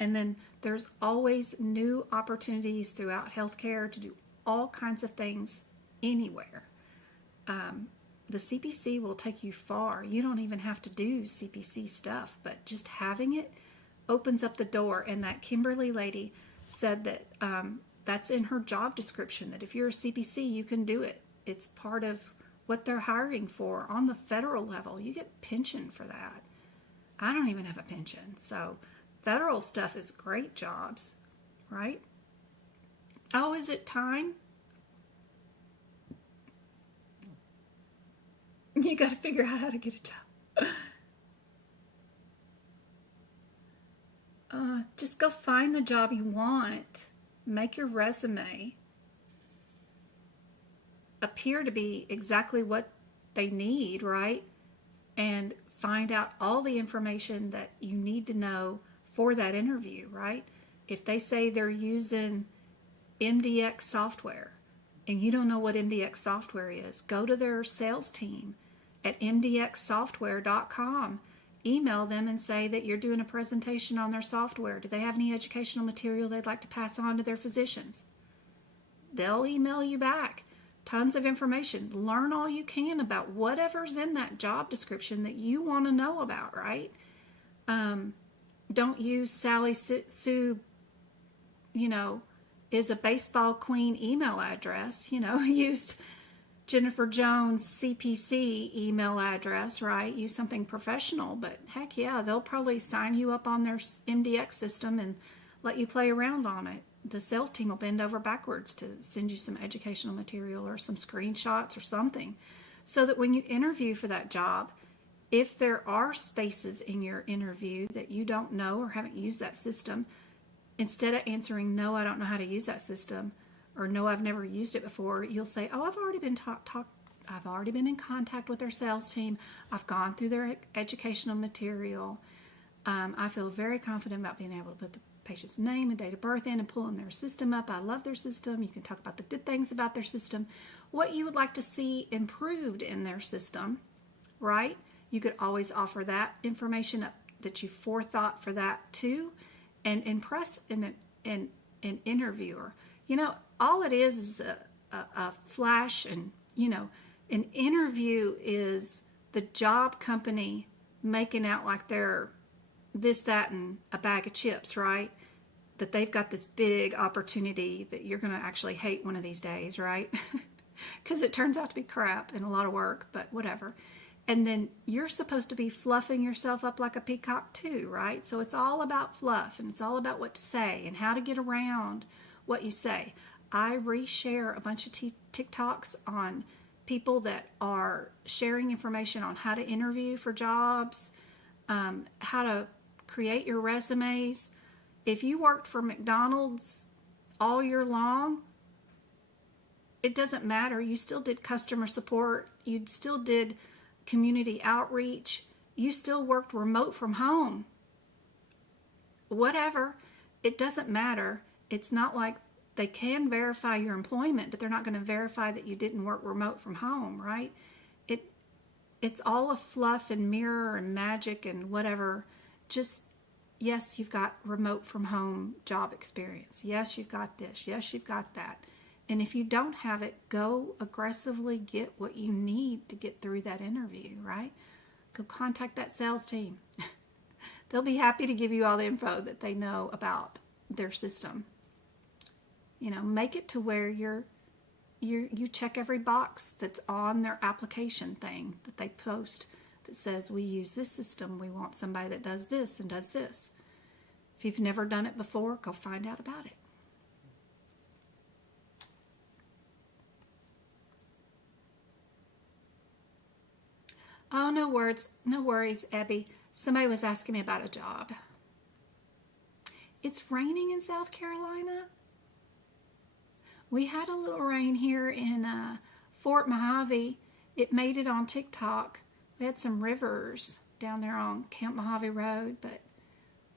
And then there's always new opportunities throughout healthcare to do all kinds of things anywhere. The CPC will take you far. You don't even have to do CPC stuff, but just having it opens up the door. And that Kimberly lady said that that's in her job description, that if you're a CPC, you can do it. It's part of what they're hiring for on the federal level. You get pension for that. I don't even have a pension. So federal stuff is great jobs, right? Oh, is it time? You got to figure out how to get a job. Just go find the job you want. Make your resume appear to be exactly what they need, right? And find out all the information that you need to know for that interview, right? If they say they're using MDX software and you don't know what MDX software is, go to their sales team at mdxsoftware.com. Email them and say that you're doing a presentation on their software. Do they have any educational material they'd like to pass on to their physicians? They'll email you back. Tons of information. Learn all you can about whatever's in that job description that you want to know about, right? Don't use Sally Sue, is a baseball queen email address. Use Jennifer Jones CPC email address, right? Use something professional, but heck yeah, they'll probably sign you up on their MDX system and let you play around on it. The sales team will bend over backwards to send you some educational material or some screenshots or something, so that when you interview for that job, if there are spaces in your interview that you don't know or haven't used that system, instead of answering, no, I don't know how to use that system, or no, I've never used it before, you'll say, oh, I've already been I've already been in contact with their sales team. I've gone through their educational material. I feel very confident about being able to put the patient's name and date of birth in and pulling their system up. I love their system. You can talk about the good things about their system, what you would like to see improved in their system, right? You could always offer that information up, that you forethought for that too, and impress an interviewer. All it is a flash, and an interview is the job company making out like they're this, that, and a bag of chips, right? That they've got this big opportunity that you're going to actually hate one of these days, right? Because it turns out to be crap and a lot of work, but whatever. And then you're supposed to be fluffing yourself up like a peacock too, right? So it's all about fluff, and it's all about what to say and how to get around what you say. I reshare a bunch of TikToks on people that are sharing information on how to interview for jobs, how to create your resumes. If you worked for McDonald's all year long, it doesn't matter. You still did customer support. You still did community outreach. You still worked remote from home. Whatever. It doesn't matter. It's not like they can verify your employment, but they're not going to verify that you didn't work remote from home, right? It's all a fluff and mirror and magic and whatever. Just, yes, you've got remote from home job experience. Yes, you've got this. Yes, you've got that. And if you don't have it, go aggressively get what you need to get through that interview, right? Go contact that sales team. They'll be happy to give you all the info that they know about their system. Make it to where you check every box that's on their application thing that they post that says, we use this system, we want somebody that does this and does this. If you've never done it before, go find out about it. Oh, no worries, Abby. Somebody was asking me about a job. It's raining in South Carolina. We had a little rain here in Fort Mojave. It made it on TikTok. We had some rivers down there on Camp Mojave Road, but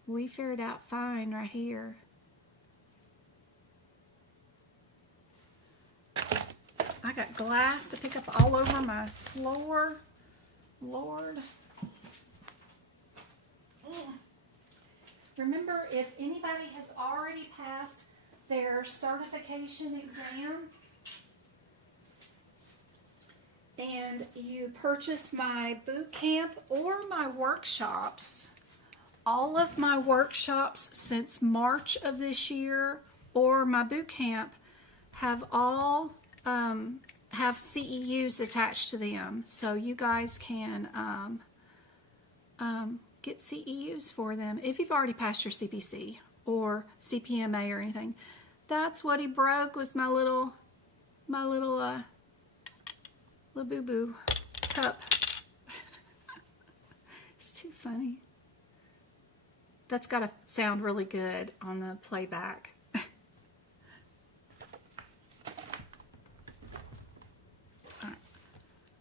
we fared out fine right here. I got glass to pick up all over my floor. Lord. remember, if anybody has already passed their certification exam and you purchase my boot camp or my workshops, all of my workshops since March of this year or my boot camp have all have CEUs attached to them, so you guys can get CEUs for them if you've already passed your CPC or CPMA or anything. That's what he broke, was my little boo-boo cup. It's too funny. That's got to sound really good on the playback.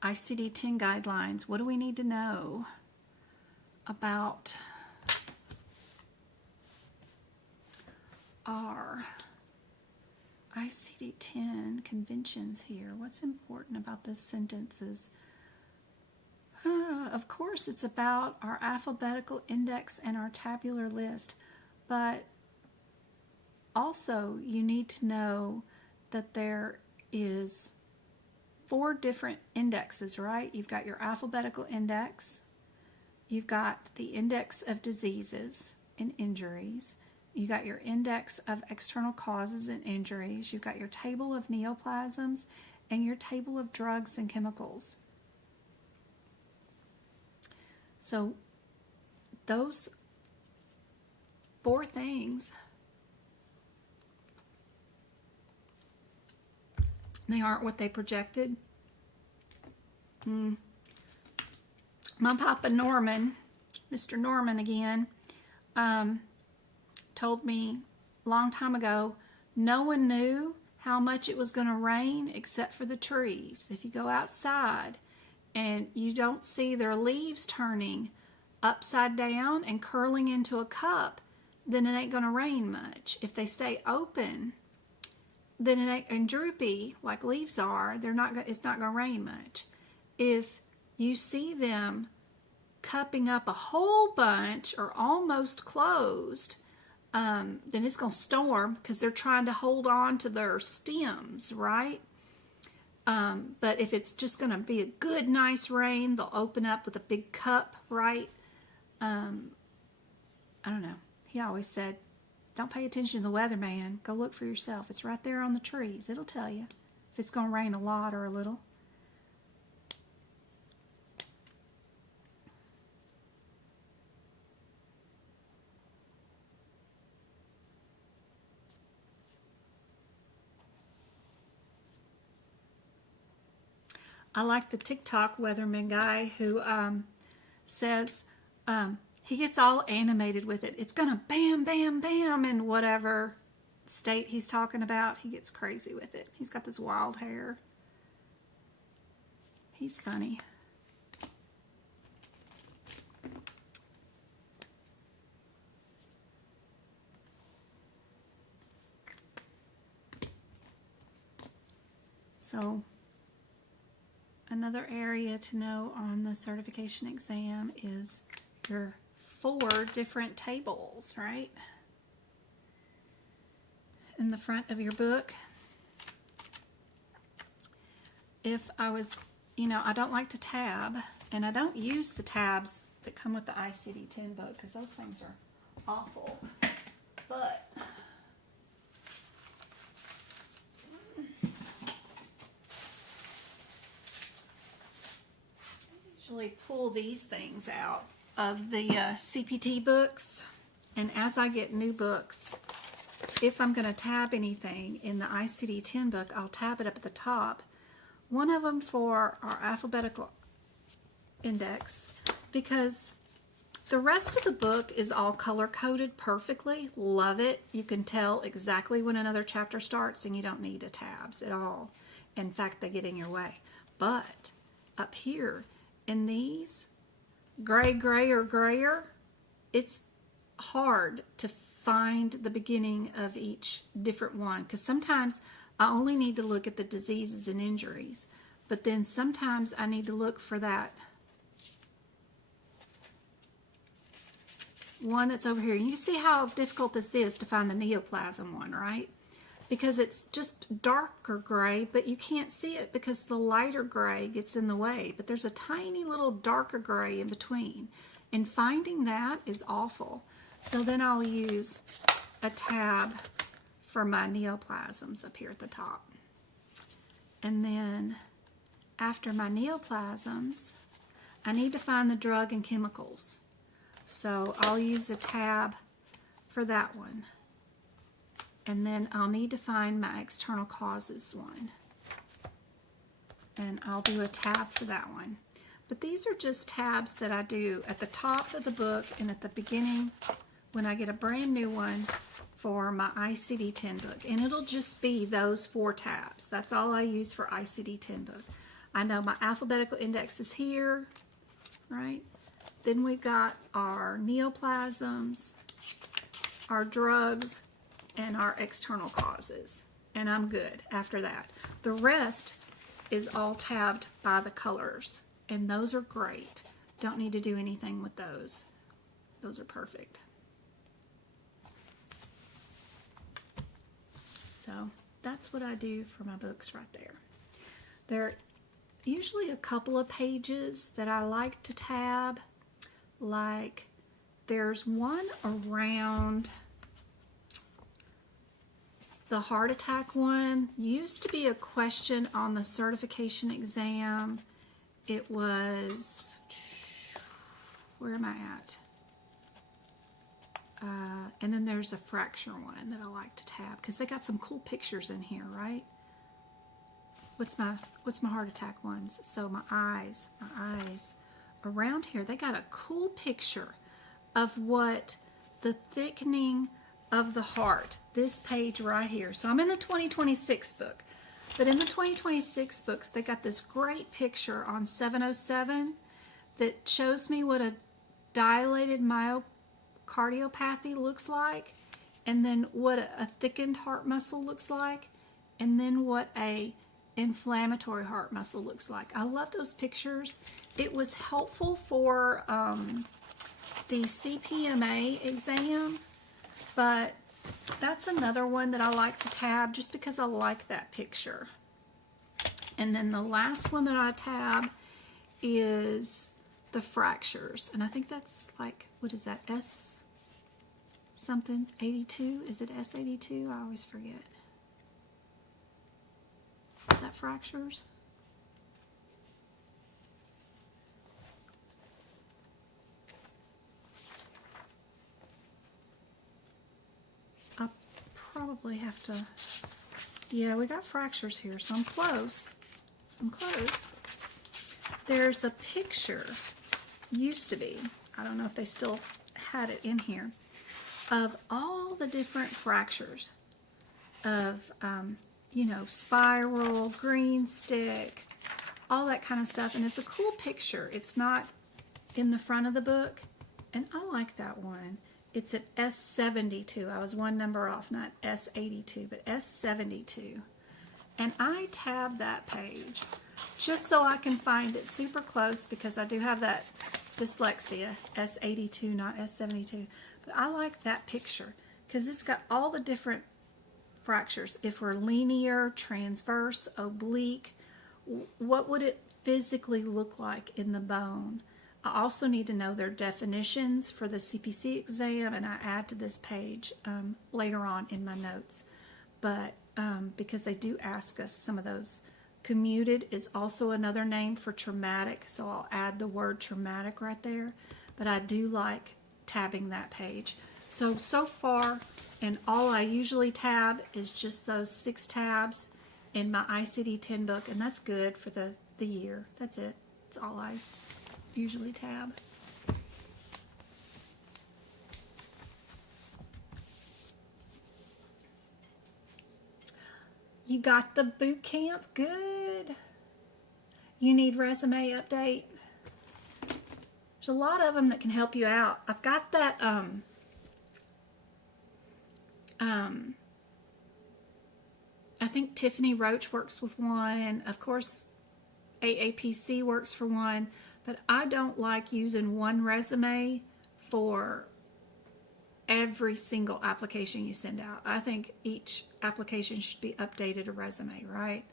ICD-10 guidelines. What do we need to know about our ICD-10 conventions here? What's important about this sentence is, of course, it's about our alphabetical index and our tabular list, but also you need to know that there is 4 different indexes, right? You've got your alphabetical index, you've got the index of diseases and injuries, you got your index of external causes and injuries, you've got your table of neoplasms, and your table of drugs and chemicals. So those 4 things, they aren't what they projected. My Papa Norman, Mr. Norman again, told me a long time ago, no one knew how much it was going to rain except for the trees. If you go outside and you don't see their leaves turning upside down and curling into a cup, then it ain't going to rain much. If they stay open, then it ain't, and droopy like leaves are, it's not going to rain much. If you see them cupping up a whole bunch or almost closed, then it's going to storm because they're trying to hold on to their stems, right? But if it's just going to be a good, nice rain, they'll open up with a big cup, right? I don't know. He always said, don't pay attention to the weather, man. Go look for yourself. It's right there on the trees. It'll tell you if it's going to rain a lot or a little. I like the TikTok weatherman guy who says he gets all animated with it. It's gonna bam, bam, bam in whatever state he's talking about. He gets crazy with it. He's got this wild hair. He's funny. So another area to know on the certification exam is your 4 different tables, right? In the front of your book. If I was, I don't like to tab, and I don't use the tabs that come with the ICD-10 book because those things are awful. But usually pull these things out of the CPT books, and as I get new books, if I'm going to tab anything in the ICD-10 book, I'll tab it up at the top. One of them for our alphabetical index, because the rest of the book is all color-coded perfectly. Love it. You can tell exactly when another chapter starts, and you don't need the tabs at all. In fact, they get in your way. But up here, in these, gray or grayer, it's hard to find the beginning of each different one, because sometimes I only need to look at the diseases and injuries, but then sometimes I need to look for that one that's over here. You see how difficult this is to find the neoplasm one, right? Because it's just darker gray, but you can't see it because the lighter gray gets in the way. But there's a tiny little darker gray in between. And finding that is awful. So then I'll use a tab for my neoplasms up here at the top. And then after my neoplasms, I need to find the drug and chemicals. So I'll use a tab for that one. And then I'll need to find my external causes one. And I'll do a tab for that one. But these are just tabs that I do at the top of the book and at the beginning when I get a brand new one for my ICD-10 book. And it'll just be those 4 tabs. That's all I use for ICD-10 book. I know my alphabetical index is here, right? Then we've got our neoplasms, our drugs, and our external causes. And I'm good after that. The rest is all tabbed by the colors. And those are great. Don't need to do anything with those. Those are perfect. So that's what I do for my books right there. There are usually a couple of pages that I like to tab. Like there's one around the heart attack one. Used to be a question on the certification exam. It was, where am I at? And then there's a fracture one that I like to tab because they got some cool pictures in here, right? What's my heart attack ones? So my eyes. Around here, they got a cool picture of what the thickening of the heart, this page right here. So I'm in the 2026 book. But in the 2026 books, they got this great picture on 707 that shows me what a dilated myocardiopathy looks like, and then what a thickened heart muscle looks like, and then what a inflammatory heart muscle looks like. I love those pictures. It was helpful for the CPMA exam, but that's another one that I like to tab just because I like that picture. And then the last one that I tab is the fractures. And I think that's like, what is that, S something, 82? Is it S82? I always forget. Is that fractures? Probably have to, yeah, we got fractures here, so I'm close. There's a picture, used to be, I don't know if they still had it in here, of all the different fractures of, you know, spiral, green stick, all that kind of stuff, and it's a cool picture. It's not in the front of the book, and I like that one. It's at S72. I was one number off, not S82, but S72. And I tab that page just so I can find it super close because I do have that dyslexia, S82, not S72. But I like that picture because it's got all the different fractures. If we're linear, transverse, oblique, what would it physically look like in the bone? I also need to know their definitions for the CPC exam, and I add to this page later on in my notes. But because they do ask us some of those. Commuted is also another name for traumatic, so I'll add the word traumatic right there. But I do like tabbing that page. So far, and all I usually tab is just those 6 tabs in my ICD-10 book, and that's good for the year. That's it. That's all I usually tab. You got the boot camp? Good. You need resume update? There's a lot of them that can help you out. I've got that I think Tiffany Roach works with one. Of course, AAPC works for one. But I don't like using one resume for every single application you send out. I think each application should be updated a resume, right?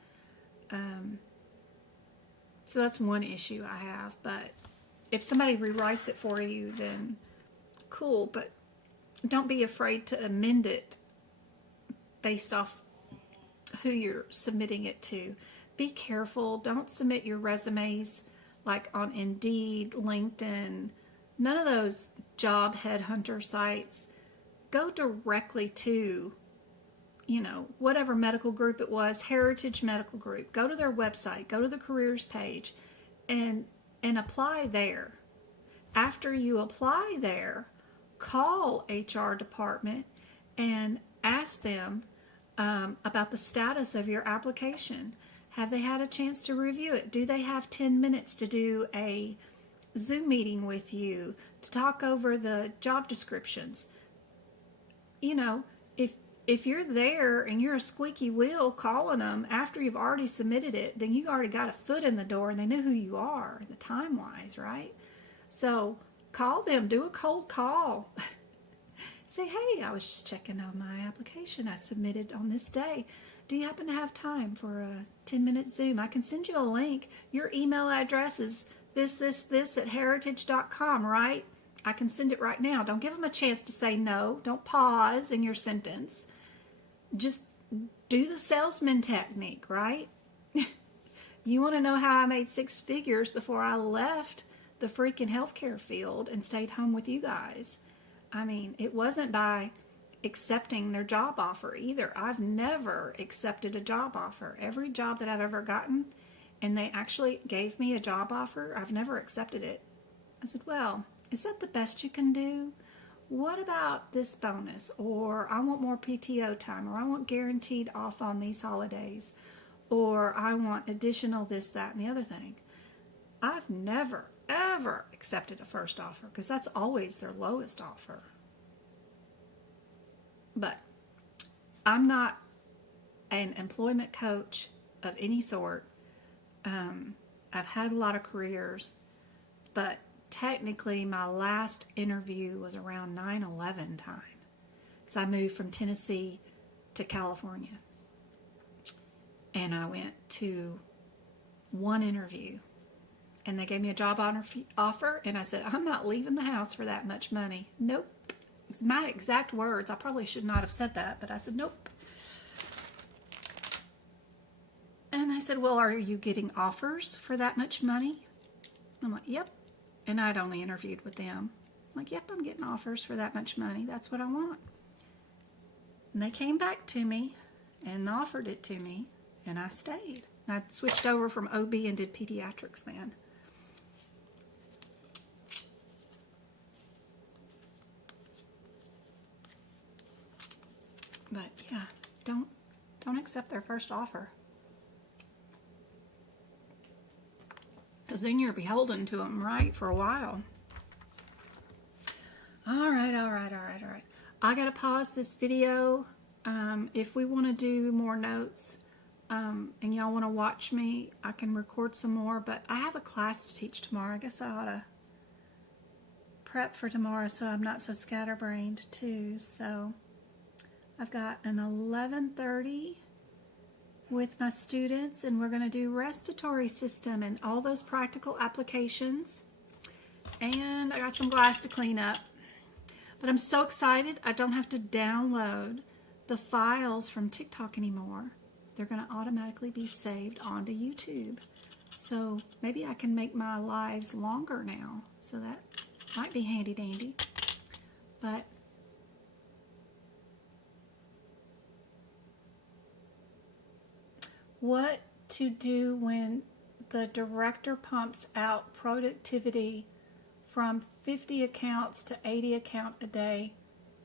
So that's one issue I have. But if somebody rewrites it for you, then cool. But don't be afraid to amend it based off who you're submitting it to. Be careful. Don't submit your resumes like on Indeed, LinkedIn, none of those job headhunter sites. Go directly to, whatever medical group it was, Heritage Medical Group. Go to their website, go to the careers page, and apply there. After you apply there, call HR department and ask them about the status of your application. Have they had a chance to review it? Do they have 10 minutes to do a Zoom meeting with you to talk over the job descriptions? If you're there and you're a squeaky wheel calling them after you've already submitted it, then you already got a foot in the door and they know who you are, the time-wise, right? So call them, do a cold call. Say, hey, I was just checking on my application I submitted on this day. Do you happen to have time for a 10-minute Zoom? I can send you a link. Your email address is this at heritage.com, right? I can send it right now. Don't give them a chance to say no. Don't pause in your sentence. Just do the salesman technique, right? You want to know how I made 6 figures before I left the freaking healthcare field and stayed home with you guys? I mean, it wasn't by accepting their job offer either. I've never accepted a job offer. Every job that I've ever gotten, and they actually gave me a job offer, I've never accepted it. I said, well, is that the best you can do? What about this bonus? Or I want more PTO time, or I want guaranteed off on these holidays, or I want additional this, that, and the other thing. I've never, ever accepted a first offer because that's always their lowest offer. But I'm not an employment coach of any sort. I've had a lot of careers, but technically my last interview was around 9/11 time. So I moved from Tennessee to California. And I went to one interview. And they gave me a job offer. And I said, I'm not leaving the house for that much money. Nope. It's my exact words. I probably should not have said that. But I said, nope. And I said, well, are you getting offers for that much money? I'm like, yep. And I'd only interviewed with them. I'm like, yep, I'm getting offers for that much money. That's what I want. And they came back to me and offered it to me. And I stayed. And I switched over from OB and did pediatrics then. But yeah, don't accept their first offer. Because then you're beholden to them, right, for a while. All right. I got to pause this video. If we want to do more notes and y'all want to watch me, I can record some more. But I have a class to teach tomorrow. I guess I ought to prep for tomorrow so I'm not so scatterbrained too. So I've got an 11:30 with my students, and we're going to do respiratory system and all those practical applications. And I got some glass to clean up. But I'm so excited I don't have to download the files from TikTok anymore. They're going to automatically be saved onto YouTube. So maybe I can make my lives longer now. So that might be handy dandy. But what to do when the director pumps out productivity from 50 accounts to 80 accounts a day?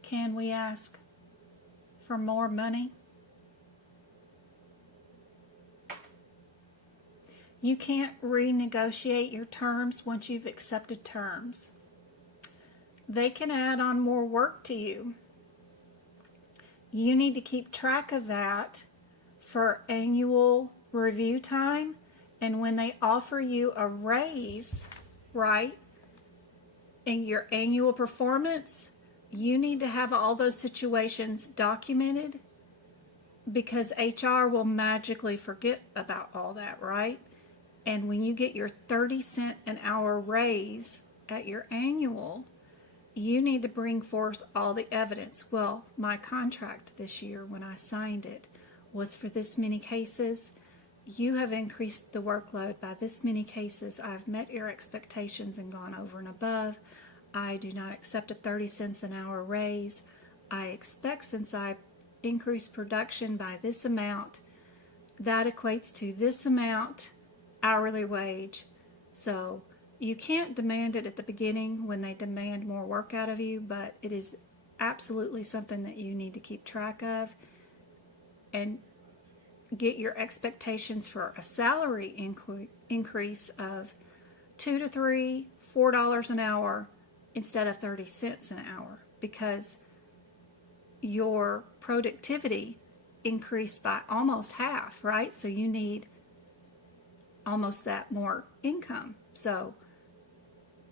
Can we ask for more money? You can't renegotiate your terms once you've accepted terms. They can add on more work to you. You need to keep track of that for annual review time, and when they offer you a raise, right, in your annual performance, you need to have all those situations documented, because HR will magically forget about all that, right? And when you get your 30-cent an hour raise at your annual, you need to bring forth all the evidence. Well, my contract this year, when I signed it, was for this many cases. You have increased the workload by this many cases. I've met your expectations and gone over and above. I do not accept a 30 cents an hour raise. I expect, since I increased production by this amount, that equates to this amount hourly wage. So you can't demand it at the beginning when they demand more work out of you, but it is absolutely something that you need to keep track of, and get your expectations for a salary increase of $2 to $3, $4 an hour instead of 30 cents an hour, because your productivity increased by almost half, right? So you need almost that more income. So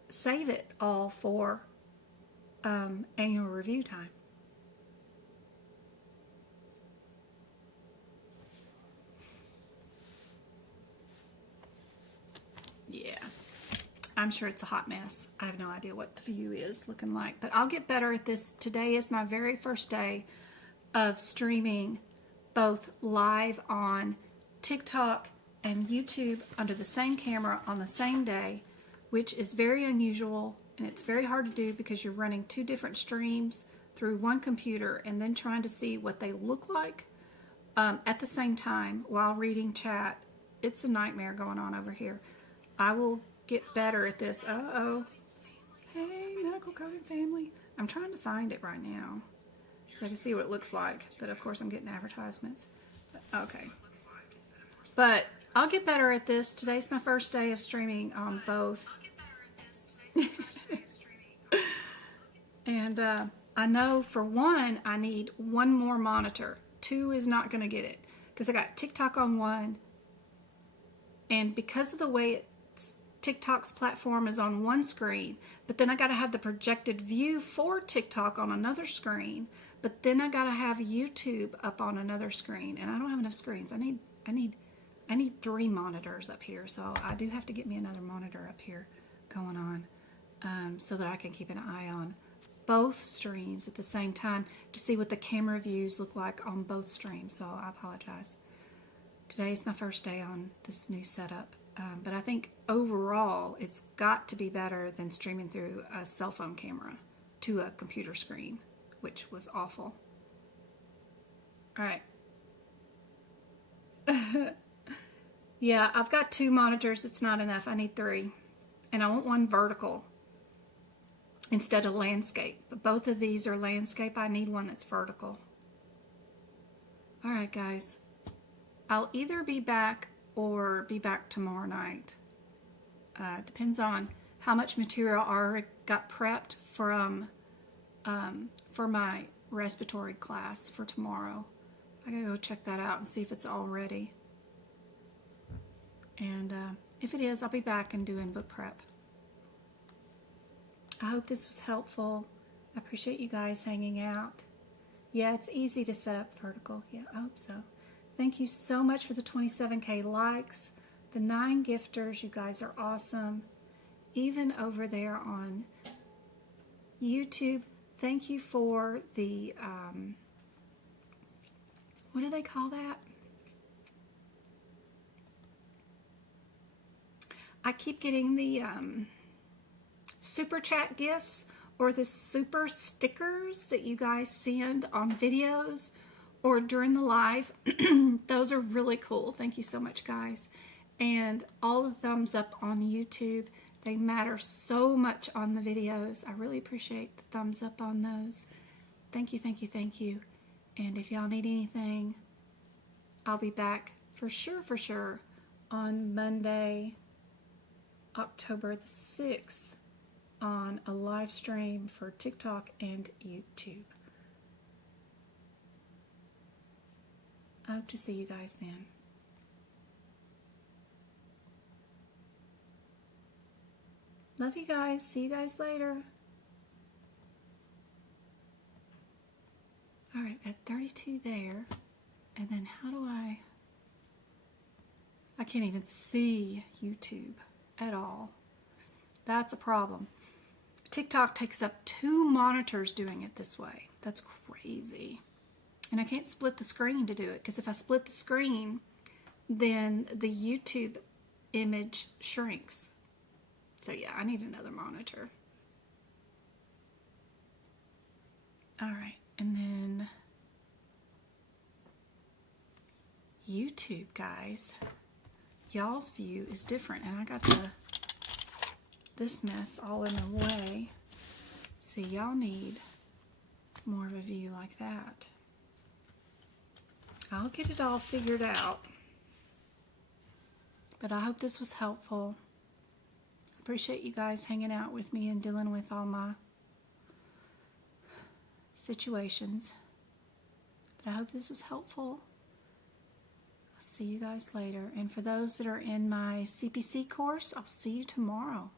save it all for annual review time. Yeah, I'm sure it's a hot mess. I have no idea what the view is looking like, but I'll get better at this. Today is my very first day of streaming both live on TikTok and YouTube under the same camera on the same day, which is very unusual, and it's very hard to do because you're running two different streams through one computer and then trying to see what they look like at the same time while reading chat. It's a nightmare going on over here. I will get better at this. Uh-oh. Hey, medical coding family. I'm trying to find it right now so I can see what it looks like. But of course I'm getting advertisements. Okay. But I'll get better at this. Today's my first day of streaming on both. And I know for one, I need one more monitor. Two is not going to get it, because I got TikTok on one. And because of the way TikTok's platform is on one screen, but then I got to have the projected view for TikTok on another screen, but then I got to have YouTube up on another screen, and I don't have enough screens. I need 3 monitors up here, so I do have to get me another monitor up here going on, so that I can keep an eye on both streams at the same time to see what the camera views look like on both streams. So I apologize. Today is my first day on this new setup. But I think overall it's got to be better than streaming through a cell phone camera to a computer screen, which was awful. All right. Yeah, I've got 2 monitors. It's not enough. I need 3. And I want one vertical instead of landscape. But both of these are landscape. I need one that's vertical. All right, guys. I'll either be back or be back tomorrow night. Depends on how much material I already got prepped from for my respiratory class for tomorrow. I gotta go check that out and see if it's all ready. And if it is, I'll be back and doing book prep. I hope this was helpful. I appreciate you guys hanging out. Yeah, it's easy to set up vertical. Yeah, I hope so. Thank you so much for the 27K likes. The 9 gifters, you guys are awesome. Even over there on YouTube, thank you for the, what do they call that? I keep getting the super chat gifts or the super stickers that you guys send on videos or during the live. Those are really cool. Thank you so much, guys. And all the thumbs up on YouTube. They matter so much on the videos. I really appreciate the thumbs up on those. Thank you, thank you, thank you. And if y'all need anything, I'll be back for sure on Monday, October the 6th on a live stream for TikTok and YouTube. I hope to see you guys then. Love you guys. See you guys later. All right, at 32 there. And then how do I can't even see YouTube at all. That's a problem. TikTok takes up 2 monitors doing it this way. That's crazy. And I can't split the screen to do it, because if I split the screen, then the YouTube image shrinks. So yeah, I need another monitor. All right, and then YouTube, guys, y'all's view is different, and I got this mess all in the way. See, y'all need more of a view like that. I'll get it all figured out, but I hope this was helpful. Appreciate you guys hanging out with me and dealing with all my situations, but I hope this was helpful. I'll see you guys later, and for those that are in my CPC course, I'll see you tomorrow.